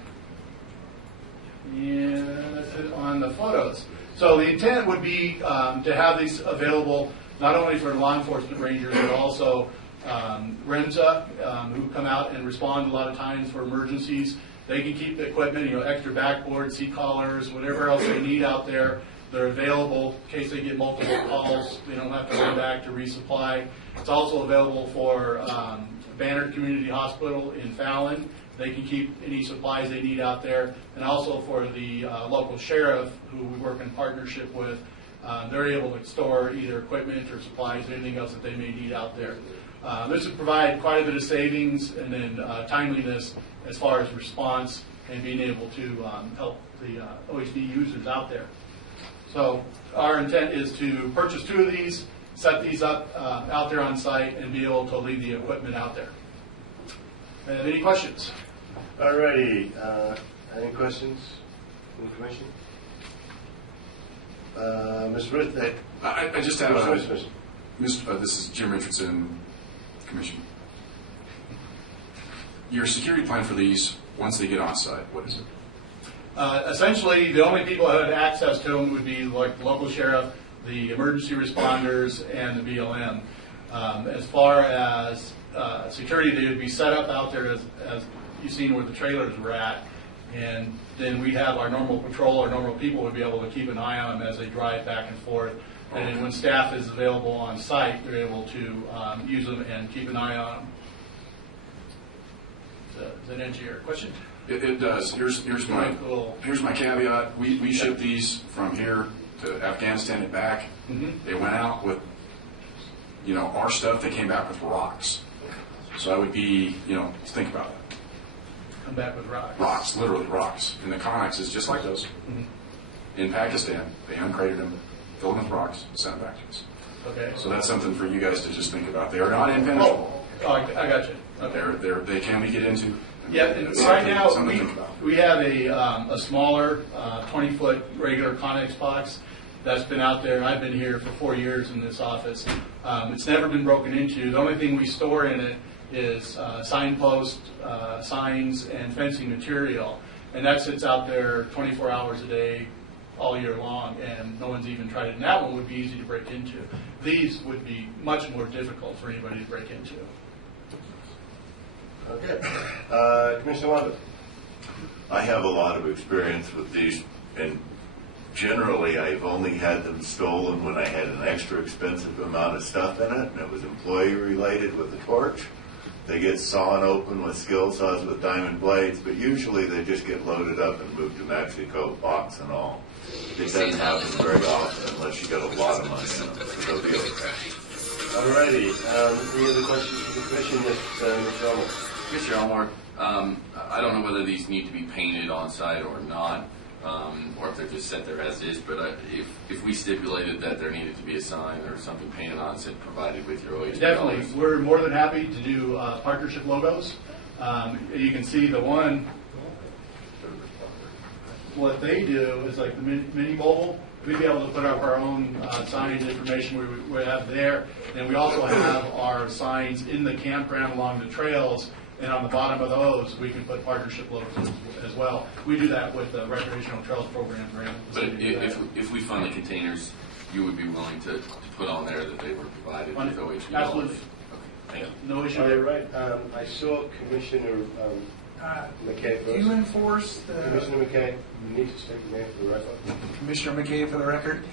And that's it on the photos. So the intent would be to have these available not only for law enforcement rangers, but also REMSA, who come out and respond a lot of times for emergencies. They can keep the equipment, extra backboard, seat collars, whatever else they need out there. They're available in case they get multiple calls. They don't have to run back to resupply. It's also available for Banner Community Hospital in Fallon. They can keep any supplies they need out there. And also for the local sheriff, who we work in partnership with, they're able to store either equipment or supplies, anything else that they may need out there. This would provide quite a bit of savings and then timeliness as far as response and being able to help the OHD users out there. So our intent is to purchase 2 of these, set these up out there on site, and be able to leave the equipment out there. Any questions? All righty. Any questions from the commission? Ms. Ruth, I just have Mr. this is Jim Richardson, Commission. Your security plan for these, once they get on site, what is it? Essentially, the only people that had access to them would be like the local sheriff, the emergency responders, and the BLM. As far as security, they would be set up out there as you've seen where the trailers were at, and then we'd have our normal patrol, our normal people would be able to keep an eye on them as they drive back and forth. And then when staff is available on site, they're able to use them and keep an eye on them. Does that answer your question? It does. Here's my caveat. We ship these from here to Afghanistan and back. They went out with, our stuff. They came back with rocks. So I would be, think about it. Come back with rocks. Rocks, literally rocks. And the Connex is just like those. In Pakistan, they uncrated them, filled them with rocks, sent them back to us. Okay. So that's something for you guys to just think about. They are not impenetrable. Oh, I got you. Okay. They can be get into. Yeah, and right now we have a smaller 20-foot regular Connex box that's been out there. I've been here for 4 years in this office. It's never been broken into. The only thing we store in it is signpost, signs, and fencing material. And that sits out there 24 hours a day, all year long, and no one's even tried it. And that one would be easy to break into. These would be much more difficult for anybody to break into. Okay. Commissioner Wanda. I have a lot of experience with these, and generally I've only had them stolen when I had an extra expensive amount of stuff in it, and it was employee related with a torch. They get sawn open with skill saws with diamond blades, but usually they just get loaded up and moved to Mexico, box and all. It doesn't happen very often unless you got a lot of money in them, so they'll be okay. All righty. Any other questions for the commission? Mr. Elmore. Mr. Elmore, I don't know whether these need to be painted on site or not, or if they're just set there as is, but if we stipulated that there needed to be a sign or something painted on it provided with your OHV Definitely. dollars. We're more than happy to do partnership logos. You can see the one, what they do is like the mini mobile. We'd be able to put up our own signage information we have there. And we also have our signs in the campground along the trails. And on the bottom of those, we can put partnership logos as well. We do that with the recreational trails program grant. But if we fund the containers, you would be willing to put on there that they were provided with OHV dollars? Absolutely. Okay, thank you. No issue All there. right. I saw Commissioner McKay first. Do you enforce the... Commissioner McKay, you need to state your name for the record. Commissioner McKay for the record.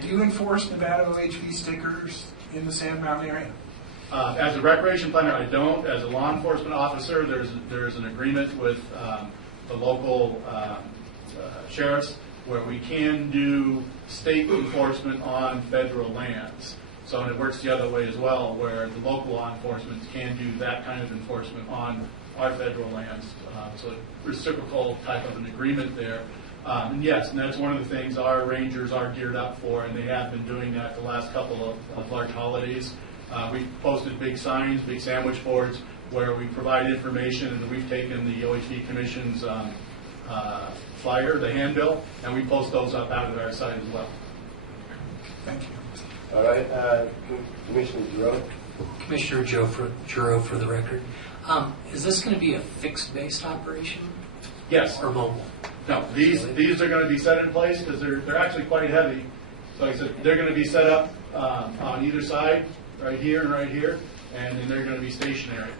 Do you enforce Nevada OHV stickers in the Sand Mountain area? As a recreation planner, I don't. As a law enforcement officer, there's an agreement with the local sheriffs where we can do state enforcement on federal lands. So it works the other way as well, where the local law enforcement can do that kind of enforcement on our federal lands. So a reciprocal type of an agreement there. And yes, and that's one of the things our rangers are geared up for, and they have been doing that the last couple of large holidays. We've posted big signs, big sandwich boards, where we provide information, and we've taken the OHV Commission's flyer, the handbill, and we post those up out at our site as well. Thank you. All right. Commissioner Giroux. Commissioner Giroux for the record. Is this going to be a fixed-based operation? Yes. Or mobile? No, these are going to be set in place because they're actually quite heavy. So like I said, they're going to be set up on either side, right here and right here, and then they're going to be stationary.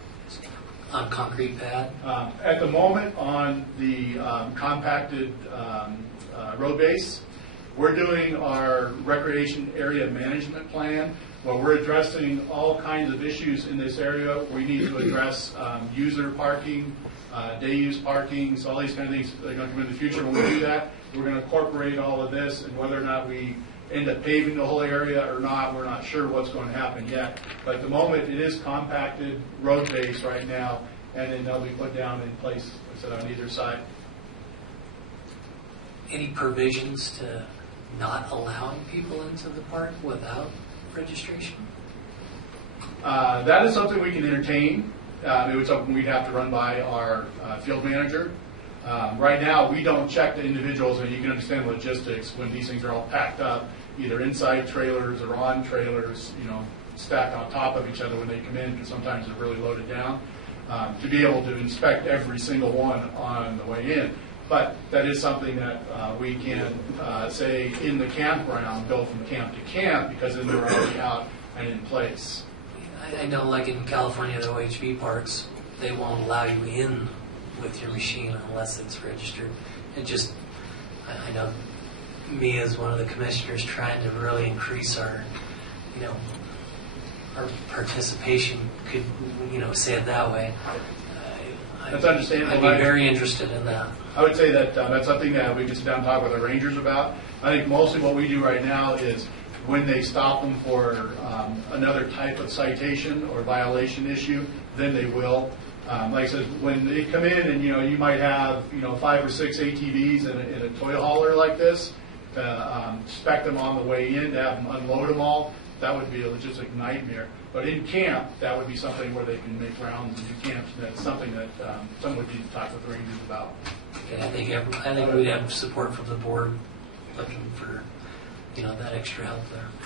On concrete pad? At the moment, on the compacted road base, we're doing our recreation area management plan where we're addressing all kinds of issues in this area. We need to address user parking, day use parking, so all these kind of things that are going to come in the future. When we do that, we're going to incorporate all of this, and whether or not we end up paving the whole area or not, we're not sure what's going to happen yet. But at the moment, it is compacted road base right now, and then they'll be put down in place, like I said, on either side. Any provisions to not allowing people into the park without registration? That is something we can entertain. It was something we'd have to run by our field manager. Right now, we don't check the individuals, and you can understand logistics when these things are all packed up, either inside trailers or on trailers, stacked on top of each other when they come in, because sometimes they're really loaded down, to be able to inspect every single one on the way in. But that is something that we can, say, in the campground, go from camp to camp, because then they're already out and in place. I know, like in California, the OHV parks, they won't allow you in with your machine unless it's registered. I know me as one of the commissioners trying to really increase our, our participation, could, say it that way. That's understandable. I'd be very interested in that. I would say that that's something that we can sit down and talk with our rangers about. I think mostly what we do right now is when they stop them for another type of citation or violation issue, then they will. Like I said, when they come in and you might have 5 or 6 ATVs in a toy hauler like this, to spec them on the way in, to have them unload them all, that would be a logistic nightmare. But in camp, that would be something where they can make rounds and do camps, and that's something that someone would need to talk with the rangers about. Okay, I think we'd have support from the board looking for that extra help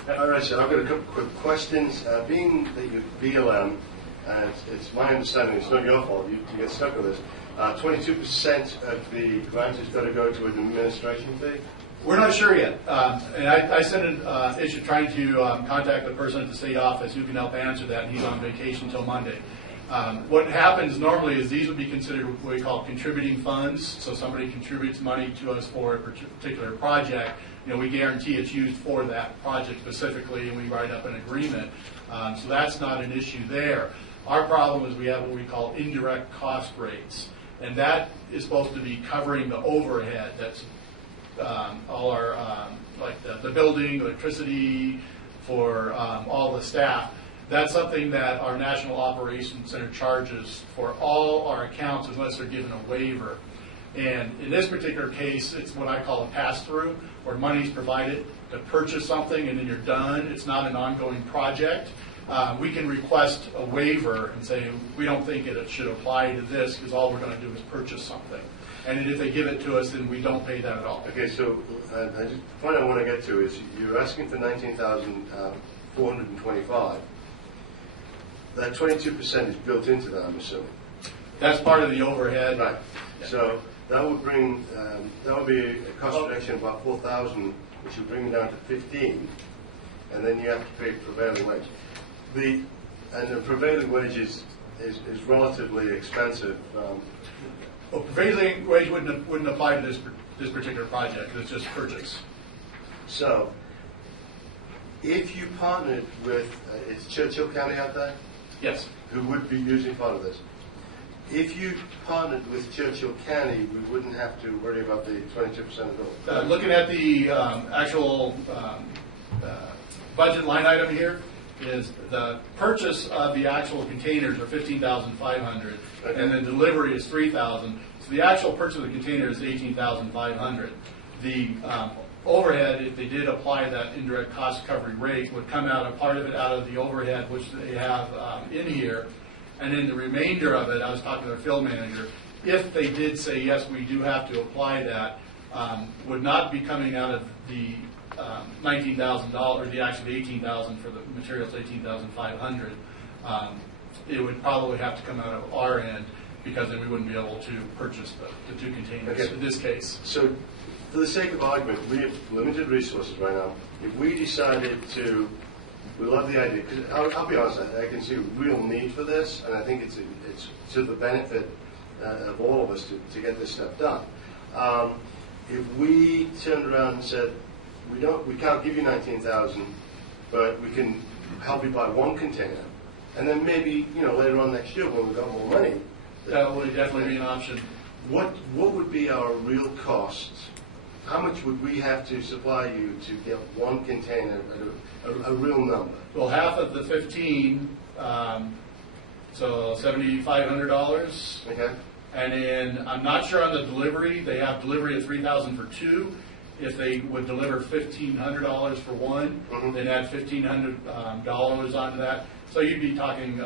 there. All right, so I've got a couple quick questions. Being that you're BLM, and it's my understanding, it's not your fault, you get stuck with this, 22% of the grant has got to go to an administration fee? We're not sure yet. And I sent an issue trying to contact the person at the state office who can help answer that, and he's on vacation until Monday. What happens normally is these would be considered what we call contributing funds. So somebody contributes money to us for a particular project. We guarantee it's used for that project specifically, and we write up an agreement. So that's not an issue there. Our problem is we have what we call indirect cost rates, and that is supposed to be covering the overhead. That's all our, like the building, electricity, for all the staff. That's something that our National Operations Center charges for all our accounts unless they're given a waiver. And in this particular case, it's what I call a pass-through, where money's provided to purchase something and then you're done. It's not an ongoing project. We can request a waiver and say, we don't think it should apply to this because all we're going to do is purchase something. And if they give it to us, then we don't pay that at all. Okay, so the point I want to get to is you're asking for $19,425. That 22% is built into that, I'm assuming. That's part of the overhead. Right. Yeah. So that would bring that would be a cost reduction of about 4,000, which would bring it down to 15, and then you have to pay prevailing wage. The prevailing wage is relatively expensive. Well, prevailing wage wouldn't apply to this particular project. It's just purchase. So, if you partnered with, it's Churchill County out there? Yes. Who would be using part of this. If you partnered with Churchill County, we wouldn't have to worry about the 22% of bill. Looking at the actual budget line item here, is the purchase of the actual containers are $15,500, okay, and then delivery is $3,000. So the actual purchase of the container is $18,500. The overhead, if they did apply that indirect cost recovery rate, would come out, a part of it out of the overhead, which they have in here, and then the remainder of it, I was talking to their field manager, if they did say, yes, we do have to apply that, would not be coming out of the $19,000, the actual $18,000 for the materials, $18,500. It would probably have to come out of our end because then we wouldn't be able to purchase the 2 containers in this case. So, for the sake of argument, we have limited resources right now. If we decided to, we love the idea, because I'll be honest, I can see a real need for this, and I think it's to the benefit of all of us to get this stuff done. If we turned around and said, we can't give you 19,000, but we can help you buy 1 container, and then maybe later on next year when we've got more money, that would definitely be an option. What would be our real cost? How much would we have to supply you to get 1 container at a real number? Well, half of the 15, so $7,500. Okay. And then I'm not sure on the delivery. They have delivery of $3,000 for 2. if they would deliver $1,500 for one, then add $1,500 onto that. So you'd be talking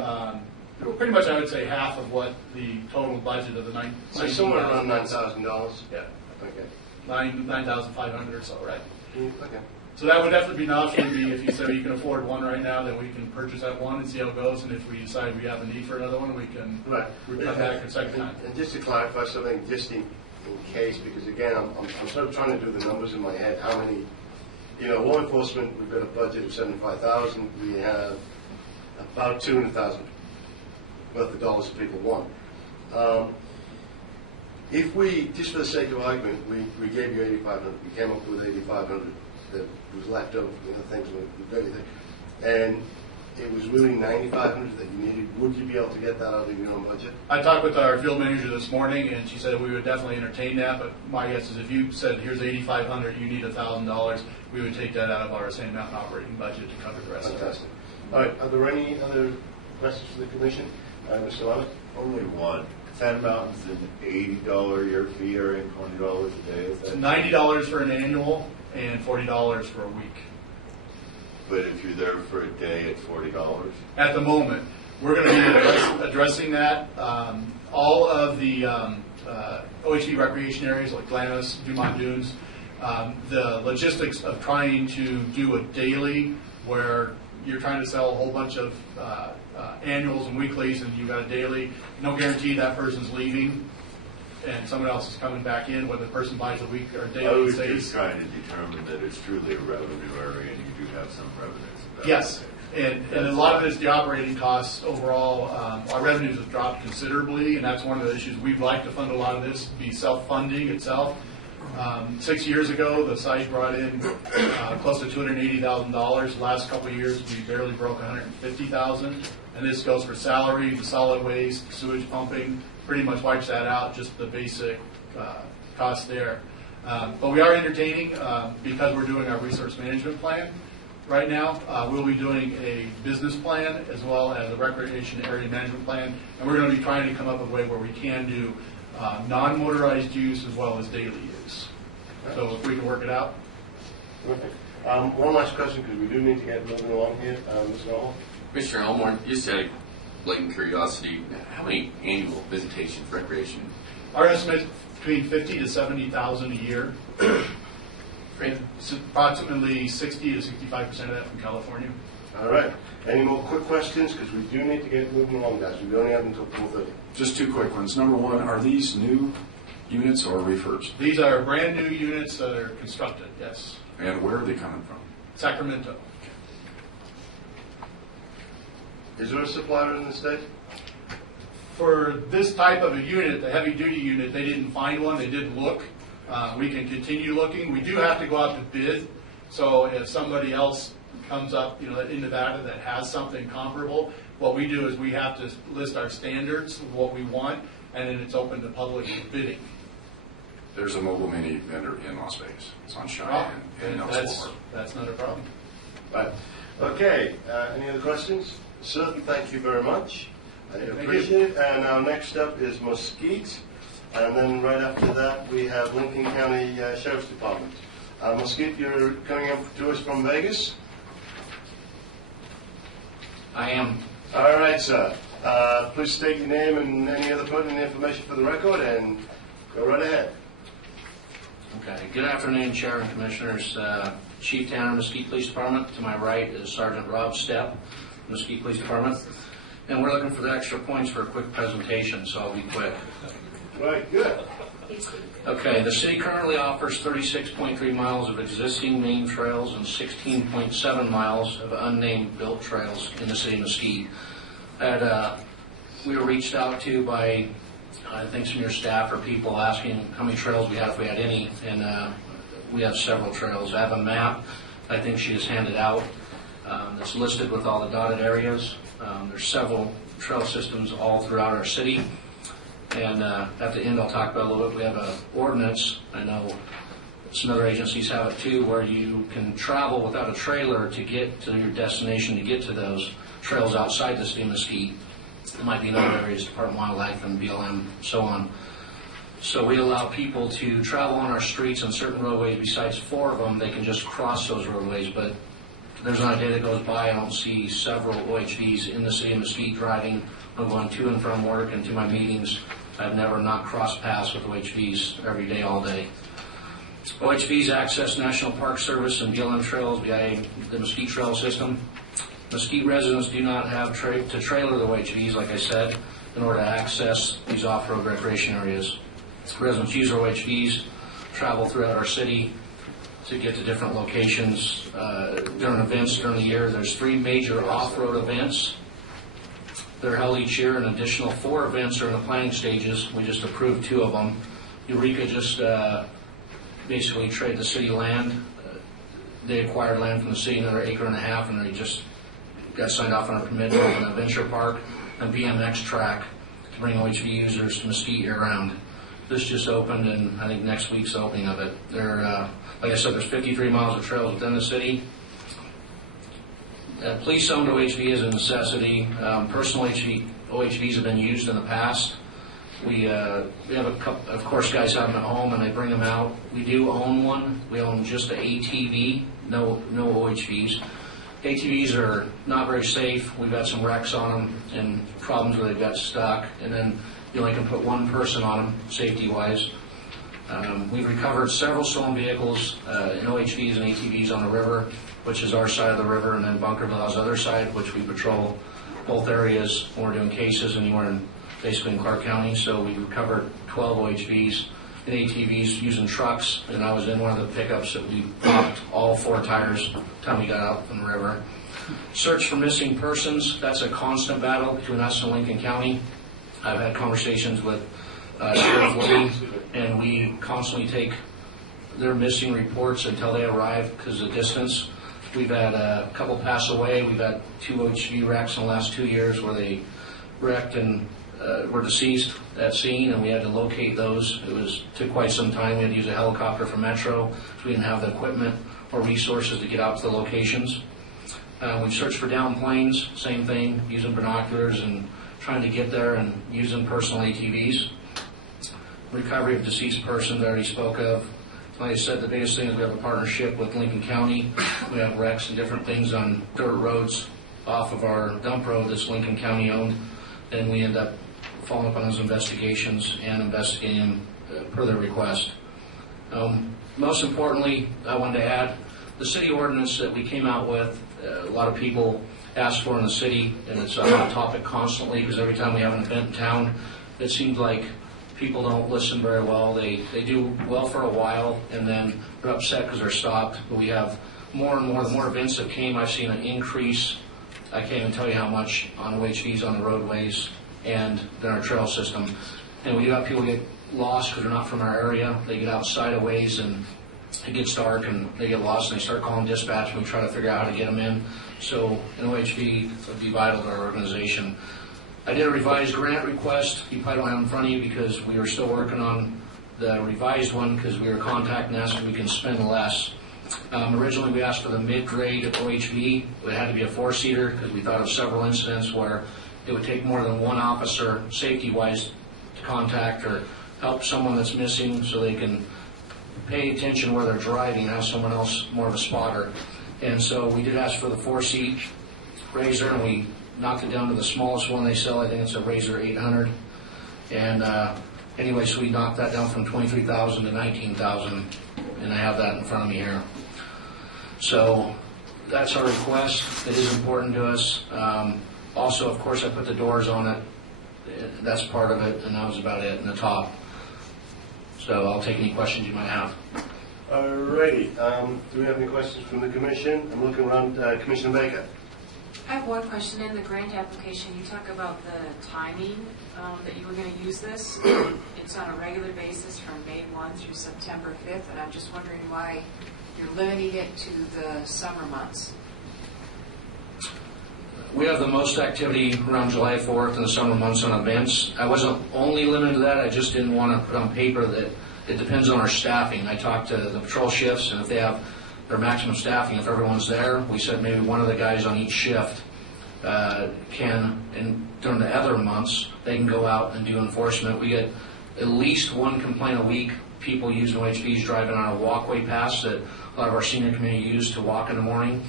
pretty much, I would say, half of what the total budget of the So somewhere around $9,000. Yeah. Okay. 9,500 or so, right? Okay. So that would definitely be an option. If you say you can afford one right now, then we can purchase that one and see how it goes. And if we decide we have a need for another one, we can come back a second time. And just to clarify something, just in case, because again, I'm sort of trying to do the numbers in my head. How many, law enforcement, we've got a budget of $75,000. We have about $200,000 worth of dollars that people want. If we, just for the sake of argument, we gave you $8,500, we came up with $8,500 that was left over, things with everything, and it was really $9,500 that you needed, would you be able to get that out of your own budget? I talked with our field manager this morning, and she said we would definitely entertain that, but my guess is if you said, here's $8,500, you need $1,000, we would take that out of our Sand Mountain operating budget to cover the rest Fantastic. of it. All right, are there any other questions for the commission? Mr. Levitt? Only one. Sand Mountain's an $80 a year fee or $20 a day. Is It's that $90 for an annual and $40 for a week. But if you're there for a day, it's $40. At the moment, we're going to be addressing that. All of the OHV recreation areas like Glamis, Dumont Dunes, the logistics of trying to do a daily where you're trying to sell a whole bunch of annuals and weeklies and you've got a daily, no guarantee that person's leaving and someone else is coming back in, whether the person buys a week or a daily. I was just trying to determine that it's truly a revenue area and you do have some revenues. Yes, and a lot of it is the operating costs overall. Our revenues have dropped considerably, and that's one of the issues. We'd like to fund a lot of this, be self-funding itself. 6 years ago, the site brought in close to $280,000. The last couple of years, we barely broke $150,000, and this goes for salary, the solid waste, sewage pumping, pretty much wipes that out, just the basic costs there. But we are entertaining, because we're doing our resource management plan right now, we'll be doing a business plan as well as a recreation area management plan, and we're going to be trying to come up with a way where we can do non-motorized use as well as daily use. So if we can work it out. Perfect. One last question, because we do need to get moving along here. Mr. Elmore? Mr. Elmore, just out of blatant curiosity, how many annual visitations, recreation? Our estimate is between 50 to 70,000 a year. It's approximately 60 to 65% of that from California. All right. Any more quick questions? Because we do need to get moving along, guys. We only have until 4:30. Just two quick ones. Number one, are these new units or refurbs? These are brand new units that are constructed, yes. And where are they coming from? Sacramento. Is there a supplier in the state? For this type of a unit, the heavy-duty unit, they didn't find one. They did look. We can continue looking. We do have to go out to bid. So if somebody else comes up, into that has something comparable, what we do is we have to list our standards of what we want, and then it's open to public bidding. There's a mobile mini vendor in Las Vegas. It's on Cheyenne and elsewhere. That's not a problem. Right. Okay. Any other questions? Sir, thank you very much. I appreciate it. And our next up is Mesquite. And then right after that, we have Lincoln County Sheriff's Department. Mesquite, you're coming up to us from Vegas? I am. All right, sir. Please state your name and any other pertinent information for the record, and go right ahead. Okay. Good afternoon, Chair and Commissioners. Chief Tanner, Mesquite Police Department. To my right is Sergeant Rob Stepp, Mesquite Police Department. And we're looking for the extra points for a quick presentation, so I'll be quick. Right, good. Okay, the city currently offers 36.3 miles of existing named trails and 16.7 miles of unnamed built trails in the city of Mesquite. We were reached out to by, I think, some of your staff or people asking how many trails we have, if we had any, and we have several trails. I have a map I think she has handed out that's listed with all the dotted areas. There's several trail systems all throughout our city. And at the end, I'll talk about a little bit. We have an ordinance. I know some other agencies have it too, where you can travel without a trailer to get to your destination, to get to those trails outside the city of Mesquite. It might be in other areas, Department of Wildlife and BLM, so on. So we allow people to travel on our streets on certain roadways. Besides 4 of them, they can just cross those roadways. But there's not a day that goes by I don't see several OHVs in the city of Mesquite driving. I'm going to and from work and to my meetings. I've never not crossed paths with OHVs every day, all day. OHVs access National Park Service and BLM trails via the Mesquite Trail System. Mesquite residents do not have to trailer the OHVs, like I said, in order to access these off-road recreation areas. Residents use our OHVs, travel throughout our city to get to different locations during events during the year. There's 3 major off-road events. They're held each year. An additional 4 events are in the planning stages. We just approved 2 of them. Eureka just basically traded the city land. They acquired land from the city, another 1.5 acres, and they just got signed off on a permit to open a venture park and BMX track to bring OHV users to Mesquite year-round. This just opened, and I think next week's the opening of it. Like I said, there's 53 miles of trails within the city. Police-owned OHV is a necessity. Personal OHVs have been used in the past. We have a couple, of course, guys have them at home and they bring them out. We do own one. We own just an ATV, no OHVs. ATVs are not very safe. We've had some wrecks on them and problems where they've got stuck, and then you only can put 1 person on them, safety-wise. We've recovered several stolen vehicles in OHVs and ATVs on the river, which is our side of the river, and then Bunkerville's other side, which we patrol both areas when we're doing cases anywhere basically in Clark County. So we recovered 12 OHVs and ATVs using trucks, and I was in one of the pickups that we popped all 4 tires by the time we got out from the river. Search for missing persons, that's a constant battle between us and Lincoln County. I've had conversations with Sheriff Woody, and we constantly take their missing reports until they arrive because of the distance. We've had a couple pass away. We've had 2 OHV wrecks in the last 2 years where they wrecked and were deceased at scene, and we had to locate those. Took quite some time. We had to use a helicopter from Metro, so we didn't have the equipment or resources to get out to the locations. We've searched for downed planes, same thing, using binoculars and trying to get there and using personal ATVs. Recovery of deceased persons I already spoke of. Like I said, the biggest thing is we have a partnership with Lincoln County. We have wrecks and different things on dirt roads off of our dump road that's Lincoln County owned, and we end up following up on those investigations and investigating per their request. Most importantly, I wanted to add the city ordinance that we came out with. A lot of people ask for in the city, and it's a hot topic constantly because every time we have an event in town, it seems like people don't listen very well. They do well for a while, and then they're upset because they're stopped. But we have more and more. The more events that came, I've seen an increase. I can't even tell you how much on OHVs on the roadways and in our trail system. And we do have people get lost because they're not from our area. They get outside of ways, and it gets dark, and they get lost, and they start calling dispatch, and we try to figure out how to get them in. So an OHV would be vital to our organization. I did a revised grant request. You probably don't have it in front of you because we were still working on the revised one because we were contacting us and we can spend less. Originally, we asked for the mid-grade OHV. It had to be a 4-seater because we thought of several incidents where it would take more than 1 officer, safety-wise, to contact or help someone that's missing so they can pay attention where they're driving and have someone else more of a spotter. And so we did ask for the 4-seat Razor, and we knocked it down to the smallest one they sell. I think it's a Razor 800. And anyway, so we knocked that down from $23,000 to $19,000, and I have that in front of me here. So that's our request. It is important to us. Also, of course, I put the doors on it. That's part of it, and that was about it in the top. So I'll take any questions you might have. All righty. Do we have any questions from the commission? I'm looking around. Commissioner Baker. I have one question. In the grant application, you talk about the timing that you were going to use this. It's on a regular basis from May 1 through September 5th, and I'm just wondering why you're limiting it to the summer months. We have the most activity around July 4th and the summer months on events. I wasn't only limited to that. I just didn't want to put on paper that it depends on our staffing. I talked to the patrol shifts, and if they have their maximum staffing, if everyone's there, we said maybe one of the guys on each shift can, and during the other months, they can go out and do enforcement. We get at least one complaint a week, people using OHVs driving on a walkway pass that a lot of our senior community use to walk in the morning.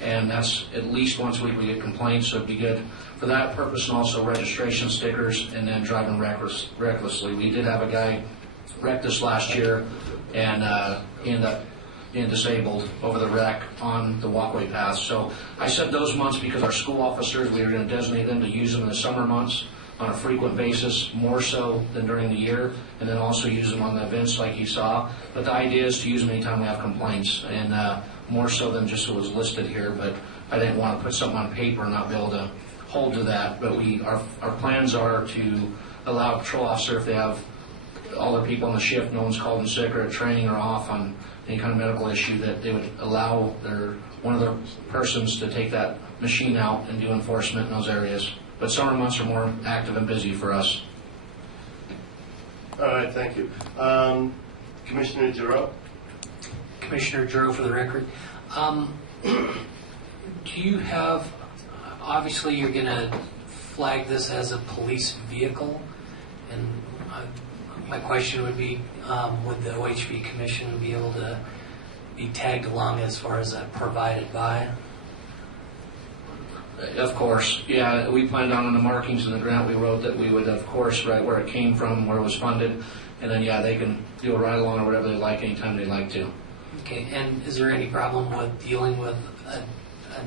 And that's at least once a week we get complaints, so it'd be good for that purpose, and also registration stickers, and then driving recklessly. We did have a guy wreck this last year, and he ended up being disabled over the wreck on the walkway path. So I said those months because our school officers, we were going to designate them to use them in the summer months on a frequent basis, more so than during the year, and then also use them on the events like you saw. But the idea is to use them anytime we have complaints, and more so than just what was listed here. But I didn't want to put something on paper and not be able to hold to that. But our plans are to allow a patrol officer, if they have all their people on the shift, no one's called in sick or at training or off on any kind of medical issue, that they would allow one of their persons to take that machine out and do enforcement in those areas. But summer months are more active and busy for us. All right, thank you. Commissioner Giroux. Commissioner Giroux for the record. Do you have, obviously you're going to flag this as a police vehicle, and my question would be, would the OHV Commission be able to be tagged along as far as a provided by? Of course, yeah. We planned on in the markings in the grant we wrote that we would, of course, write where it came from, where it was funded, and then, yeah, they can do a ride-along or whatever they like anytime they like to. Okay, and is there any problem with dealing with a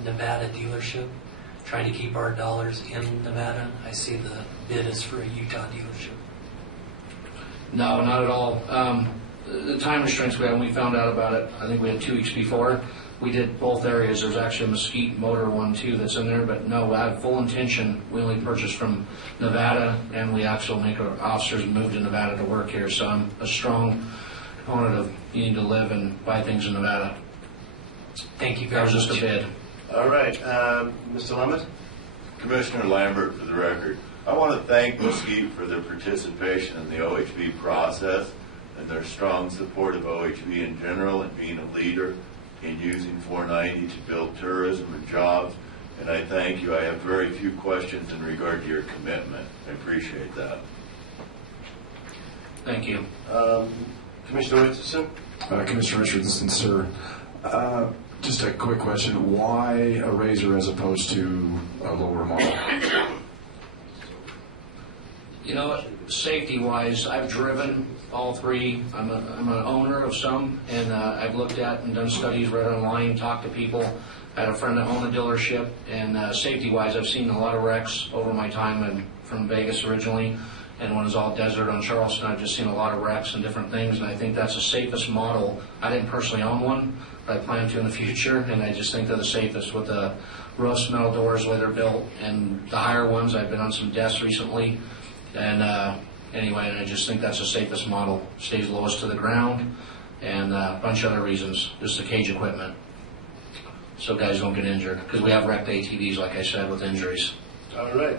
Nevada dealership, trying to keep our dollars in Nevada? I see the bid is for a Utah dealership. No, not at all. The time restraints we had, when we found out about it, I think we had 2 weeks before, we did both areas. There's actually a Mesquite Motor one, too, that's in there. But no, I had full intention. We only purchased from Nevada, and we actually make our officers move to Nevada to work here. So I'm a strong proponent of needing to live and buy things in Nevada. Thank you very much. That was just a bid. All right. Mr. Lambert? Commissioner Lambert, for the record. I want to thank Mesquite for their participation in the OHV process and their strong support of OHV in general and being a leader in using 490 to build tourism and jobs. And I thank you. I have very few questions in regard to your commitment. I appreciate that. Thank you. Commissioner Richardson? Commissioner Richardson, sir. Just a quick question. Why a Razor as opposed to a lower model? You know, safety-wise, I've driven all three. I'm an owner of some, and I've looked at and done studies, read online, talked to people. I had a friend that owned a dealership, and safety-wise, I've seen a lot of wrecks over my time. I'm from Vegas originally, and when it was all desert on Charleston, I've just seen a lot of wrecks and different things, and I think that's the safest model. I didn't personally own one, but I plan to in the future, and I just think they're the safest with the rust metal doors, the way they're built, and the higher ones. I've been on some desks recently. And anyway, I just think that's the safest model. Stays lowest to the ground, and a bunch of other reasons. Just the cage equipment, so guys don't get injured. Because we have wrecked ATVs, like I said, with injuries. All right.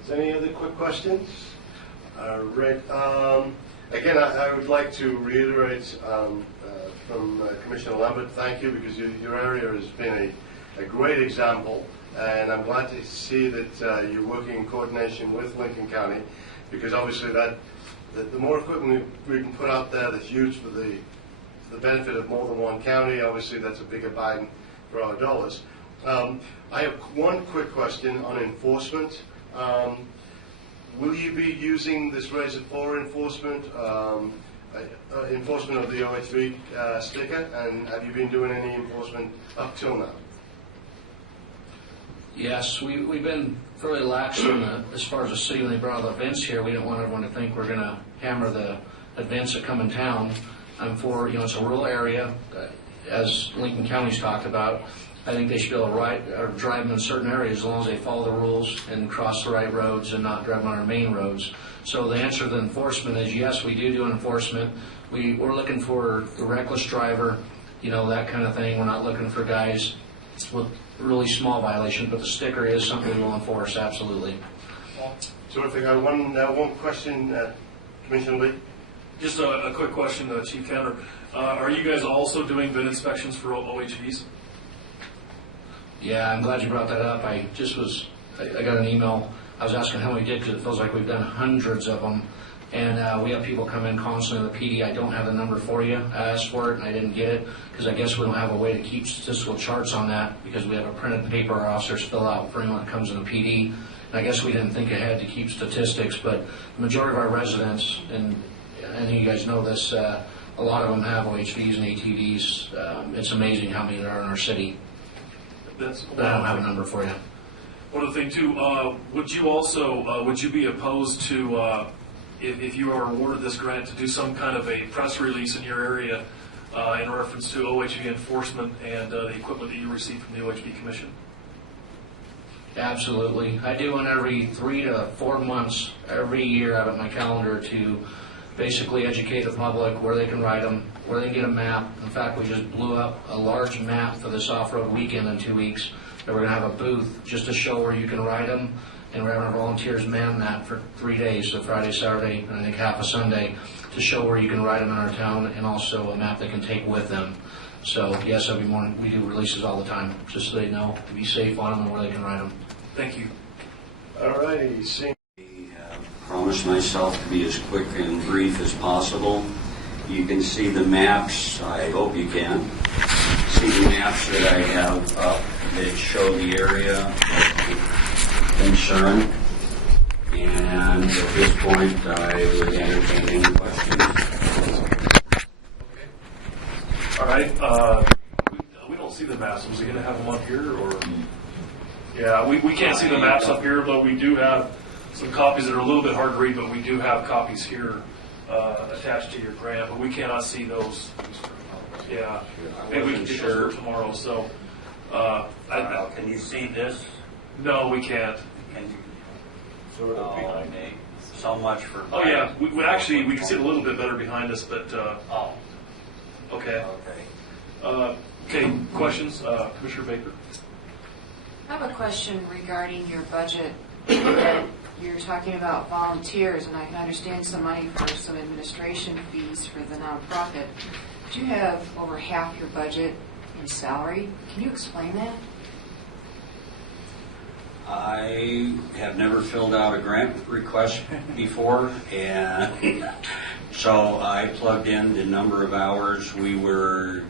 Is there any other quick questions? All right. Again, I would like to reiterate from Commissioner Lambert, thank you, because your area has been a great example. And I'm glad to see that you're working in coordination with Lincoln County, because obviously the more equipment we can put out there that's used for the benefit of more than one county, obviously that's a bigger bang for our dollars. I have one quick question on enforcement. Will you be using this Razor for enforcement, enforcement of the OHV sticker, and have you been doing any enforcement up till now? Yes, we've been fairly lax as far as the city when they brought the events here. We didn't want everyone to think we're going to hammer the events that come in town. It's a rural area, as Lincoln County's talked about. I think they should be able to ride or drive them in certain areas as long as they follow the rules and cross the right roads and not drive on our main roads. So the answer to the enforcement is yes, we do enforcement. We're looking for the reckless driver, that kind of thing. We're not looking for guys with really small violations, but the sticker is something we will enforce, absolutely. Terrific. I have one question, Commissioner Lee. Just a quick question, Chief Cantor. Are you guys also doing VIN inspections for OHVs? Yeah, I'm glad you brought that up. I got an email. I was asking how we did, because it feels like we've done hundreds of them. And we have people come in constantly to the PD. I don't have the number for you. I asked for it and I didn't get it because I guess we don't have a way to keep statistical charts on that because we have a printed paper our officers fill out for anyone that comes in the PD. And I guess we didn't think ahead to keep statistics, but the majority of our residents, and you guys know this, a lot of them have OHVs and ATVs. It's amazing how many there are in our city. That's But I don't have a number for you. one other thing too. Would you also would you be opposed to if you are awarded this grant to do some kind of a press release in your area in reference to OHV enforcement and the equipment that you receive from the OHV Commission? Absolutely. I do one every 3 to 4 months, every year out of my calendar to basically educate the public where they can ride them, where they can get a map. In fact, we just blew up a large map for this off-road weekend in 2 weeks. And we're going to have a booth just to show where you can ride them. And we're having our volunteers man that for 3 days, so Friday, Saturday, and I think half a Sunday, to show where you can ride them in our town and also a map they can take with them. So, yes, every morning we do releases all the time, just so they know to be safe on them and where they can ride them. Thank you. All righty. Promise myself to be as quick and brief as possible. You can see the maps, I hope you can, see the maps that I have up that show the area of concern. And at this point, I would entertain any questions. All right. We don't see the maps. Was he going to have them up here, or? Yeah, we can't see the maps up here, but we do have some copies that are a little bit hard to read, but we do have copies here attached to your grant, but we cannot see those. Yeah, maybe we can get those for tomorrow. So, can you see this? No, we can't. Can you? Okay. So much for. Oh yeah, we actually we can see it a little bit better behind us, but okay. Okay. Questions, Commissioner Baker? I have a question regarding your budget. You're talking about volunteers, and I can understand some money for some administration fees for the nonprofit. But you have over half your budget in salary. Can you explain that? I have never filled out a grant request before, and so I plugged in the number of hours we were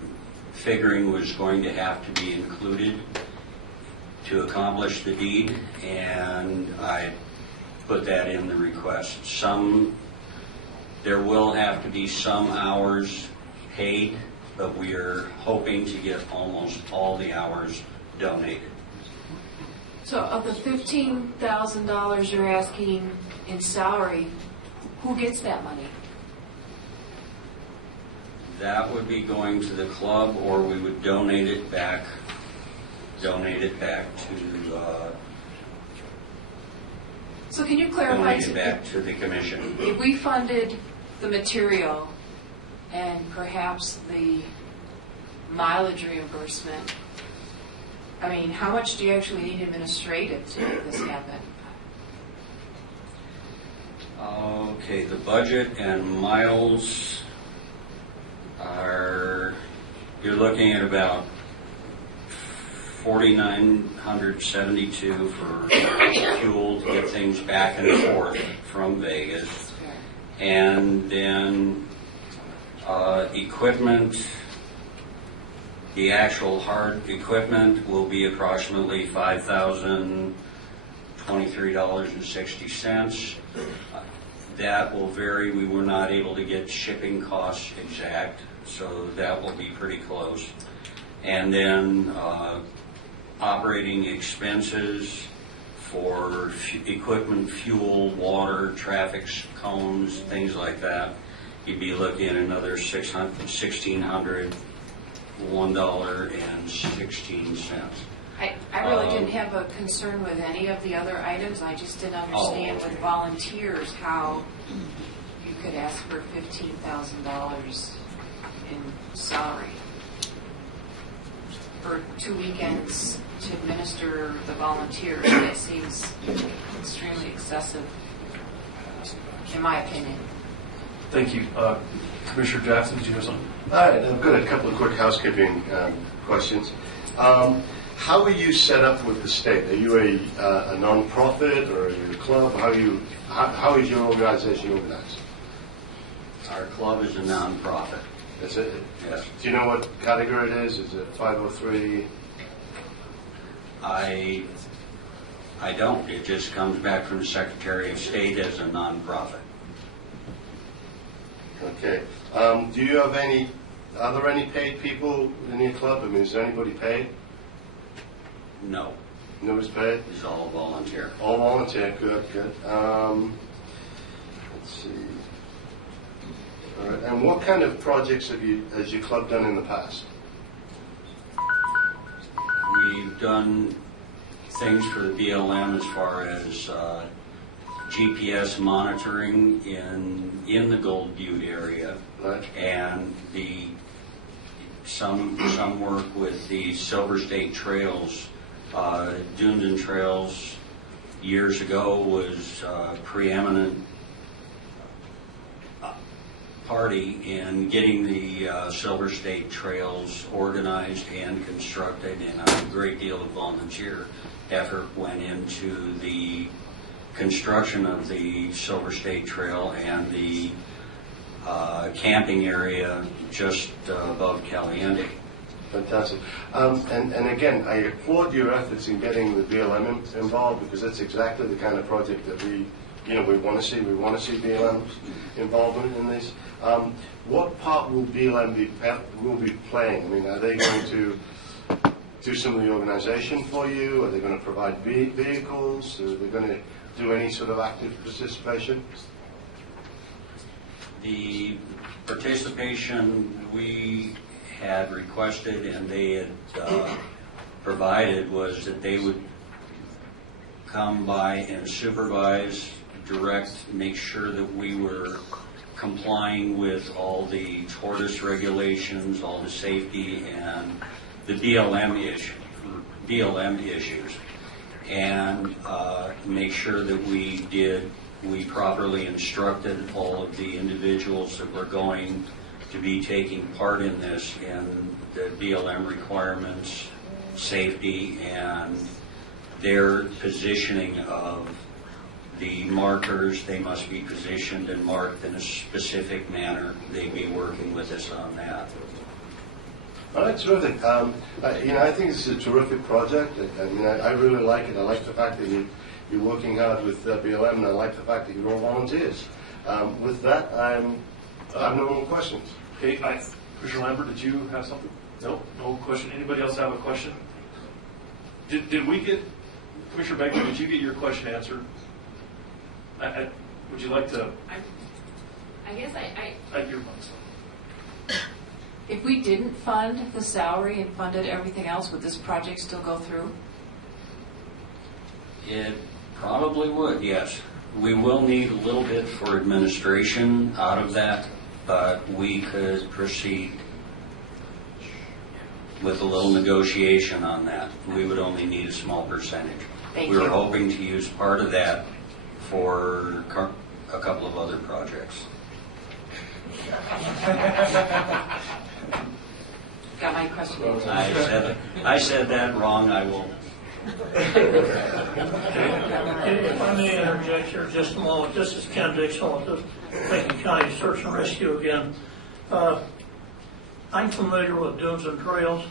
figuring was going to have to be included to accomplish the deed, and I put that in the request. There will have to be some hours paid, but we are hoping to get almost all the hours donated. So of the $15,000 you're asking in salary, who gets that money? That would be going to the club, or we would donate it back to So can you clarify? donate it back to the commission. If we funded the material and perhaps the mileage reimbursement, I mean, how much do you actually need administrative to make this happen? Okay, the budget and miles are, you're looking at about $4,972 for fuel to get things back and forth from Vegas. And then equipment, the actual hard equipment will be approximately $5,023.60. That will vary. We were not able to get shipping costs exact, so that will be pretty close. And then operating expenses for equipment, fuel, water, traffic cones, things like that. You'd be looking at another $1,601.16. I really didn't have a concern with any of the other items. I just didn't understand with volunteers how you could ask for $15,000 in salary for 2 weekends to administer the volunteers. That seems extremely excessive, in my opinion. Thank you. Commissioner Jackson, did you have something? All right, I've got a couple of quick housekeeping questions. How are you set up with the state? Are you a non-profit or are you a club? How is your organization organized? Our club is a nonprofit. Is it? Yes. Do you know what category it is? Is it 503? I don't. It just comes back from the Secretary of State as a nonprofit. Okay. Do you have any? Are there any paid people in your club? I mean, is there anybody paid? No. Nobody's paid? It's all volunteer. All volunteer. Good, good. Let's see. All right. And what kind of projects has your club done in the past? We've done things for the BLM as far as GPS monitoring in the Gold Butte area, right. And some work with the Silver State Trails. Dunedin Trails years ago was preeminent party in getting the Silver State Trails organized and constructed, and a great deal of volunteer effort went into the construction of the Silver State Trail and the camping area just above Caliente. Fantastic. And again, I applaud your efforts in getting the BLM involved, because that's exactly the kind of project that we want to see. We want to see BLM's involvement in this. What part will BLM be playing? I mean, are they going to do some of the organization for you? Are they going to provide vehicles? Are they going to do any sort of active participation? The participation we had requested and they had provided was that they would come by and supervise, direct, make sure that we were complying with all the tortoise regulations, all the safety and the BLM issues, and make sure that we properly instructed all of the individuals that were going to be taking part in this, and the BLM requirements, safety, and their positioning of the markers. They must be positioned and marked in a specific manner. They'd be working with us on that. All right, terrific. I think this is a terrific project. I really like it. I like the fact that you're working hard with BLM, and I like the fact that you're all volunteers. With that, I have no more questions. Okay, Commissioner Lambert, did you have something? No question. Anybody else have a question? Did we get, Commissioner Baker, did you get your question answered? Would you like to? I guess Your mic. if we didn't fund the salary and funded everything else, would this project still go through? It probably would, yes. We will need a little bit for administration out of that, but we could proceed with a little negotiation on that. We would only need a small percentage. Thank we were you. hoping to use part of that for a couple of other projects. Got my question. I said that wrong. I will. If I may interject here just a moment, this is Ken Dixon with the Lincoln County Search and Rescue again. I'm familiar with Dunes and Trails.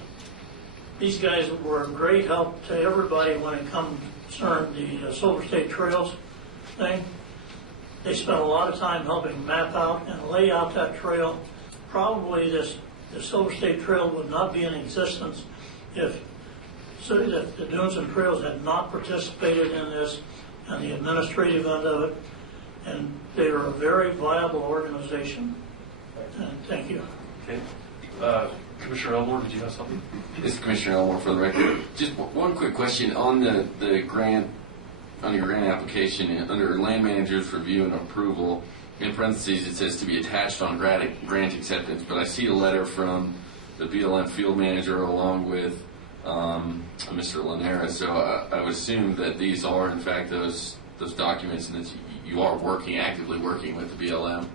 These guys were a great help to everybody when it concerned the Silver State Trails thing. They spent a lot of time helping map out and lay out that trail. Probably the Silver State Trail would not be in existence if the Dunes and Trails had not participated in this and the administrative end of it, and they are a very viable organization. And thank you. Okay. Commissioner Elmore, did you have something? This is Commissioner Elmore for the record. Just one quick question on the grant, on your grant application, under land manager's review and approval, in parentheses it says to be attached on grant acceptance, but I see a letter from the BLM field manager along with Mr. Linares, so I would assume that these are in fact those documents, and that you are actively working with the BLM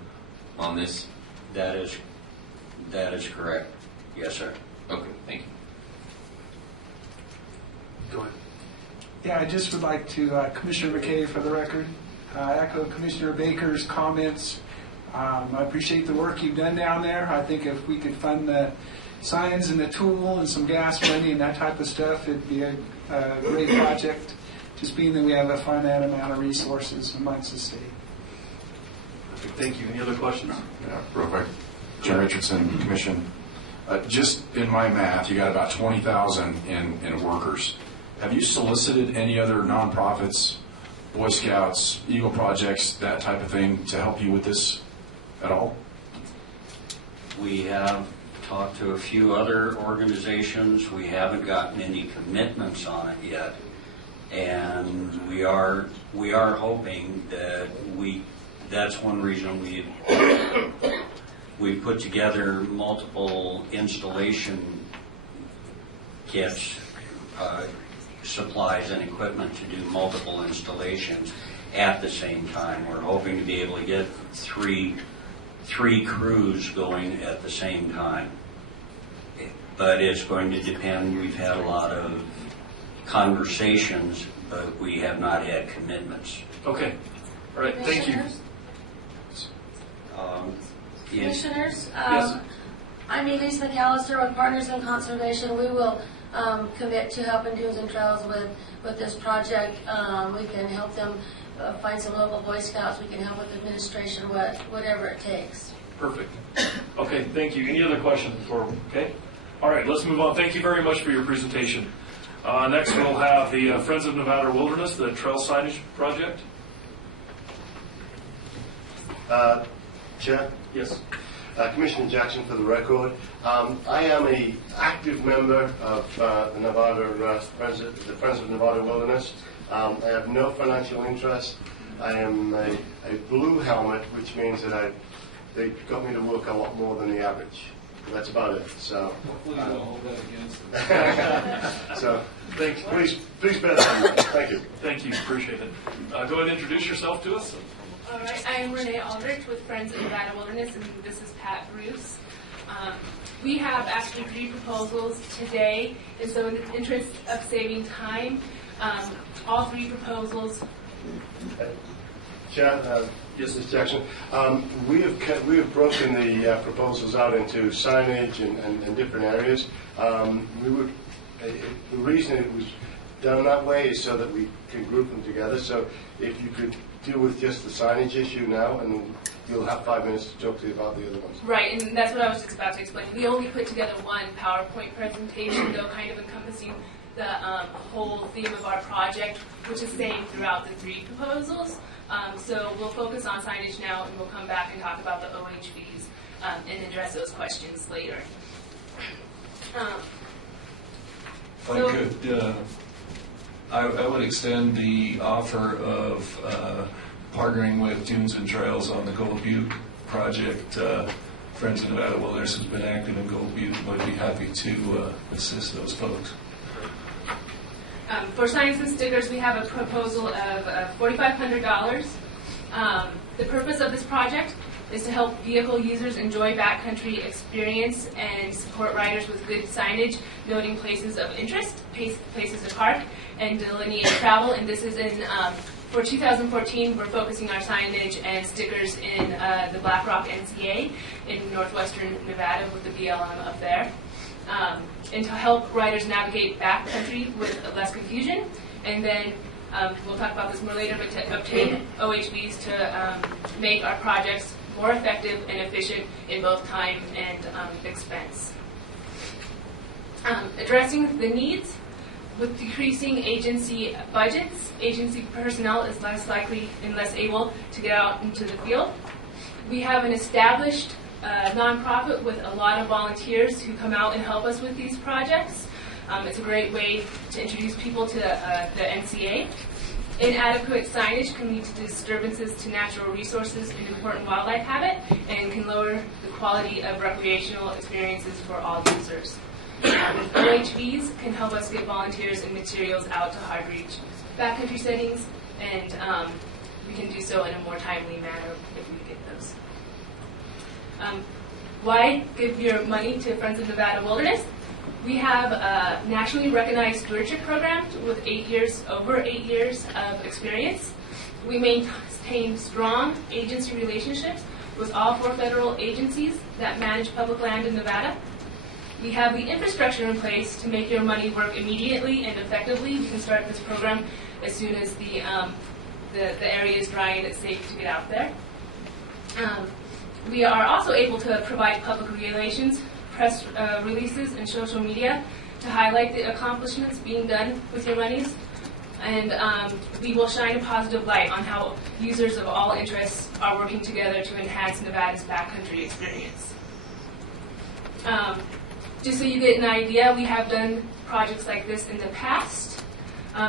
on this. That is correct. Yes, sir. Okay, thank you. Go ahead. Yeah, I just would like to, Commissioner McKay, for the record, echo Commissioner Baker's comments. I appreciate the work you've done down there. I think if we could fund the signs and the tool and some gas money and that type of stuff, it'd be a great project, just being that we have a finite amount of resources amongst the state. Thank you. Any other questions? Yeah, real quick. Chair Richardson, Commission. Just in my math, you got about 20,000 in workers. Have you solicited any other nonprofits, Boy Scouts, Eagle Projects, that type of thing, to help you with this at all? We have talked to a few other organizations. We haven't gotten any commitments on it yet, and we are hoping that that's one reason we put together multiple installation kits, supplies and equipment to do multiple installations at the same time. We're hoping to be able to get three crews going at the same time. But it's going to depend. We've had a lot of conversations, but we have not had commitments. Okay. All right. Thank you. Commissioners, Yes. I'm Elise McAllister with Partners in Conservation. We will commit to helping Dunes and Trails with this project. We can help them find some local Boy Scouts. We can help with administration, whatever it takes. Perfect. Okay, thank you. Any other questions before? Okay. All right, let's move on. Thank you very much for your presentation. Next, we'll have the Friends of Nevada Wilderness, the trail signage project. Chair? Yes. Commissioner Jackson, for the record. I am an active member of the Friends of Nevada Wilderness. I have no financial interest. I am a blue helmet, which means that they got me to work a lot more than the average. That's about it. So hopefully you don't hold that against them. So please bear that in mind. Thank you. Thank you. Appreciate it. Go ahead and introduce yourself to us. All right, I am Renee Aldrich with Friends of Nevada Wilderness, and this is Pat Bruce. We have actually 3 proposals today, and so in the interest of saving time, all 3 proposals. Chair, yes, Mr. Jackson. We have broken the proposals out into signage and different areas. The reason it was done that way is so that we can group them together. So if you could deal with just the signage issue now, and you'll have 5 minutes to talk to you about the other ones. Right, and that's what I was just about to explain. We only put together one PowerPoint presentation, though kind of encompassing the whole theme of our project, which is same throughout the 3 proposals. So we'll focus on signage now, and we'll come back and talk about the OHVs and address those questions later. If I could, I would extend the offer of partnering with Dunes and Trails on the Gold Butte project. Friends of Nevada Wilderness has been active in Gold Butte and would be happy to assist those folks. For signs and stickers, we have a proposal of $4,500. The purpose of this project is to help vehicle users enjoy backcountry experience and support riders with good signage, noting places of interest, places to park, and delineate travel. And this is for 2014, we're focusing our signage and stickers in the Black Rock NCA in northwestern Nevada with the BLM up there. And to help riders navigate backcountry with less confusion. And then we'll talk about this more later, but to obtain OHVs to make our projects more effective and efficient in both time and expense. Addressing the needs. With decreasing agency budgets, agency personnel is less likely and less able to get out into the field. We have an established nonprofit with a lot of volunteers who come out and help us with these projects. It's a great way to introduce people to the NCA. Inadequate signage can lead to disturbances to natural resources and important wildlife habitat, and can lower the quality of recreational experiences for all users. OHVs can help us get volunteers and materials out to hard-reach backcountry settings, and we can do so in a more timely manner if we get those. Why give your money to Friends of Nevada Wilderness? We have a nationally recognized stewardship program with over 8 years of experience. We maintain strong agency relationships with all 4 federal agencies that manage public land in Nevada. We have the infrastructure in place to make your money work immediately and effectively. We can start this program as soon as the area is dry and it's safe to get out there. We are also able to provide public relations, press releases, and social media to highlight the accomplishments being done with your monies. And we will shine a positive light on how users of all interests are working together to enhance Nevada's backcountry experience. Just so you get an idea, we have done projects like this in the past.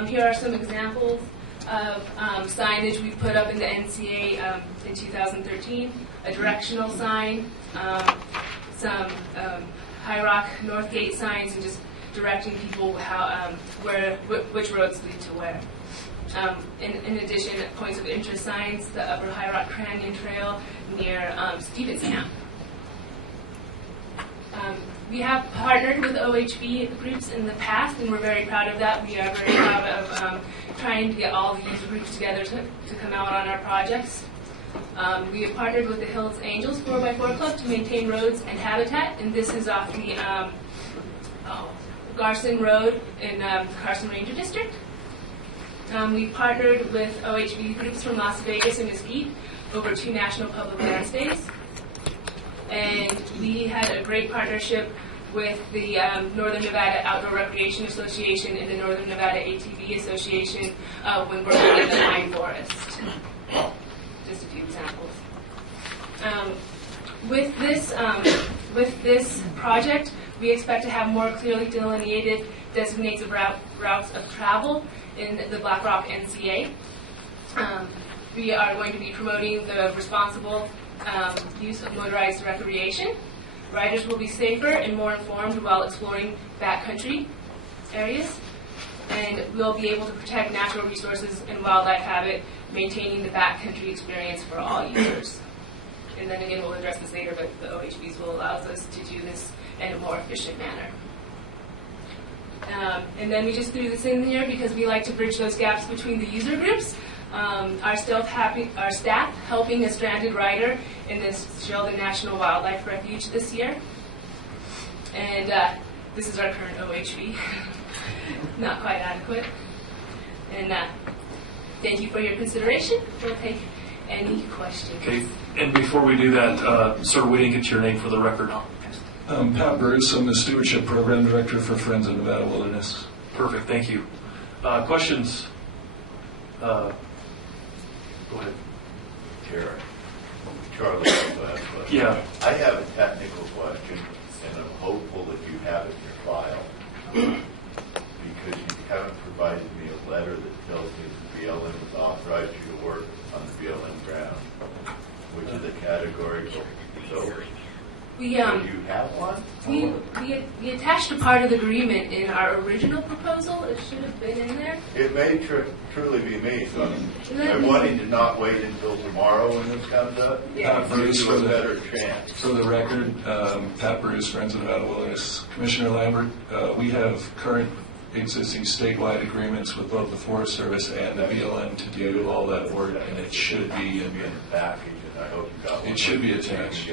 Here are some examples of signage we put up in the NCA in 2013, a directional sign, some High Rock North Gate signs, and just directing people how, which roads lead to where. In addition, points of interest signs, the Upper High Rock Canyon Trail near Stevens Camp. We have partnered with OHB groups in the past, and we're very proud of that. We are very proud of trying to get all the user groups together to come out on our projects. We have partnered with the Hills Angels 4x4 Club to maintain roads and habitat, and this is off the Garson Road in Carson Ranger District. We partnered with OHB groups from Las Vegas and Mesquite over 2 National Public Lands Days. And we had a great partnership with the Northern Nevada Outdoor Recreation Association and the Northern Nevada ATV Association when working in the pine forest. Just a few examples. With this project, we expect to have more clearly delineated designated routes of travel in the Black Rock NCA. We are going to be promoting the responsible use of motorized recreation. Riders will be safer and more informed while exploring backcountry areas, and we'll be able to protect natural resources and wildlife habitat, maintaining the backcountry experience for all users. And then again, we'll address this later, but the OHBs will allow us to do this in a more efficient manner. And then we just threw this in here because we like to bridge those gaps between the user groups. Our staff helping a stranded rider in this Sheldon National Wildlife Refuge this year. And this is our current OHB. Not quite adequate. And thank you for your consideration. We'll take any questions. Okay, and before we do that, sir, we didn't get your name for the record. Pat Bruce, I'm the Stewardship Program Director for Friends of Nevada Wilderness. Perfect, thank you. Questions? Go ahead. Charlie also has a question. Yeah. I have a technical question, and I'm hopeful that you have it in your file, because you haven't provided me a letter that tells me the BLM has authorized you to work on the BLM ground, which is a category. So, do you have one? We attached a part of the agreement in our original proposal. It should have been in there. It may truly be me, so I'm wanting to not wait until tomorrow when this comes up. Pat Bruce, for a better chance. For the record, Pat Bruce, Friends of Nevada Wilderness. Commissioner Lambert, we have current existing statewide agreements with both the Forest Service and the BLM to do all that work, and it should be in the package, and I hope you got one. It should be attached.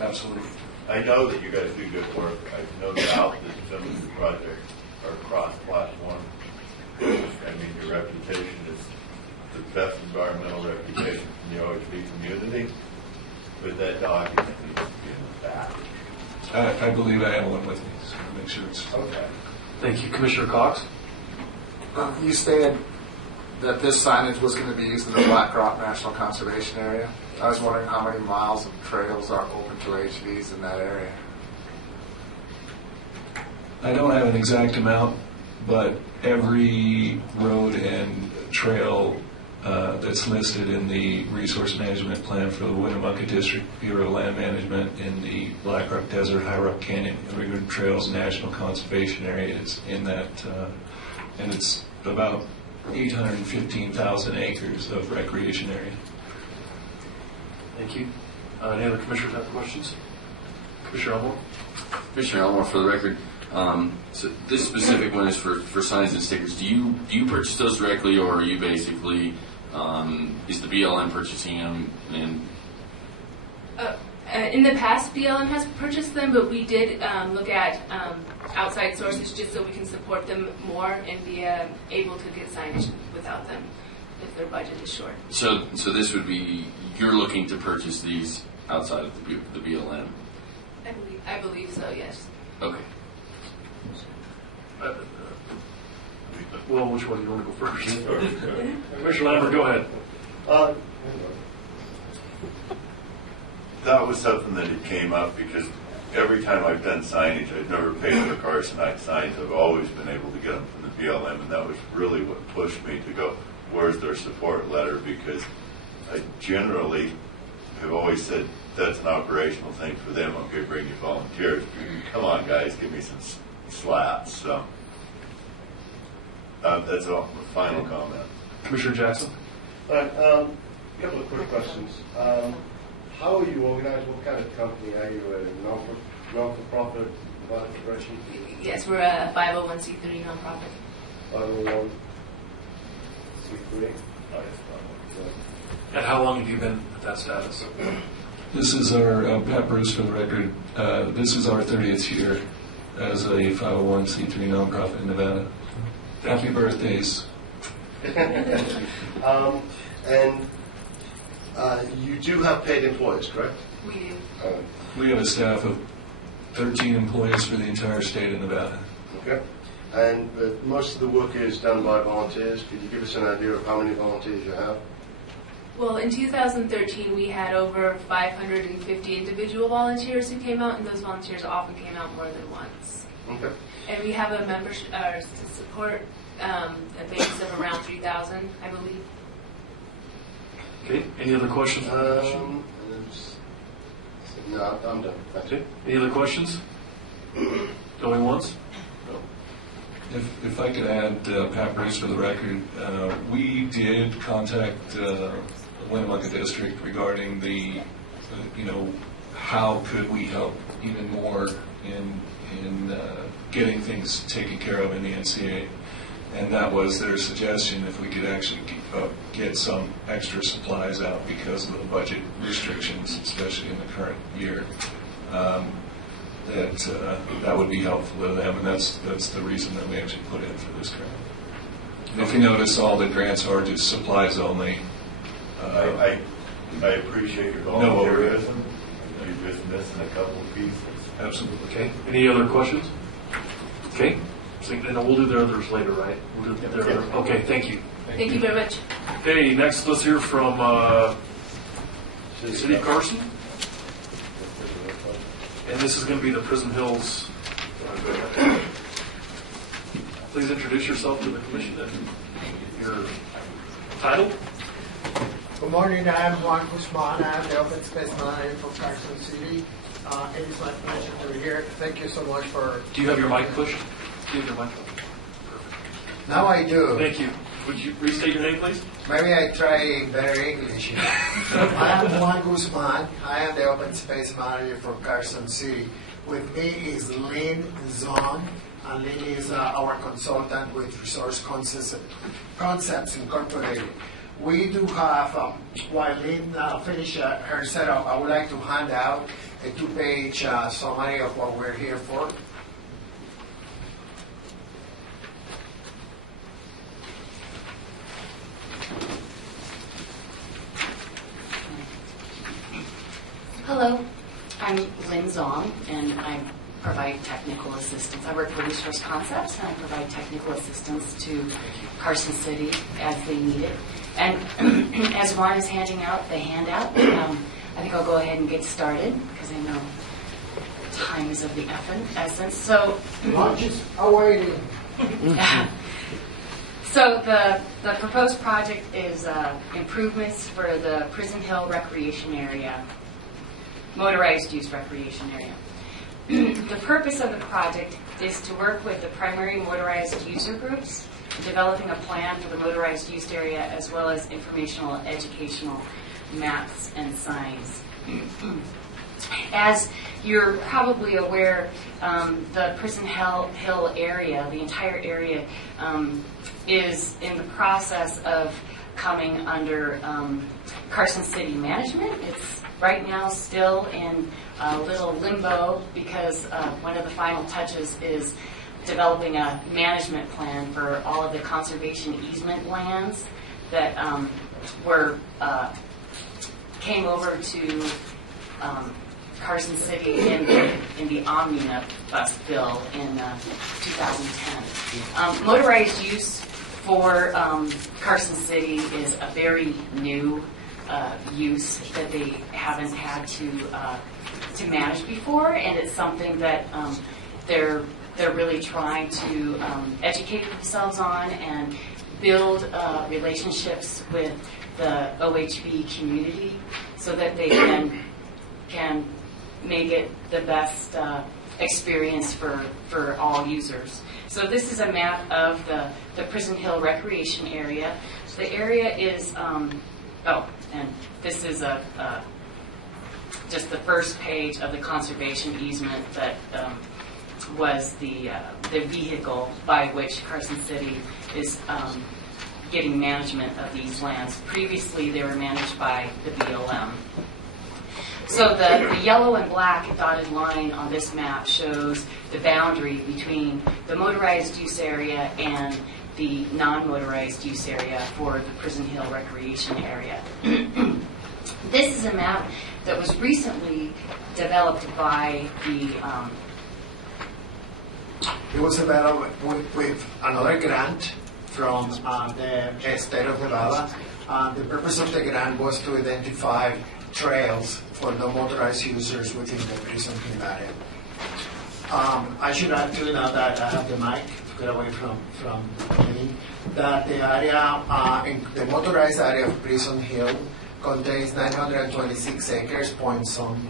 Absolutely. I know that you guys do good work. I have no doubt that some of the projects are cross-platform. I mean, your reputation is the best environmental reputation in the OHB community, but that document needs to be in the package. I believe I have one with me, so I'll make sure it's... Okay. Thank you. Commissioner Cox? You stated that this signage was going to be used in the Black Rock National Conservation Area. I was wondering how many miles of trails are open to HVs in that area. I don't have an exact amount, but every road and trail that's listed in the Resource Management Plan for the Winnemucca District Bureau of Land Management in the Black Rock Desert, High Rock Canyon, Irrigated Trails National Conservation Area is in that, and it's about 815,000 acres of recreation area. Thank you. Any other commissioners have questions? Commissioner Elmore? Commissioner Elmore, for the record, so this specific one is for signs and stickers. Do you purchase those directly, or are you basically is the BLM purchasing them? And In the past, BLM has purchased them, but we did look at outside sources just so we can support them more and be able to get signage without them if their budget is short. So this would be, you're looking to purchase these outside of the BLM? I believe so, yes. Okay. Well, which one do you want to go first? Commissioner Lambert, go ahead. That was something that it came up because every time I've done signage, I've never paid for Carsonite signs. I've always been able to get them from the BLM, and that was really what pushed me to go, where's their support letter? Because I generally have always said, that's an operational thing for them. Okay, bring you volunteers. Come on, guys, give me some slats. So that's all. My final comment. Commissioner Jackson. All right, a couple of quick questions. How are you organized? What kind of company are you? A non-for-profit corporation? Yes, we're a 501c3 nonprofit. 501c3. And how long have you been at that status? This is our, Pat Bruce for the record, this is our 30th year as a 501c3 nonprofit in Nevada. Happy birthdays. And you do have paid employees, correct? We do. We have a staff of 13 employees for the entire state of Nevada. Okay. And most of the work is done by volunteers. Could you give us an idea of how many volunteers you have? Well, in 2013, we had over 550 individual volunteers who came out, and those volunteers often came out more than once. Okay. And we have a membership support a base of around 3,000, I believe. Okay. Any other questions? No, I'm done. That's it. Any other questions? Going once? If I could add, Pat Bruce for the record, we did contact the Winnemucca District regarding the, how could we help even more in getting things taken care of in the NCA. And that was their suggestion, if we could actually get some extra supplies out because of the budget restrictions, especially in the current year. That would be helpful to them, and that's the reason that we actually put in for this grant. And if you notice, all the grants are just supplies only. I appreciate your volunteerism. You're just missing a couple of pieces. Absolutely. Okay. Any other questions? Okay. So, and we'll do the others later, right? We'll do the other. Okay. Thank you. Thank you very much. Okay. Next, let's hear from City of Carson. And this is going to be the Prison Hills. Please introduce yourself to the commission and your title. Good morning, I'm Juan Guzman. I'm the Open Space Manager for Carson City. It is my pleasure to be here. Thank you so much for... Do you have your mic pushed? Do you have your mic pushed? Now I do. Thank you. Would you restate your name, please? Maybe I try better English. I am Juan Guzman. I am the Open Space Manager for Carson City. With me is Lynn Zong, and Lynn is our consultant with Resource Concepts Incorporated. We do have, while Lynn finishes her setup, I would like to hand out a 2-page summary of what we're here for. Hello, I'm Lynn Zong, and I provide technical assistance. I work for Resource Concepts, and I provide technical assistance to Carson City as they need it. And as Juan is handing out the handout, I think I'll go ahead and get started, because I know time is of the essence. So, lunch is awaiting. So the proposed project is improvements for the Prison Hill recreation area, motorized use recreation area. The purpose of the project is to work with the primary motorized user groups, developing a plan for the motorized use area, as well as informational and educational maps and signs. As you're probably aware, the Prison Hill area, the entire area, is in the process of coming under Carson City management. It's right now still in a little limbo because one of the final touches is developing a management plan for all of the conservation easement lands that came over to Carson City in the Omnibus bill in 2010. Motorized use for Carson City is a very new use that they haven't had to manage before, and it's something that they're really trying to educate themselves on and build relationships with the OHV community so that they can make it the best experience for all users. So this is a map of the Prison Hill Recreation Area. The area is, and this is just the first page of the conservation easement that was the vehicle by which Carson City is getting management of these lands. Previously, they were managed by the BLM. So the yellow and black dotted line on this map shows the boundary between the motorized use area and the non-motorized use area for the Prison Hill Recreation Area. This is a map that was recently developed by the... It was developed with another grant from the state of Nevada. The purpose of the grant was to identify trails for non-motorized users within the Prison Hill area. I should add to now that I have the mic to get away from me, that the area, the motorized area of Prison Hill contains 926 acres, point some,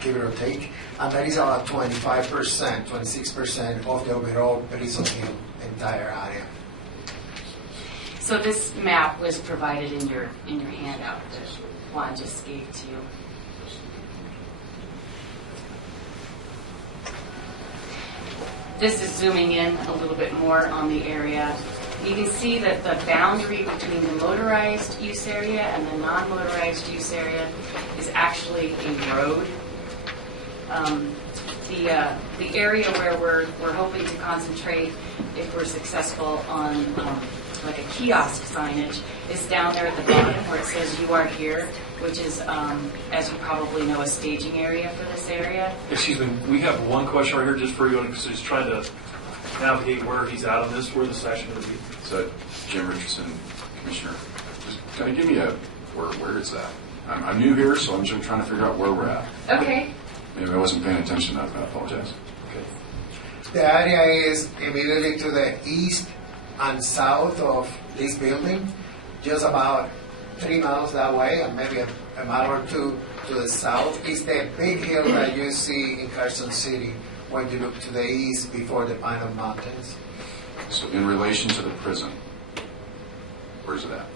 give or take, and that is about 25%, 26% of the overall Prison Hill entire area. So this map was provided in your handout that Juan just gave to you. This is zooming in a little bit more on the area. You can see that the boundary between the motorized use area and the non-motorized use area is actually a road. The area where we're hoping to concentrate, if we're successful, on like a kiosk signage is down there at the bottom where it says "You are here," which is, as you probably know, a staging area for this area. Excuse me, we have one question right here just for you, because he's trying to navigate where he's at on this, where this actually going to be. So, Jim Richardson, Commissioner, just kind of give me where it's at. I'm new here, so I'm just trying to figure out where we're at. Okay. Maybe I wasn't paying attention enough, I apologize. Okay. The area is immediately to the east and south of this building, just about 3 miles that way, and maybe a mile or two to the south is the big hill that you see in Carson City when you look to the east before the Pine Mountains. So in relation to the prison, where's it at?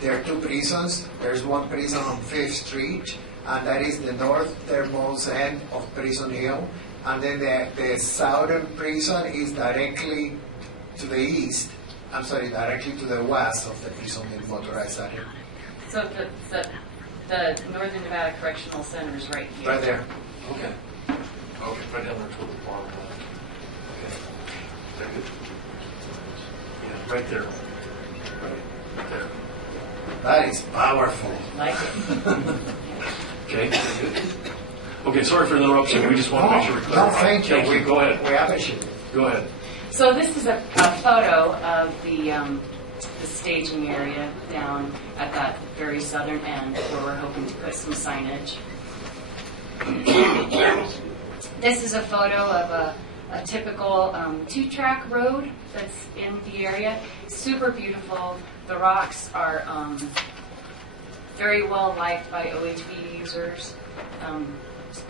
There are two prisons. There's one prison on 5th Street, and that is the northernmost end of Prison Hill. And then the southern prison is directly to the east, directly to the west of the Prison Hill motorized area. So the Northern Nevada Correctional Center is right here. Right there. Okay. Okay, right down there toward the farm. Okay. Very good. Yeah, right there. Right there. That is powerful. Like it. Okay, very good. Okay, sorry for the interruption. We just want to make sure we're clear. No, thank you. Thank you. Go ahead. We appreciate it. Go ahead. So this is a photo of the staging area down at that very southern end where we're hoping to put some signage. This is a photo of a typical two-track road that's in the area. Super beautiful. The rocks are very well liked by OHV users.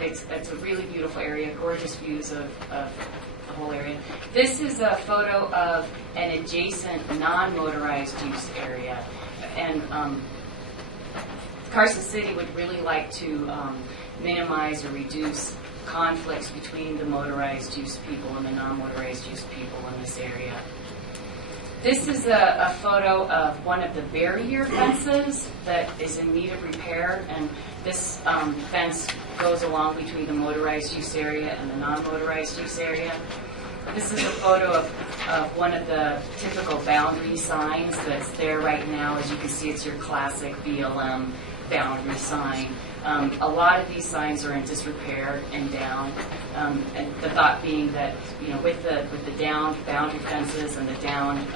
It's a really beautiful area, gorgeous views of the whole area. This is a photo of an adjacent non-motorized use area. And Carson City would really like to minimize or reduce conflicts between the motorized use people and the non-motorized use people in this area. This is a photo of one of the barrier fences that is in need of repair, and This fence goes along between the motorized use area and the non-motorized use area. This is a photo of one of the typical boundary signs that's there right now. As you can see, it's your classic BLM boundary sign. A lot of these signs are in disrepair and down, and the thought being that, you know, with the downed boundary fences and the downed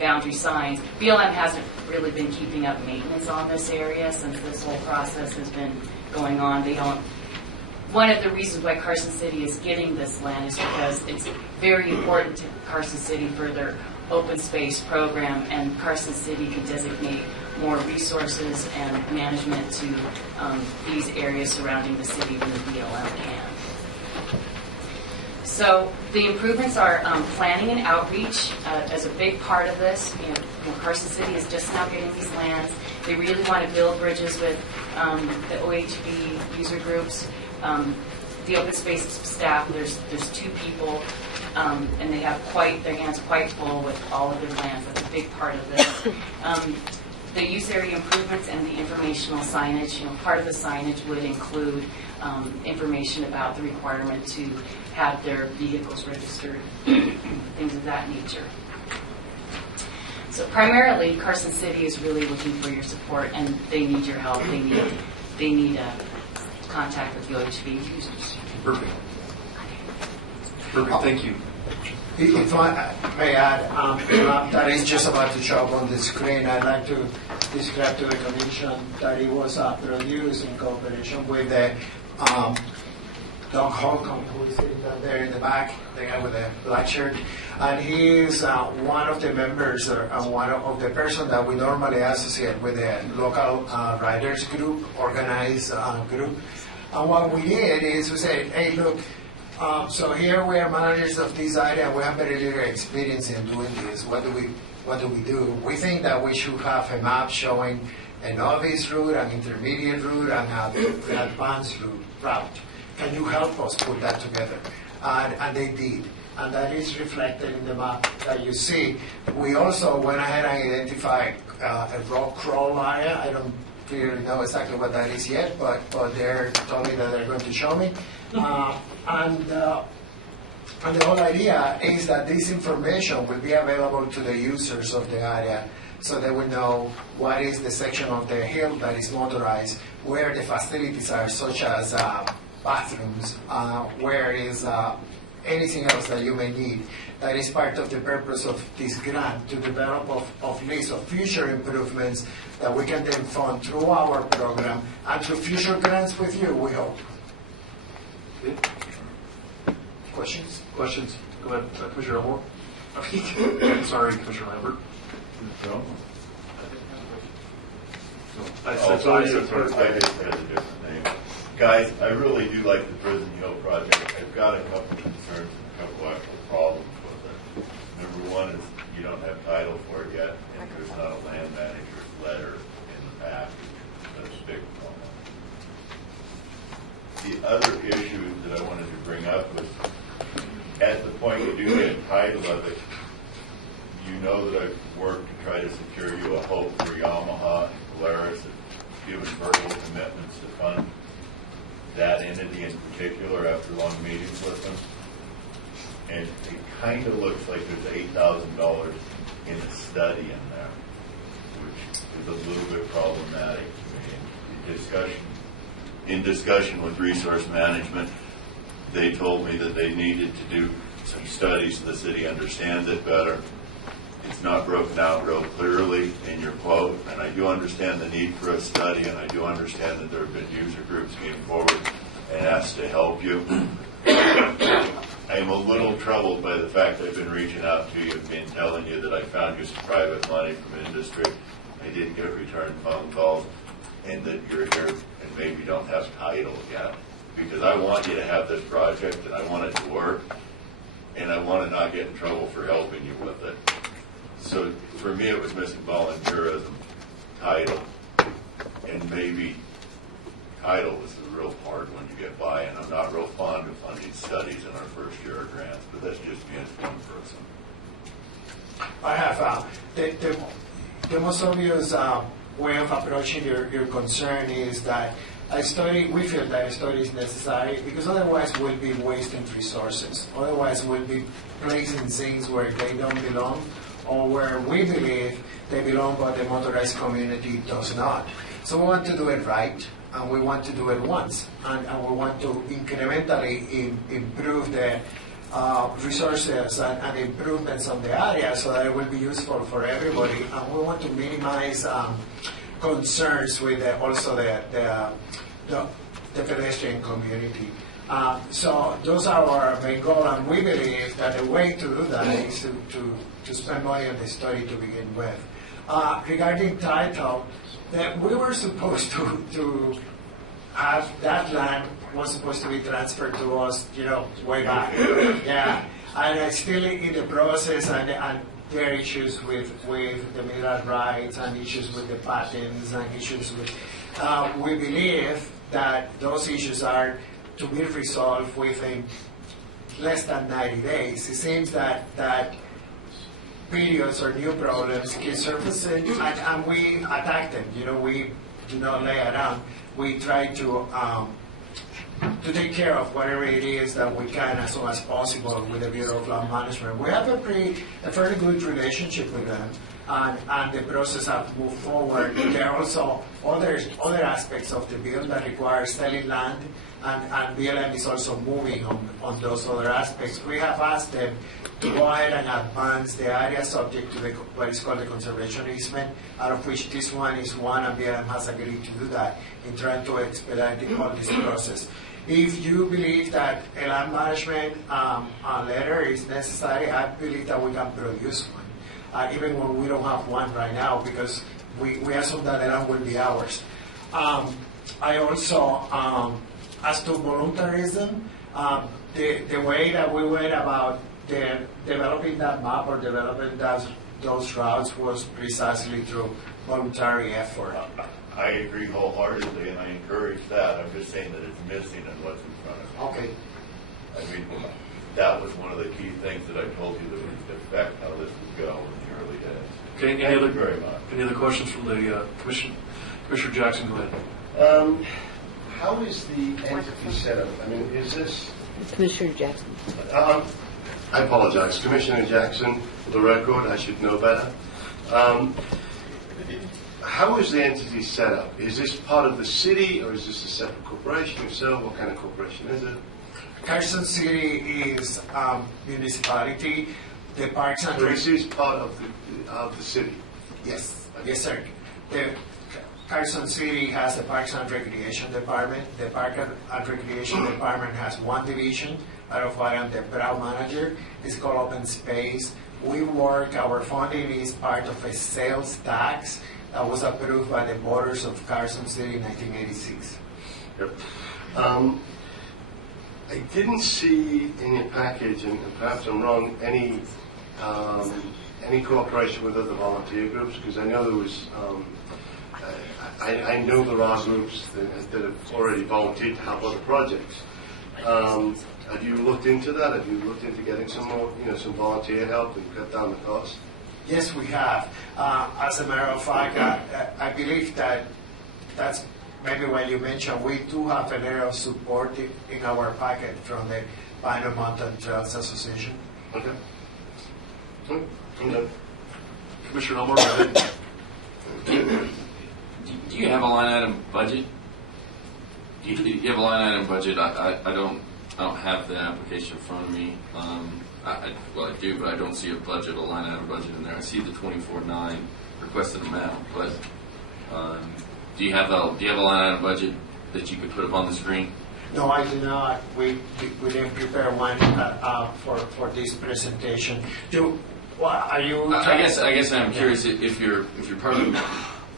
boundary signs, BLM hasn't really been keeping up maintenance on this area since this whole process has been going on. They don't. One of the reasons why Carson City is getting this land is because it's very important to Carson City for their open space program, and Carson City can designate more resources and management to these areas surrounding the city than the BLM can. So the improvements are planning and outreach as a big part of this. You know, Carson City is just now getting these lands. They really want to build bridges with the OHV user groups. The open space staff, there's 2 people, and they have their hands quite full with all of their lands. That's a big part of this. The use area improvements and the informational signage, you know, part of the signage would include information about the requirement to have their vehicles registered, things of that nature. So primarily, Carson City is really looking for your support, and they need your help. They need contact with the OHV users. Perfect. Perfect. Thank you. If I may add, that is just about to show up on the screen. I'd like to describe to the Commission that it was produced in cooperation with the Doug Holcomb, who is sitting down there in the back, the guy with the black shirt. And he is one of the members, or one of the person that we normally associate with the local riders group, organized group. And what we did is we said, hey, look, so here we are managers of this area, we have very little experience in doing this. What do we do? We think that we should have a map showing a novice route, an intermediate route, and an advanced route. Can you help us put that together? And they did. And that is reflected in the map that you see. We also went ahead and identified a rock crawl area. I don't really know exactly what that is yet, but they're told me that they're going to show me. And the whole idea is that this information will be available to the users of the area, so they will know what is the section of the hill that is motorized, where the facilities are, such as bathrooms, where is anything else that you may need. That is part of the purpose of this grant, to develop of list of future improvements that we can then fund through our program and through future grants with you, we hope. Questions? Questions? Go ahead, Commissioner Elmore. Sorry, Commissioner Lambert. No. I just had a different name. Guys, I really do like the Prison Hill project. I've got a couple of concerns and a couple of actual problems with it. Number one is you don't have title for it yet, and there's not a land manager's letter in the package that's big on it. The other issue that I wanted to bring up was, at the point you do get title of it, you know that I've worked to try to secure you a Hope for Yamaha and Polaris, and given verbal commitments to fund that entity in particular after long meetings with them. And it kind of looks like there's $8,000 in a study in there, which is a little bit problematic to me. In discussion with Resource Management, they told me that they needed to do some studies so the city understands it better. It's not broken out real clearly in your quote, and I do understand the need for a study, and I do understand that there have been user groups came forward and asked to help you. I'm a little troubled by the fact I've been reaching out to you and telling you that I found you some private money from industry. I didn't get return phone calls, and that you're here and maybe don't have title yet. Because I want you to have this project, and I want it to work, and I want to not get in trouble for helping you with it. So for me, it was missing volunteerism, title, and maybe title was the real part when you get by. And I'm not real fond of funding studies in our first year of grants, but that's just me as one person. I have the most obvious way of approaching your concern is that a study, we feel that a study is necessary because otherwise we'll be wasting resources. Otherwise we'll be placing things where they don't belong or where we believe they belong but the motorized community does not. So we want to do it right and we want to do it once and we want to incrementally improve the resources and improvements on the area so that it will be useful for everybody and we want to minimize concerns with also the pedestrian community. So those are our main goals, and we believe that the way to do that is to spend money on the study to begin with. Regarding title, that we were supposed to have that land was supposed to be transferred to us, way back. Yeah, and it's still in the process, and there are issues with the mineral rights and issues with the patents and issues with. We believe that those issues are to be resolved within less than 90 days. It seems that periods or new problems keep surfacing, and we attack them. We do not lay around. We try to take care of whatever it is that we can as soon as possible with the Bureau of Land Management. We have a very good relationship with them, and the process has moved forward. There are also other aspects of the bill that require selling land, and BLM is also moving on those other aspects. We have asked them to go ahead and advance the area subject to what is called the conservation easement, out of which this one is one, and BLM has agreed to do that in trying to expedite all this process. If you believe that a land management letter is necessary, I believe that we can produce one, even when we don't have one right now, because we assume that the land will be ours. I also, as to voluntarism, the way that we went about developing that map or developing those routes was precisely through voluntary effort. I agree wholeheartedly, and I encourage that. I'm just saying that it's missing in what's in front of us. Okay. I mean, that was one of the key things that I told you that would affect how this would go in the early days. Okay, Thank you very much. Any other questions from the commission? Commissioner Jackson, go ahead. How is the entity set up? I mean, is this... Commissioner Jackson. I apologize. Commissioner Jackson, for the record, I should know better. How is the entity set up? Is this part of the city, or is this a separate corporation? If so, what kind of corporation is it? Carson City is municipality. The Parks and This is part of the city? Yes, yes, sir. The Carson City has the Parks and Recreation Department. The Park and Recreation Department has one division, out of what I'm the proud manager. It's called Open Space. Our funding is part of a sales tax that was approved by the voters of Carson City in 1986. Yep. I didn't see in your package, and perhaps I'm wrong, any cooperation with other volunteer groups, because I know there was, I know there are groups that have already volunteered to help other projects. Have you looked into that? Have you looked into getting some more, some volunteer help and cut down the cost? Yes, we have. As a matter of fact, I believe that's maybe what you mentioned. We do have a letter of support in our packet from the Pino Mountain Trails Association. Okay. Commissioner Elmore, go ahead. Do you have a line item budget? Do you have a line item budget? I don't have the application in front of me. Well, I do, but I don't see a line item budget in there. I see the 24.9 requested amount, but do you have a line item budget that you could put up on the screen? No, I do not. We didn't prepare one for this presentation. Are you? I guess I'm curious if you're part of the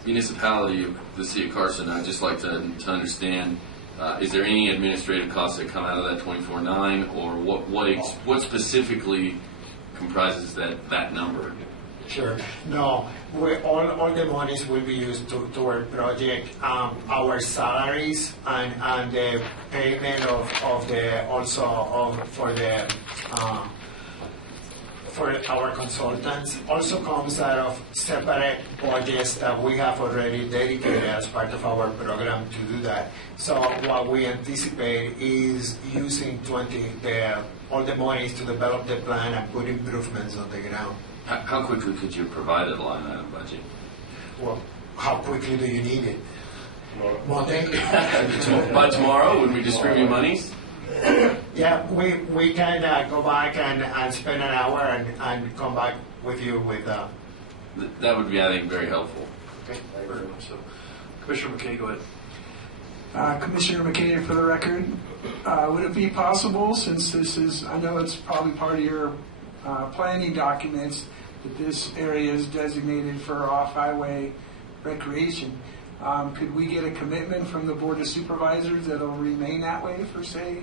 municipality of the city of Carson. I'd just like to understand. Is there any administrative costs that come out of that 24.9, or what specifically comprises that number? Sure. No, all the monies will be used toward project. Our salaries and the payment for our consultants also comes out of separate budgets that we have already dedicated as part of our program to do that. So what we anticipate is using all the monies to develop the plan and put improvements on the ground. How quickly could you provide a line item budget? Well, how quickly do you need it? Monday? By tomorrow, when we distribute monies? Yeah, we can go back and spend an hour and come back with you with... That would be, I think, very helpful. Okay, thank you very much. So, Commissioner McKay, go ahead. Commissioner McKay, for the record, would it be possible, since this is, I know it's probably part of your planning documents, that this area is designated for off-highway recreation, could we get a commitment from the Board of Supervisors that it'll remain that way for, say,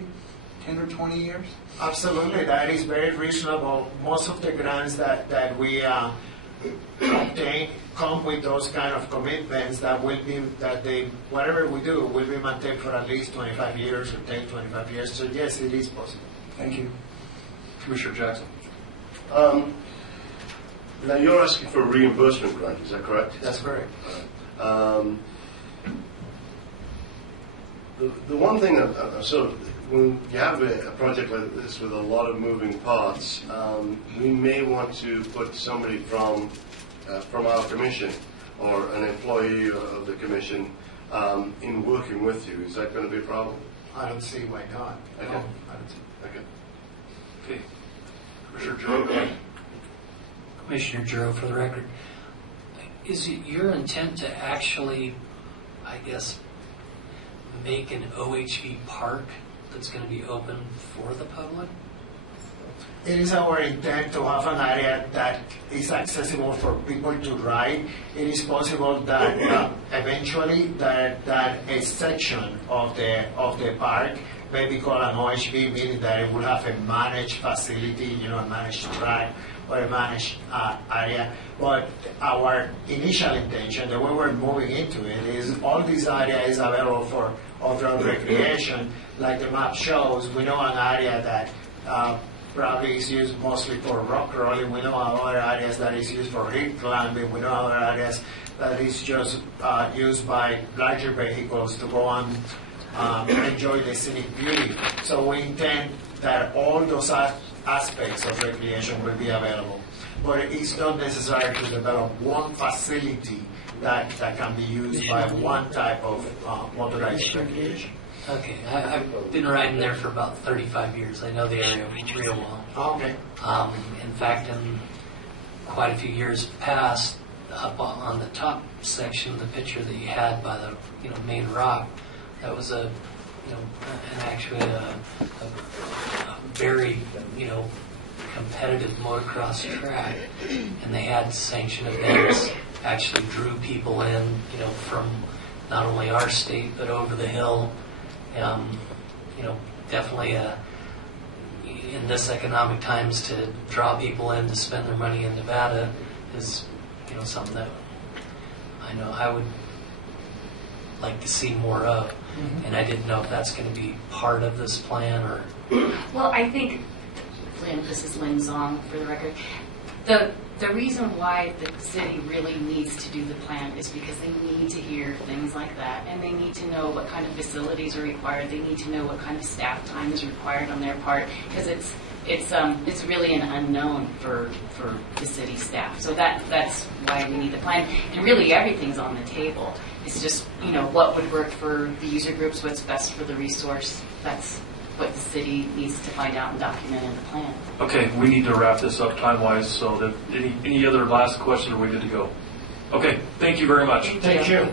10 or 20 years? Absolutely, that is very reasonable. Most of the grants that we obtain come with those kind of commitments that will be, whatever we do will be maintained for at least 25 years or 10, 25 years. So yes, it is possible. Thank you. Commissioner Jackson. Now, you're asking for a reimbursement grant, is that correct? That's correct. The one thing that when you have a project like this with a lot of moving parts, we may want to put somebody from our commission or an employee of the commission in working with you. Is that going to be a problem? I don't see why not. Okay. No, I don't see. Okay. Okay. Commissioner Giroux. Commissioner Giroux, for the record, is it your intent to actually, I guess, make an OHV park that's going to be open for the public? It is our intent to have an area that is accessible for people to ride. It is possible that eventually that a section of the park may be called an OHV, meaning that it will have a managed facility, a managed track or a managed area. But our initial intention, the way we're moving into it, is all this area is available for off-road recreation. Like the map shows, we know an area that probably is used mostly for rock crawling. We know other areas that is used for hill climbing. We know other areas that is just used by larger vehicles to go and enjoy the scenic beauty. So we intend that all those aspects of recreation will be available. But it's not necessary to develop one facility that can be used by one type of motorized recreation. Okay, I've been riding there for about 35 years. I know the area real well. Okay. In fact, in quite a few years past, up on the top section, the picture that you had by the main rock, that was actually a very competitive motocross track, and they had sanctioned events. Actually drew people in, from not only our state but over the hill. Definitely in this economic times to draw people in to spend their money in Nevada is, something that I know I would like to see more of. Mm-hmm. And I didn't know if that's going to be part of this plan or. Well, I think, Lynn, this is Lynn Zong for the record. The reason why the city really needs to do the plan is because they need to hear things like that, and they need to know what kind of facilities are required. They need to know what kind of staff time is required on their part, because it's really an unknown for the city staff. So that's why we need the plan. And really everything's on the table. It's just what would work for the user groups, what's best for the resource. That's what the city needs to find out and document in the plan. Okay, we need to wrap this up time-wise, so that any other last questions, are we good to go? Okay, thank you very much. Thank you.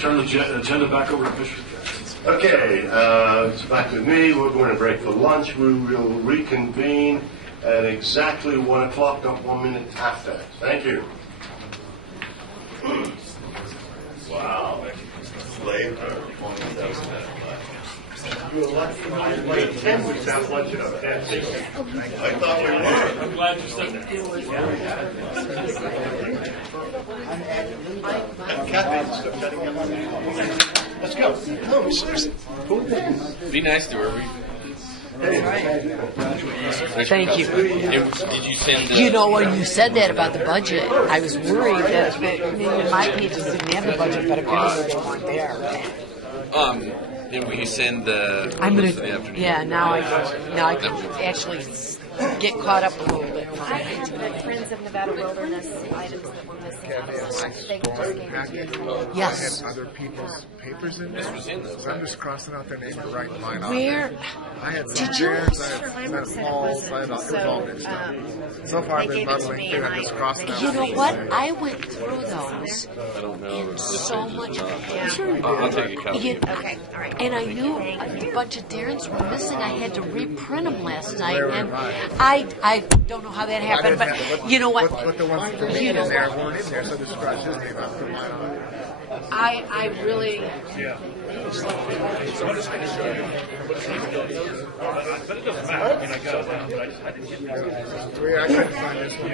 Turn the agenda back over to Commissioner Jackson. Okay, it's back with me. We're going to break for lunch. We will reconvene at exactly 1 o'clock, not 1 minute after. Thank you. Wow. Late. You're lucky. Like 10 weeks have lunch at 10. I thought we were. I'm glad you said that. Let's go. No, seriously. Be nice to her. Thank you. Did you send? You know, when you said that about the budget, I was worried that maybe my pages didn't have the budget, but apparently they weren't there. And will you send the? I'm gonna. for the afternoon? Yeah, now I can actually get caught up a little bit. I have the Friends of Nevada Wilderness items that were missing out of this. They just gave it to you. Yes. I had other people's papers in there. This was in those. So I'm just crossing out their name and writing mine off. Where? I had Did some you- chairs, I Mr. had Lambert some said it Paul's, I wasn't, had all, it was so, all mixed up. So far I've they been gave it to muddling me through and and I- just crossing out. You know things. what? I went through those I don't know. and so much. I'll take a copy. You- Okay, all right. And I knew a bunch of Darren's were missing. I had to reprint them last night, and I don't know how that happened, but you know what? But the ones for me in there weren't in there, so I just scratched his name out, put mine on. I really. Yeah. So I'm just going to show you. But it doesn't matter. I mean, I got it down, but I didn't get it. I couldn't find this one.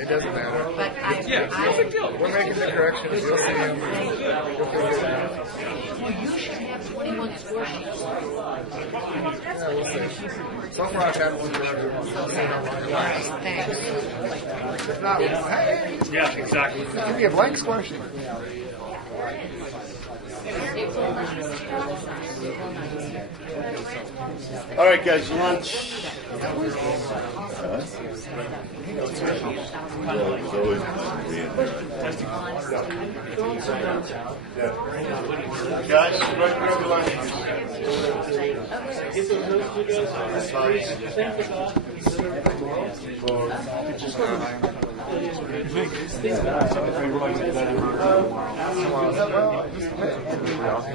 It doesn't matter. But We're making the corrections. You'll see them. Well, you should have 21 score sheets. Yeah, we'll see. So far I've had one for everyone. Thanks. If not, hey, Yeah, exactly. give me a blank score sheet. All right, guys, lunch. Guys, grab the lunch.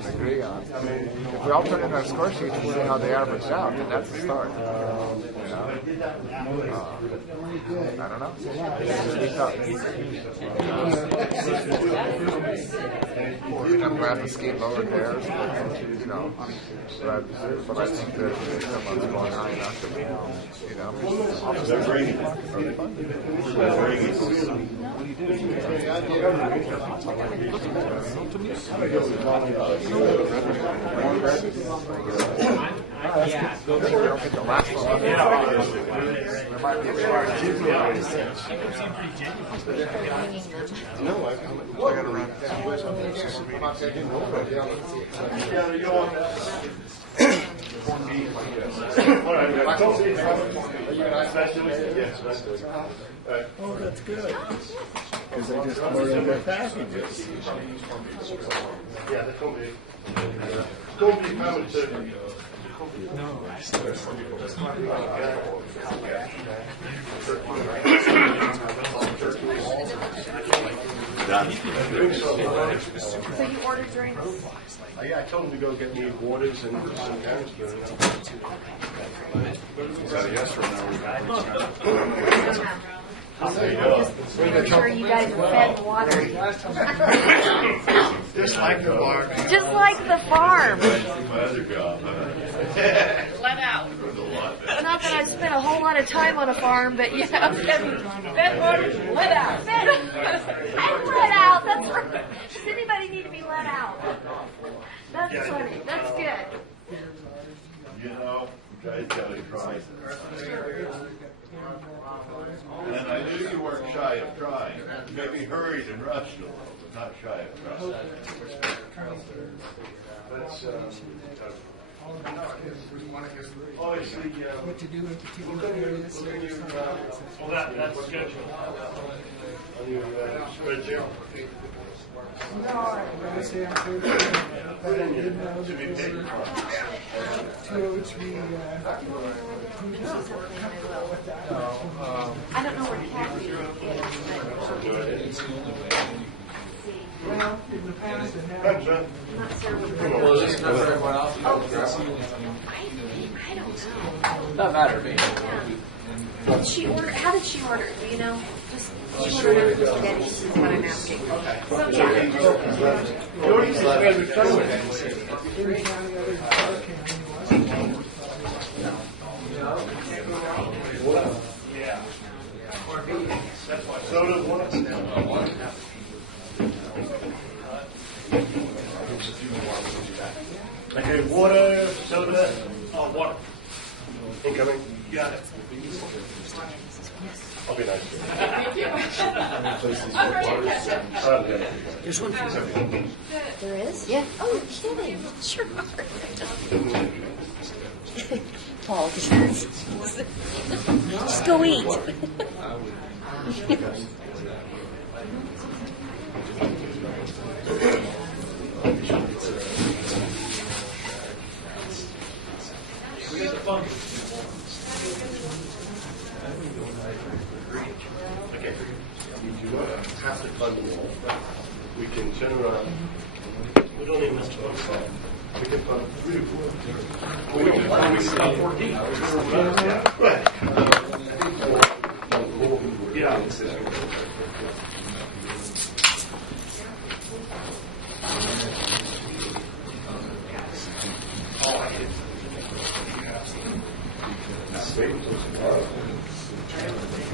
If we all put in our score sheets and see how they average out, then that's the start. I don't know. I'm glad the skate lowered theirs, you know. But I think that someone's going high enough that we, you know, officers are the last one. There might be a charge. No, I got to run down. All right, are you an specialist? Yes, specialist. Oh, that's good. Because they just ordered their packages. Yeah, the company. Company coming to. No. So you ordered drinks? Yeah, I told him to go get me waters and some canister. Yes or no? Make sure you guys are fed water. Just like the farm. Just like the farm. My other job. Let out. Not that I've spent a whole lot of time on a farm, but yeah, fed water, let out. I'm let out. That's right. Does anybody need to be let out? That's funny. That's good. You know, guys gotta try. And I knew you weren't shy of trying. Maybe hurried and rushed a little, but not shy of trying. Let's, What to do in particular areas. Well, that's scheduled. on your spreadsheet. But I did know that there were two HV. I don't know where Kathy is. Well, in the past, it had. I'm not sure what Well, is this enough for everyone else? I don't know. Doesn't matter to me. Did she order? How did she order? Do you know? Just she ordered the spaghetti. Is what I'm asking. So Okay, water, soda, Water. incoming. Got it. I'll be nice. There's one for you. There is? Yeah. Oh, you're kidding. Sure. Paul, just go eat. Okay. We do not have to fund them all. We can turn around. We don't need much to fund. We can fund 3 to 4. We can fund 14. Right. Yeah.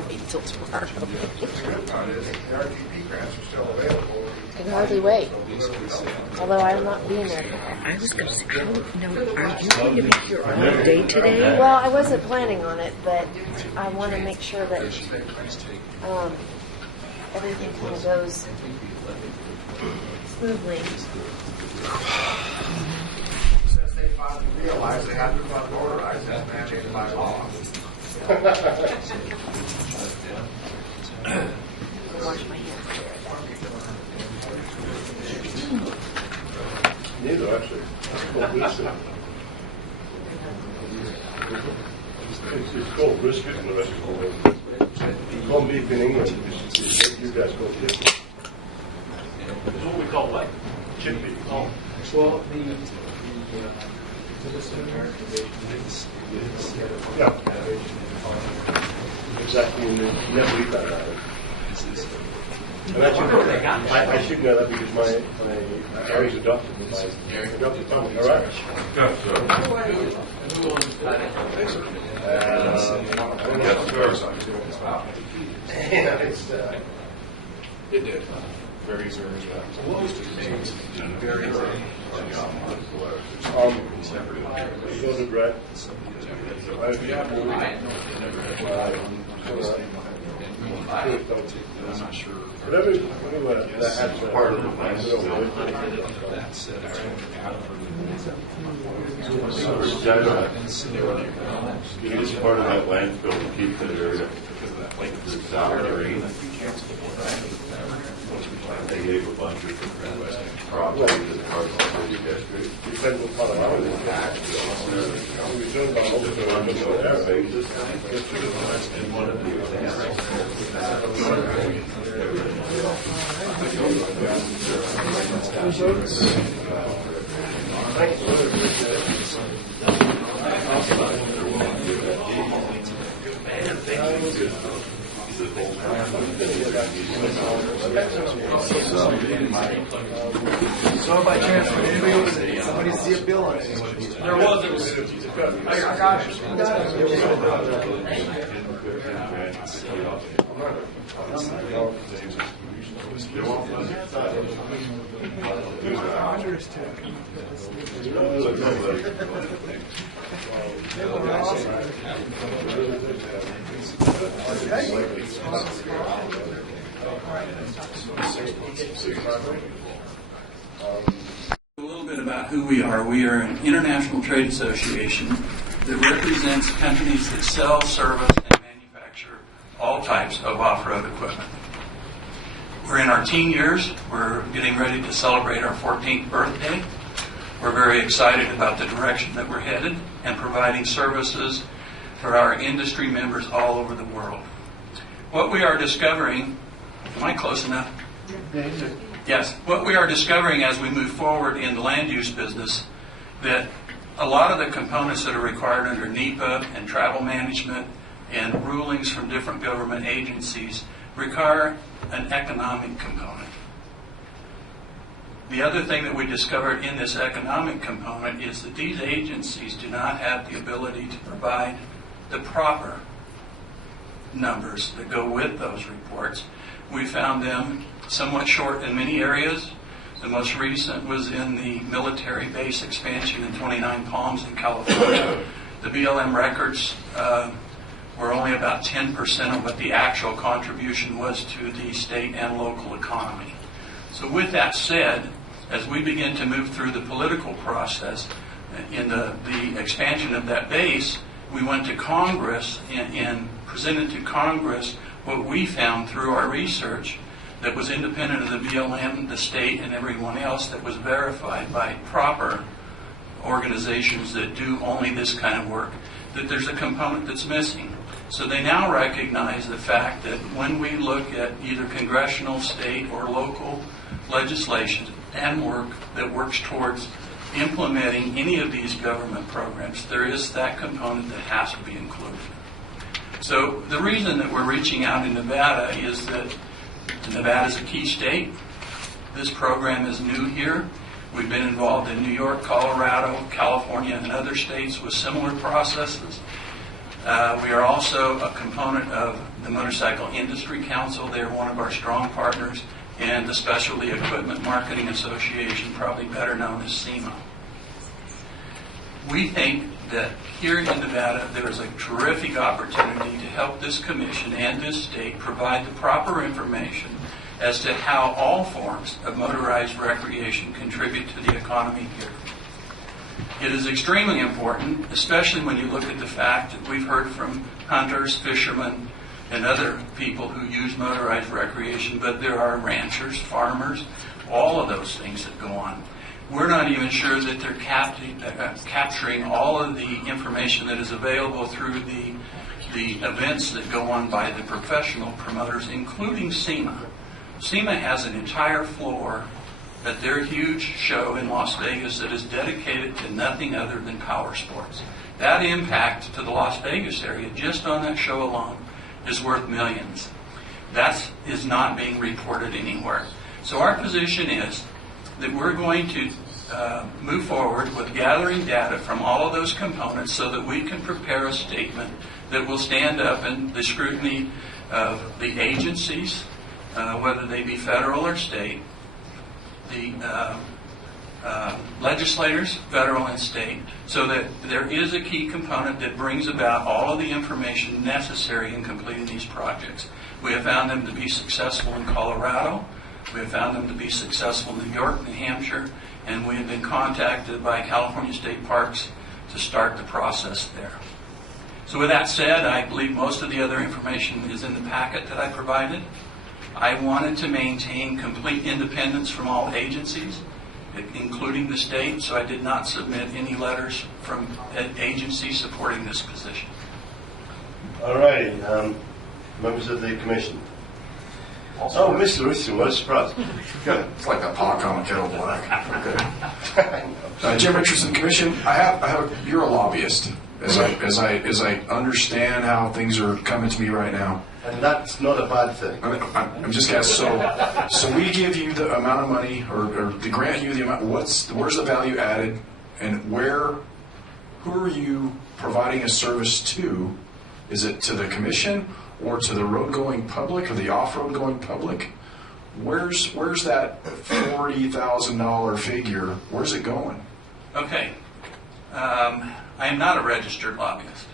Until tomorrow. RTP grants are still available. I can hardly wait. Although I will not be in there. I was going to say, are you going to be here all day today? Well, I wasn't planning on it, but I want to make sure that everything kind of goes smoothly. Since they finally realized they had to fund motorized, that's mandated by law. I'll wash my hands. Neither, actually. It's called brisket and the rest is called corned beef in England. You guys call it chicken. That's what we call what? Chip beef. Oh. Well, yeah. Exactly. You never eat that now. And I should know that because my Gary's adopted my adopted family. All right. It did. Very easy. Very Go to bread. I'm not sure. Whatever that had part of the plan. It is part of that landfill to keep the area salary. They gave a bunch of properties as part of the city district. Depends on how long it is. We don't know what we're going to do on that basis. And one of the So by chance, somebody see a bill on it? There was. I got it. A little bit about who we are. We are an international trade association that represents companies that sell, service, and manufacture all types of off-road equipment. We're in our teen years. We're getting ready to celebrate our 14th birthday. We're very excited about the direction that we're headed and providing services for our industry members all over the world. What we are discovering, am I close enough? Yes. What we are discovering as we move forward in the land use business, that a lot of the components that are required under NEPA and travel management and rulings from different government agencies require an economic component. The other thing that we discovered in this economic component is that these agencies do not have the ability to provide the proper numbers that go with those reports. We found them somewhat short in many areas. The most recent was in the military base expansion in 29 Palms in California. The BLM records were only about 10% of what the actual contribution was to the state and local economy. So with that said, as we begin to move through the political process in the expansion of that base, we went to Congress and presented to Congress what we found through our research that was independent of the BLM, the state, and everyone else, that was verified by proper organizations that do only this kind of work, that there's a component that's missing. So they now recognize the fact that when we look at either congressional, state, or local legislation and work that works towards implementing any of these government programs, there is that component that has to be included. So the reason that we're reaching out in Nevada is that Nevada is a key state. This program is new here. We've been involved in New York, Colorado, California, and other states with similar processes. We are also a component of the Motorcycle Industry Council. They're one of our strong partners, and the Specialty Equipment Marketing Association, probably better known as SEMA. We think that here in Nevada there is a terrific opportunity to help this commission and this state provide the proper information as to how all forms of motorized recreation contribute to the economy here. It is extremely important, especially when you look at the fact that we've heard from hunters, fishermen, and other people who use motorized recreation, but there are ranchers, farmers, all of those things that go on. We're not even sure that they're capturing all of the information that is available through the events that go on by the professional promoters, including SEMA. SEMA has an entire floor at their huge show in Las Vegas that is dedicated to nothing other than power sports. That impact to the Las Vegas area, just on that show alone, is worth millions. That is not being reported anywhere. So our position is that we're going to move forward with gathering data from all of those components so that we can prepare a statement that will stand up in the scrutiny of the agencies, whether they be federal or state, the legislators, federal and state, so that there is a key component that brings about all of the information necessary in completing these projects. We have found them to be successful in Colorado. We have found them to be successful in New York, New Hampshire, and we have been contacted by California State Parks to start the process there. So with that said, I believe most of the other information is in the packet that I provided. I wanted to maintain complete independence from all agencies, including the state, so I did not submit any letters from agencies supporting this position. All righty. Members of the commission. Oh, Mr. Richardson, what a surprise. Good. It's like that talk on Kettle Black. Jim Richardson, Commission. You're a lobbyist, as I understand how things are coming to me right now. And that's not a bad thing. I'm just guessing. So we give you the amount of money, or to grant you the amount. Where's the value added, and who are you providing a service to? Is it to the commission, or to the road-going public, or the off-road going public? Where's that $40,000 figure? Where's it going? Okay. I am not a registered lobbyist,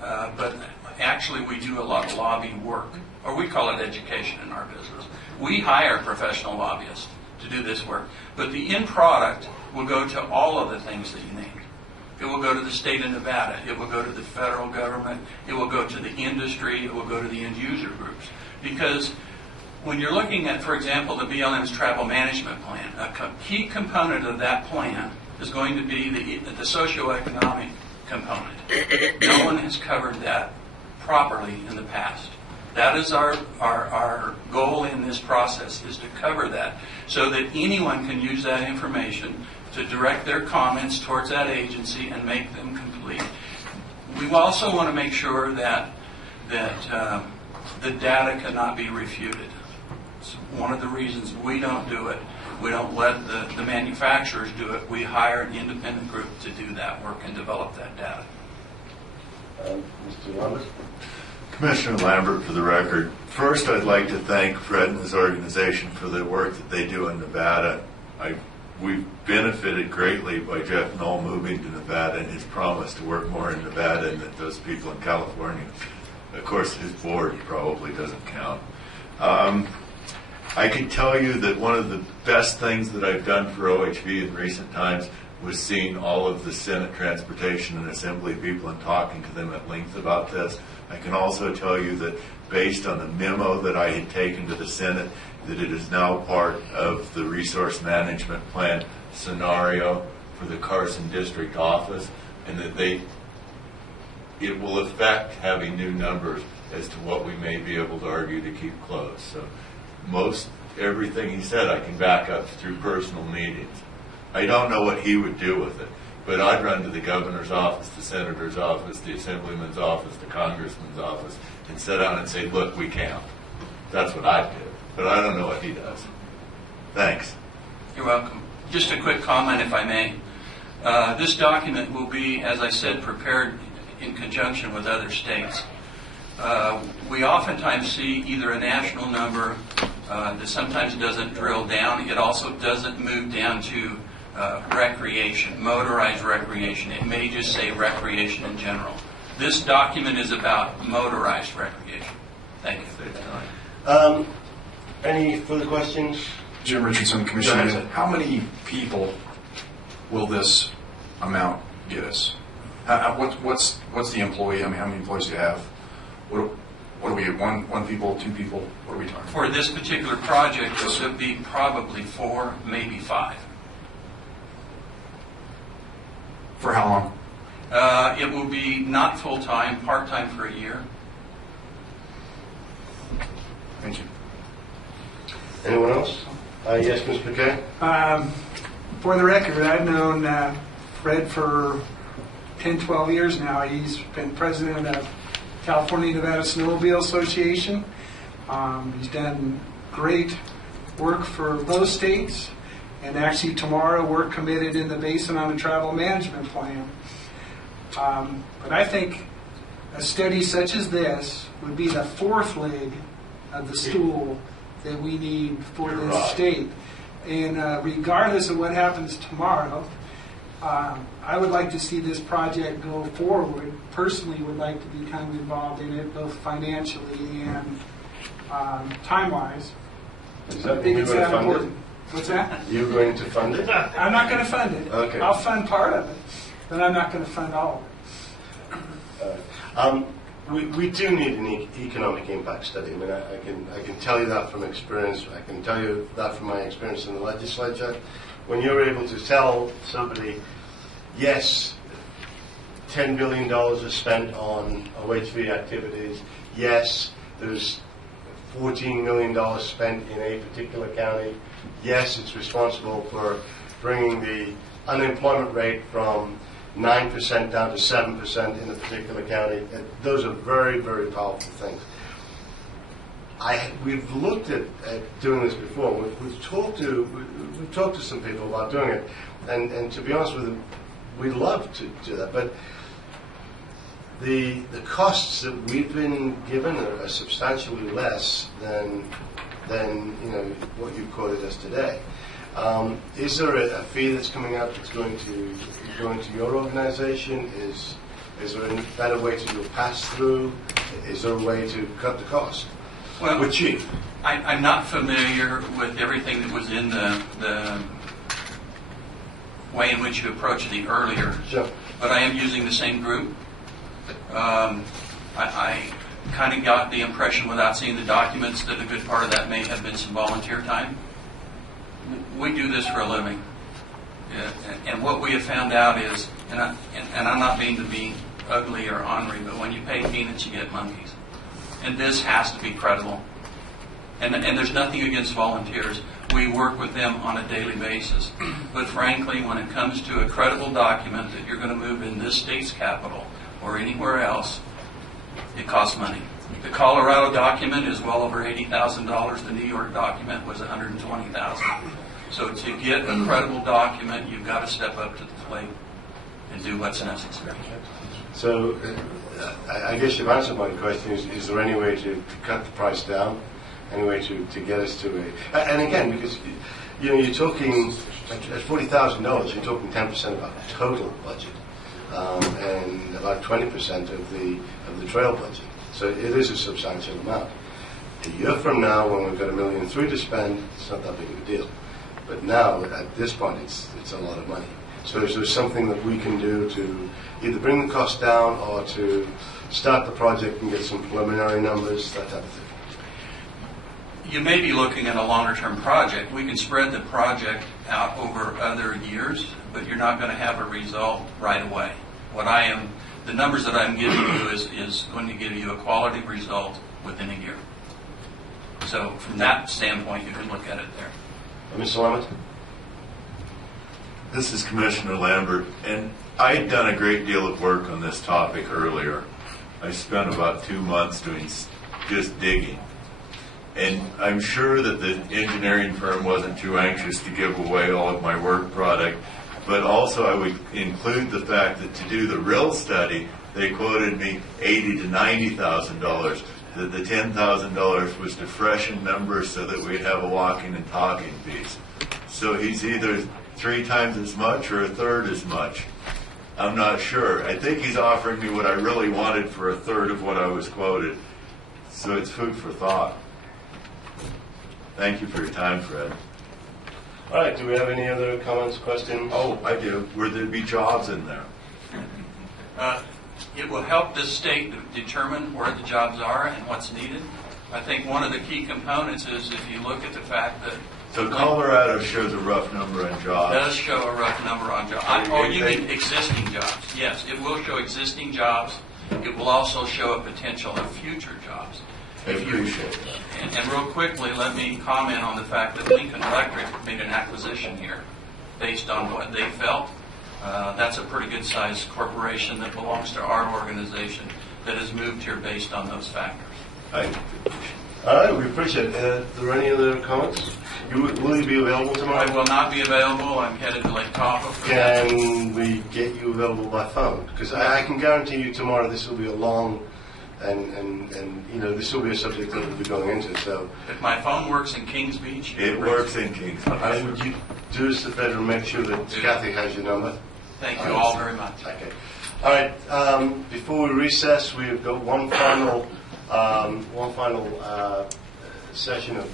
but actually we do a lot of lobby work, or we call it education in our business. We hire professional lobbyists to do this work, but the end product will go to all of the things that you named. It will go to the state of Nevada. It will go to the federal government. It will go to the industry. It will go to the end user groups. Because when you're looking at, for example, the BLM's travel management plan, a key component of that plan is going to be the socioeconomic component. No one has covered that properly in the past. That is our goal in this process, is to cover that so that anyone can use that information to direct their comments towards that agency and make them complete. We also want to make sure that the data cannot be refuted. It's one of the reasons we don't do it. We don't let the manufacturers do it. We hire an independent group to do that work and develop that data. Mr. Lambert? Commissioner Lambert, for the record, first I'd like to thank Fred and his organization for the work that they do in Nevada. we've benefited greatly by Jeff Knoll moving to Nevada and his promise to work more in Nevada than those people in California. Of course, his board probably doesn't count. I can tell you that one of the best things that I've done for OHV in recent times was seeing all of the Senate Transportation and Assembly people and talking to them at length about this. I can also tell you that based on the memo that I had taken to the Senate, that it is now part of the resource management plan scenario for the Carson District Office, and that it will affect having new numbers as to what we may be able to argue to keep closed. So most everything he said I can back up through personal meetings. I don't know what he would do with it, but I'd run to the governor's office, the senator's office, the assemblyman's office, the congressman's office, and sit down and say, look, we can't. That's what I'd do, but I don't know what he does. Thanks. You're welcome. Just a quick comment, if I may. This document will be, as I said, prepared in conjunction with other states. We oftentimes see either a national number that sometimes doesn't drill down. It also doesn't move down to recreation, motorized recreation. It may just say recreation in general. This document is about motorized recreation. Thank you. Any further questions? Jim Richardson, Commissioner. How many people will this amount get us? What's the employee? I mean, how many employees do you have? What do we? One people, two people? What are we talking? For this particular project, this would be probably 4, maybe 5. For how long? It will be not full-time, part-time for a year. Thank you. Anyone else? Yes, Mr. McKay? For the record, I've known Fred for 10, 12 years now. He's been president of California Nevada Snowmobile Association. He's done great work for both states. And actually tomorrow we're committed in the basin on a travel management plan. But I think a study such as this would be the fourth leg of the stool that we need for this state. And regardless of what happens tomorrow, I would like to see this project go forward. Personally would like to become involved in it, both financially and time-wise. I think it's that important. What's that? You're going to fund it? I'm not going to fund it. Okay. I'll fund part of it, but I'm not going to fund all of it. We do need an economic impact study. I mean, I can tell you that from experience. I can tell you that from my experience in the legislature. When you're able to tell somebody, yes, $10 billion is spent on OHV activities, yes, there's $14 million spent in a particular county, yes, it's responsible for bringing the unemployment rate from 9% down to 7% in a particular county. Those are very, very powerful things. We've looked at doing this before. We've talked to some people about doing it, and to be honest with you, we'd love to do that. But the costs that we've been given are substantially less than what you've quoted us today. Is there a fee that's coming out that's going to your organization? Is there a better way to do a pass-through? Is there a way to cut the cost? Well, with Chief? I'm not familiar with everything that was in the way in which you approached the earlier, sure. But I am using the same group. I kind of got the impression without seeing the documents that a good part of that may have been some volunteer time. We do this for a living. And what we have found out is, and I'm not being to be ugly or ornery, but when you pay peanuts, you get monkeys. And this has to be credible. And there's nothing against volunteers. We work with them on a daily basis. But frankly, when it comes to a credible document that you're going to move in this state's capital or anywhere else, it costs money. The Colorado document is well over $80,000. The New York document was $120,000. So to get a credible document, you've got to step up to the plate and do what's necessary. So I guess you've answered my question. Is there any way to cut the price down? Any way to get us to a... And again, because you're talking at $40,000. You're talking 10% of our total budget, and about 20% of the trail budget. So it is a substantial amount. A year from now, when we've got $1.3 million to spend, it's not that big of a deal. But now, at this point, it's a lot of money. So is there something that we can do to either bring the cost down or to start the project and get some preliminary numbers, that type of thing? You may be looking at a longer-term project. We can spread the project out over other years, but you're not going to have a result right away. The numbers that I'm giving you is going to give you a quality result within a year. So from that standpoint, you can look at it there. Mr. Lambert? This is Commissioner Lambert, and I had done a great deal of work on this topic earlier. I spent about 2 months doing just digging. And I'm sure that the engineering firm wasn't too anxious to give away all of my work product, but also I would include the fact that to do the real study, they quoted me $80,000 to $90,000. That the $10,000 was to freshen numbers so that we'd have a walking and talking piece. So he's either 3 times as much or 1/3 as much. I'm not sure. I think he's offering me what I really wanted for 1/3 of what I was quoted. So it's food for thought. Thank you for your time, Fred. All right, do we have any other comments, questions? Oh, I do. Will there be jobs in there? It will help this state determine where the jobs are and what's needed. I think one of the key components is if you look at the fact that... So Colorado shows a rough number on jobs. It does show a rough number on jobs. Oh, you mean existing jobs? Yes, it will show existing jobs. It will also show a potential of future jobs. I appreciate that. And real quickly, let me comment on the fact that Lincoln Electric made an acquisition here based on what they felt. That's a pretty good-sized corporation that belongs to our organization that has moved here based on those factors. All right, we appreciate it. Are there any other comments? Will you be available tomorrow? I will not be available. I'm headed to Lake Tahoe for that. Can we get you available by phone? Because I can guarantee you tomorrow this will be a long, and this will be a subject that we'll be going into. So if my phone works in Kings Beach, it works in Kings Beach. Would you do us a favor and make sure that Kathy has your number? Thank you all very much. Okay. All right. Before we recess, we have got one final session of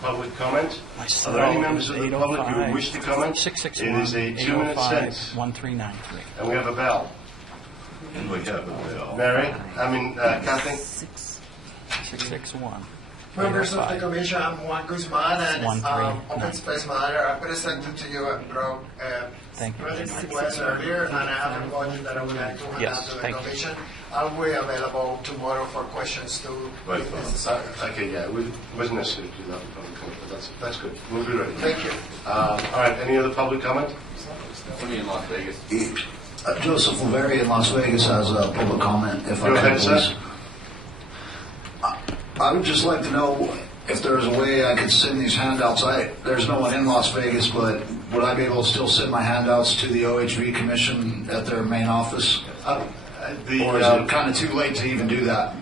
public comment. Are there any members of the public who wish to comment? It is a 2-minute sentence. 1393. And we have a bell. And we have a bell. Kathy? 661. Members of the Commission, I'm Juan Guzman, and Open Space Matter. I presented to you a project request earlier, and I have a budget that I would like to hand out to the Commission. I'll be available tomorrow for questions too, if necessary. Okay, yeah, it wasn't necessary to do that, but that's good. We'll be ready. Thank you. All right, any other public comment? Somebody in Las Vegas. Joseph Laveri in Las Vegas has a public comment, if I Go could, ahead, please. sir. I would just like to know if there's a way I could send these handouts. There's no one in Las Vegas, but would I be able to still send my handouts to the OHV Commission at their main office? Or is it kind of too late to even do that?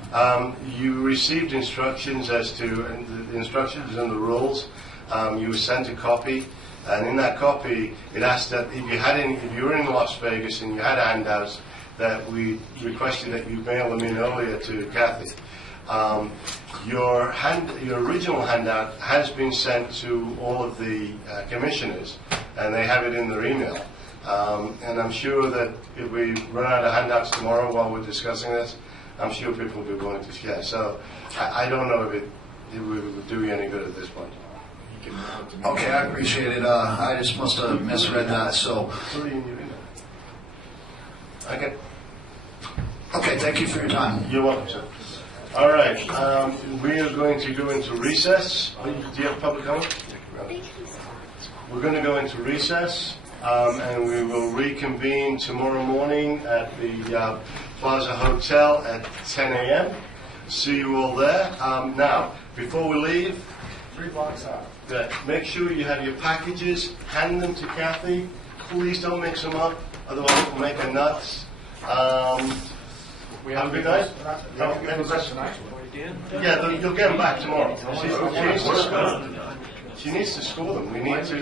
You received instructions as to, and the instructions and the rules. You were sent a copy, and in that copy, it asked that if you were in Las Vegas and you had handouts, that we requested that you mail them in earlier to Kathy. Your original handout has been sent to all of the commissioners, and they have it in their email. And I'm sure that if we run out of handouts tomorrow while we're discussing this, I'm sure people will be willing to share. So I don't know if it would do you any good at this point. Okay, I appreciate it. I just must have misread that. So. Okay. Okay, thank you for your time. You're welcome, sir. All right, we are going to go into recess. Do you have public comment? We're going to go into recess, and we will reconvene tomorrow morning at the Plaza Hotel at 10 a.m. See you all there. Now, before we leave, 3 blocks out. Make sure you have your packages, hand them to Kathy. Please don't mix them up, otherwise we'll make her nuts. Have a good night. Tonight. Yeah, you'll get them back tomorrow. She needs to score them. We need to. I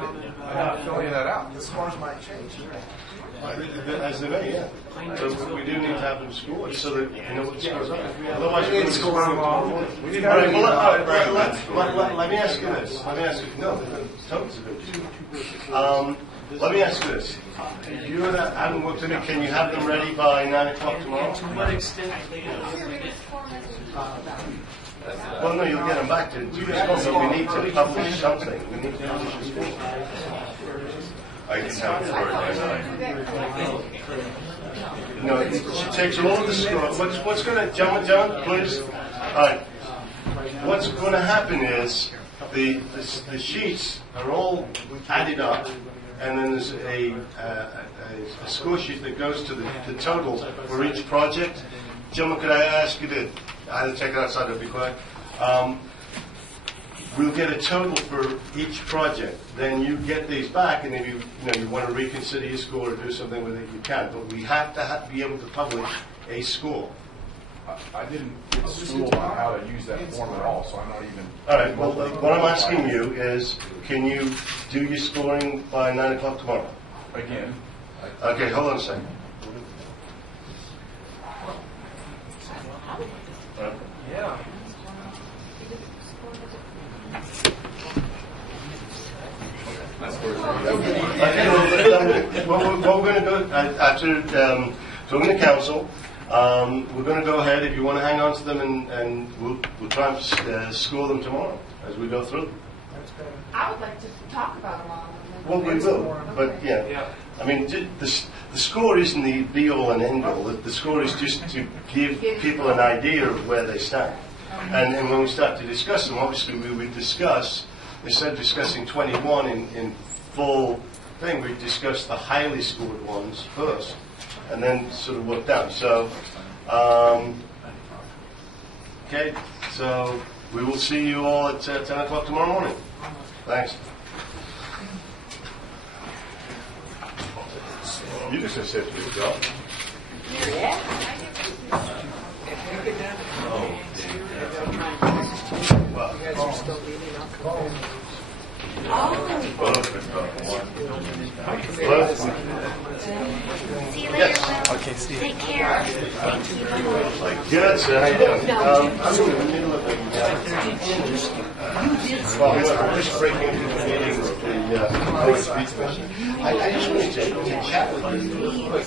didn't fill any of that out. The scores might change. As they may, yeah. So we do need to have them scored so that you know what the scores are. Otherwise, we need to score them all. All right, well, let me ask you this. Let me ask you. No, the totals are good. Let me ask you this. You haven't worked in it. Can you have them ready by 9 o'clock tomorrow? To what extent? Well, no, you'll get them back to respond, but we need to publish something. We need to publish a score. I can have it for it. No, she takes all of the score. What's going to, John, please? All right. What's going to happen is the sheets are all added up, and then there's a score sheet that goes to the total for each project. Gentlemen, could I ask you to either take it outside or be quiet? We'll get a total for each project. Then you get these back, and if you want to reconsider your score or do something with it, you can. But we have to be able to publish a score. I didn't get schooled on how to use that form at all, so I'm not even. All right. Well, what I'm asking you is, can you do your scoring by 9 o'clock tomorrow? Again. Okay. Hold on a second. Yeah. Okay, what we're going to do after talking to council, we're going to go ahead. If you want to hang on to them, and we'll try and score them tomorrow as we go through them. I would like to talk about them all. Well, we will, but yeah. I mean, the score isn't the be-all and end-all. The score is just to give people an idea of where they stand. And when we start to discuss them, obviously we would discuss, instead of discussing 21 in full thing, we discuss the highly scored ones first, and then sort of work down. So, okay, so we will see you all at 10 o'clock tomorrow morning. Thanks. You just said to your job. See you later. Yes. Okay, see you. Take care. Thank you. Good, sir. How you doing? I'm in the middle of well, we're just breaking into the meeting with the OSB Commission. I just wanted to chat with you real quick.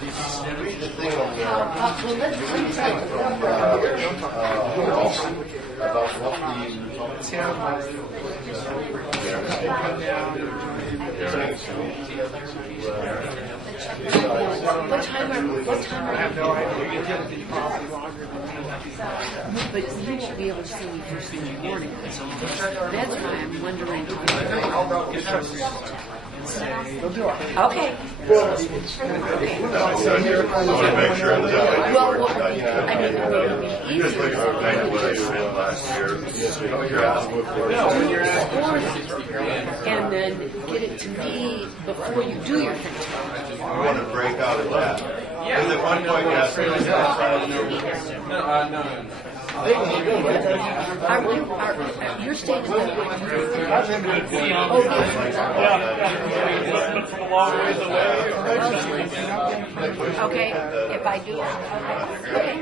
Did you read the thing on the thing from Austin about what What time are I have no idea. But you won't be able to see me first thing in the morning. That's why I'm wondering. Okay. I want to make sure that you just look at what I did last year. You're asking for it. And then get it to me before you do your thing. I want to break out of that. Because at one point, yes, You're staying in the Okay, if I do. Okay,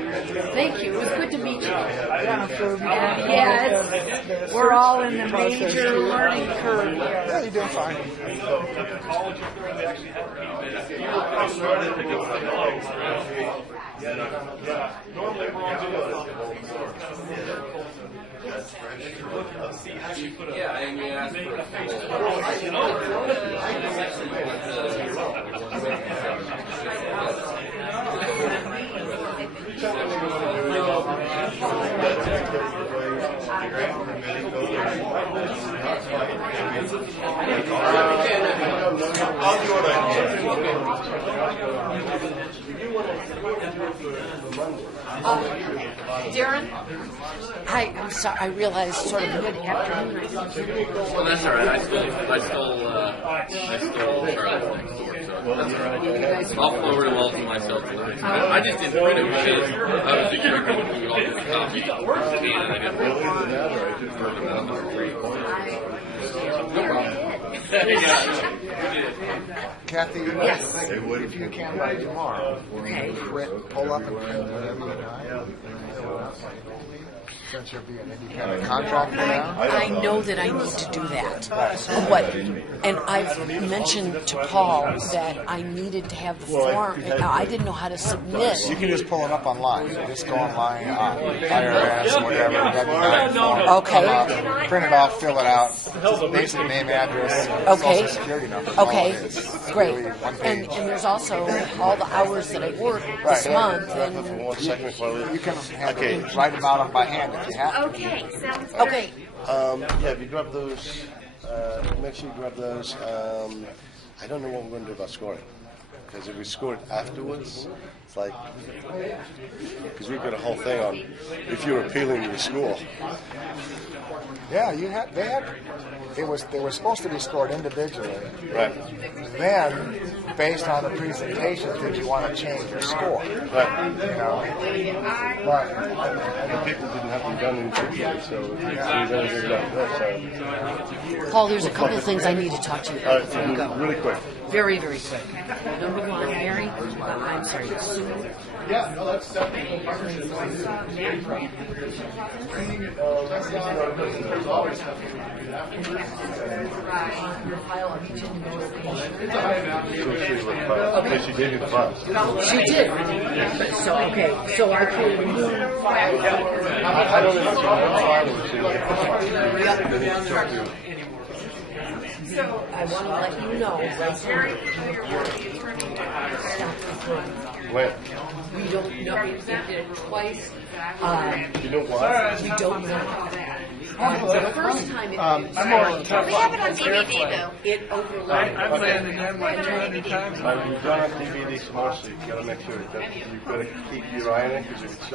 thank you. It was good to meet you. Yeah, we're all in the major learning curve. Yeah, you're doing fine. Normally we're all Yeah, and you asked I'll do what I Darren, I'm sorry. I realized sort of mid-afternoon. Well, that's all right. I stole Charlie's next door, so I'll forward them all to myself. I just didn't print them because I was expecting we would all get a copy. And I didn't Kathy, Yes. if you can by tomorrow, pull up and print whatever you got. Since you'll be an independent contractor now. I know that I need to do that. And I've mentioned to Paul that I needed to have the form. Now, I didn't know how to submit. You can just pull it up online. You just go online, IRS, whatever, W-9 form. Okay. Print it off, fill it out. Basically, name, address, Okay. social security number. Okay. All it is. Great. Really one And page. there's also all the hours that I worked this month. And You can write them out by hand if you have to. Okay, sounds good. okay. Yeah, if you grab those, make sure you grab those. I don't know what we're going to do about scoring. Because if we score it afterwards, it's like, because we've got a whole thing on if you're appealing your school. Yeah, they were supposed to be scored individually. Right. Then, based on the presentation, did you want to change your score? Right. You know, but And people didn't have them done individually, so we better do that. Paul, there's a couple of things I need to talk to you All about right, before we go. really quick. Very, very quick. Number one, Mary, I'm sorry, Sue. Yeah, no, that's Okay, she gave you the files. She did. So, okay, so I can remove. I don't know if it's So I want to let you know. When? We don't know. We did it twice. You know why? We don't know. The first time it We have it on DVD though. it overlapped. I played the damn like 200 times. You've done it DVD tomorrow, so you've got to make sure that you've got to keep your eye on it because if it's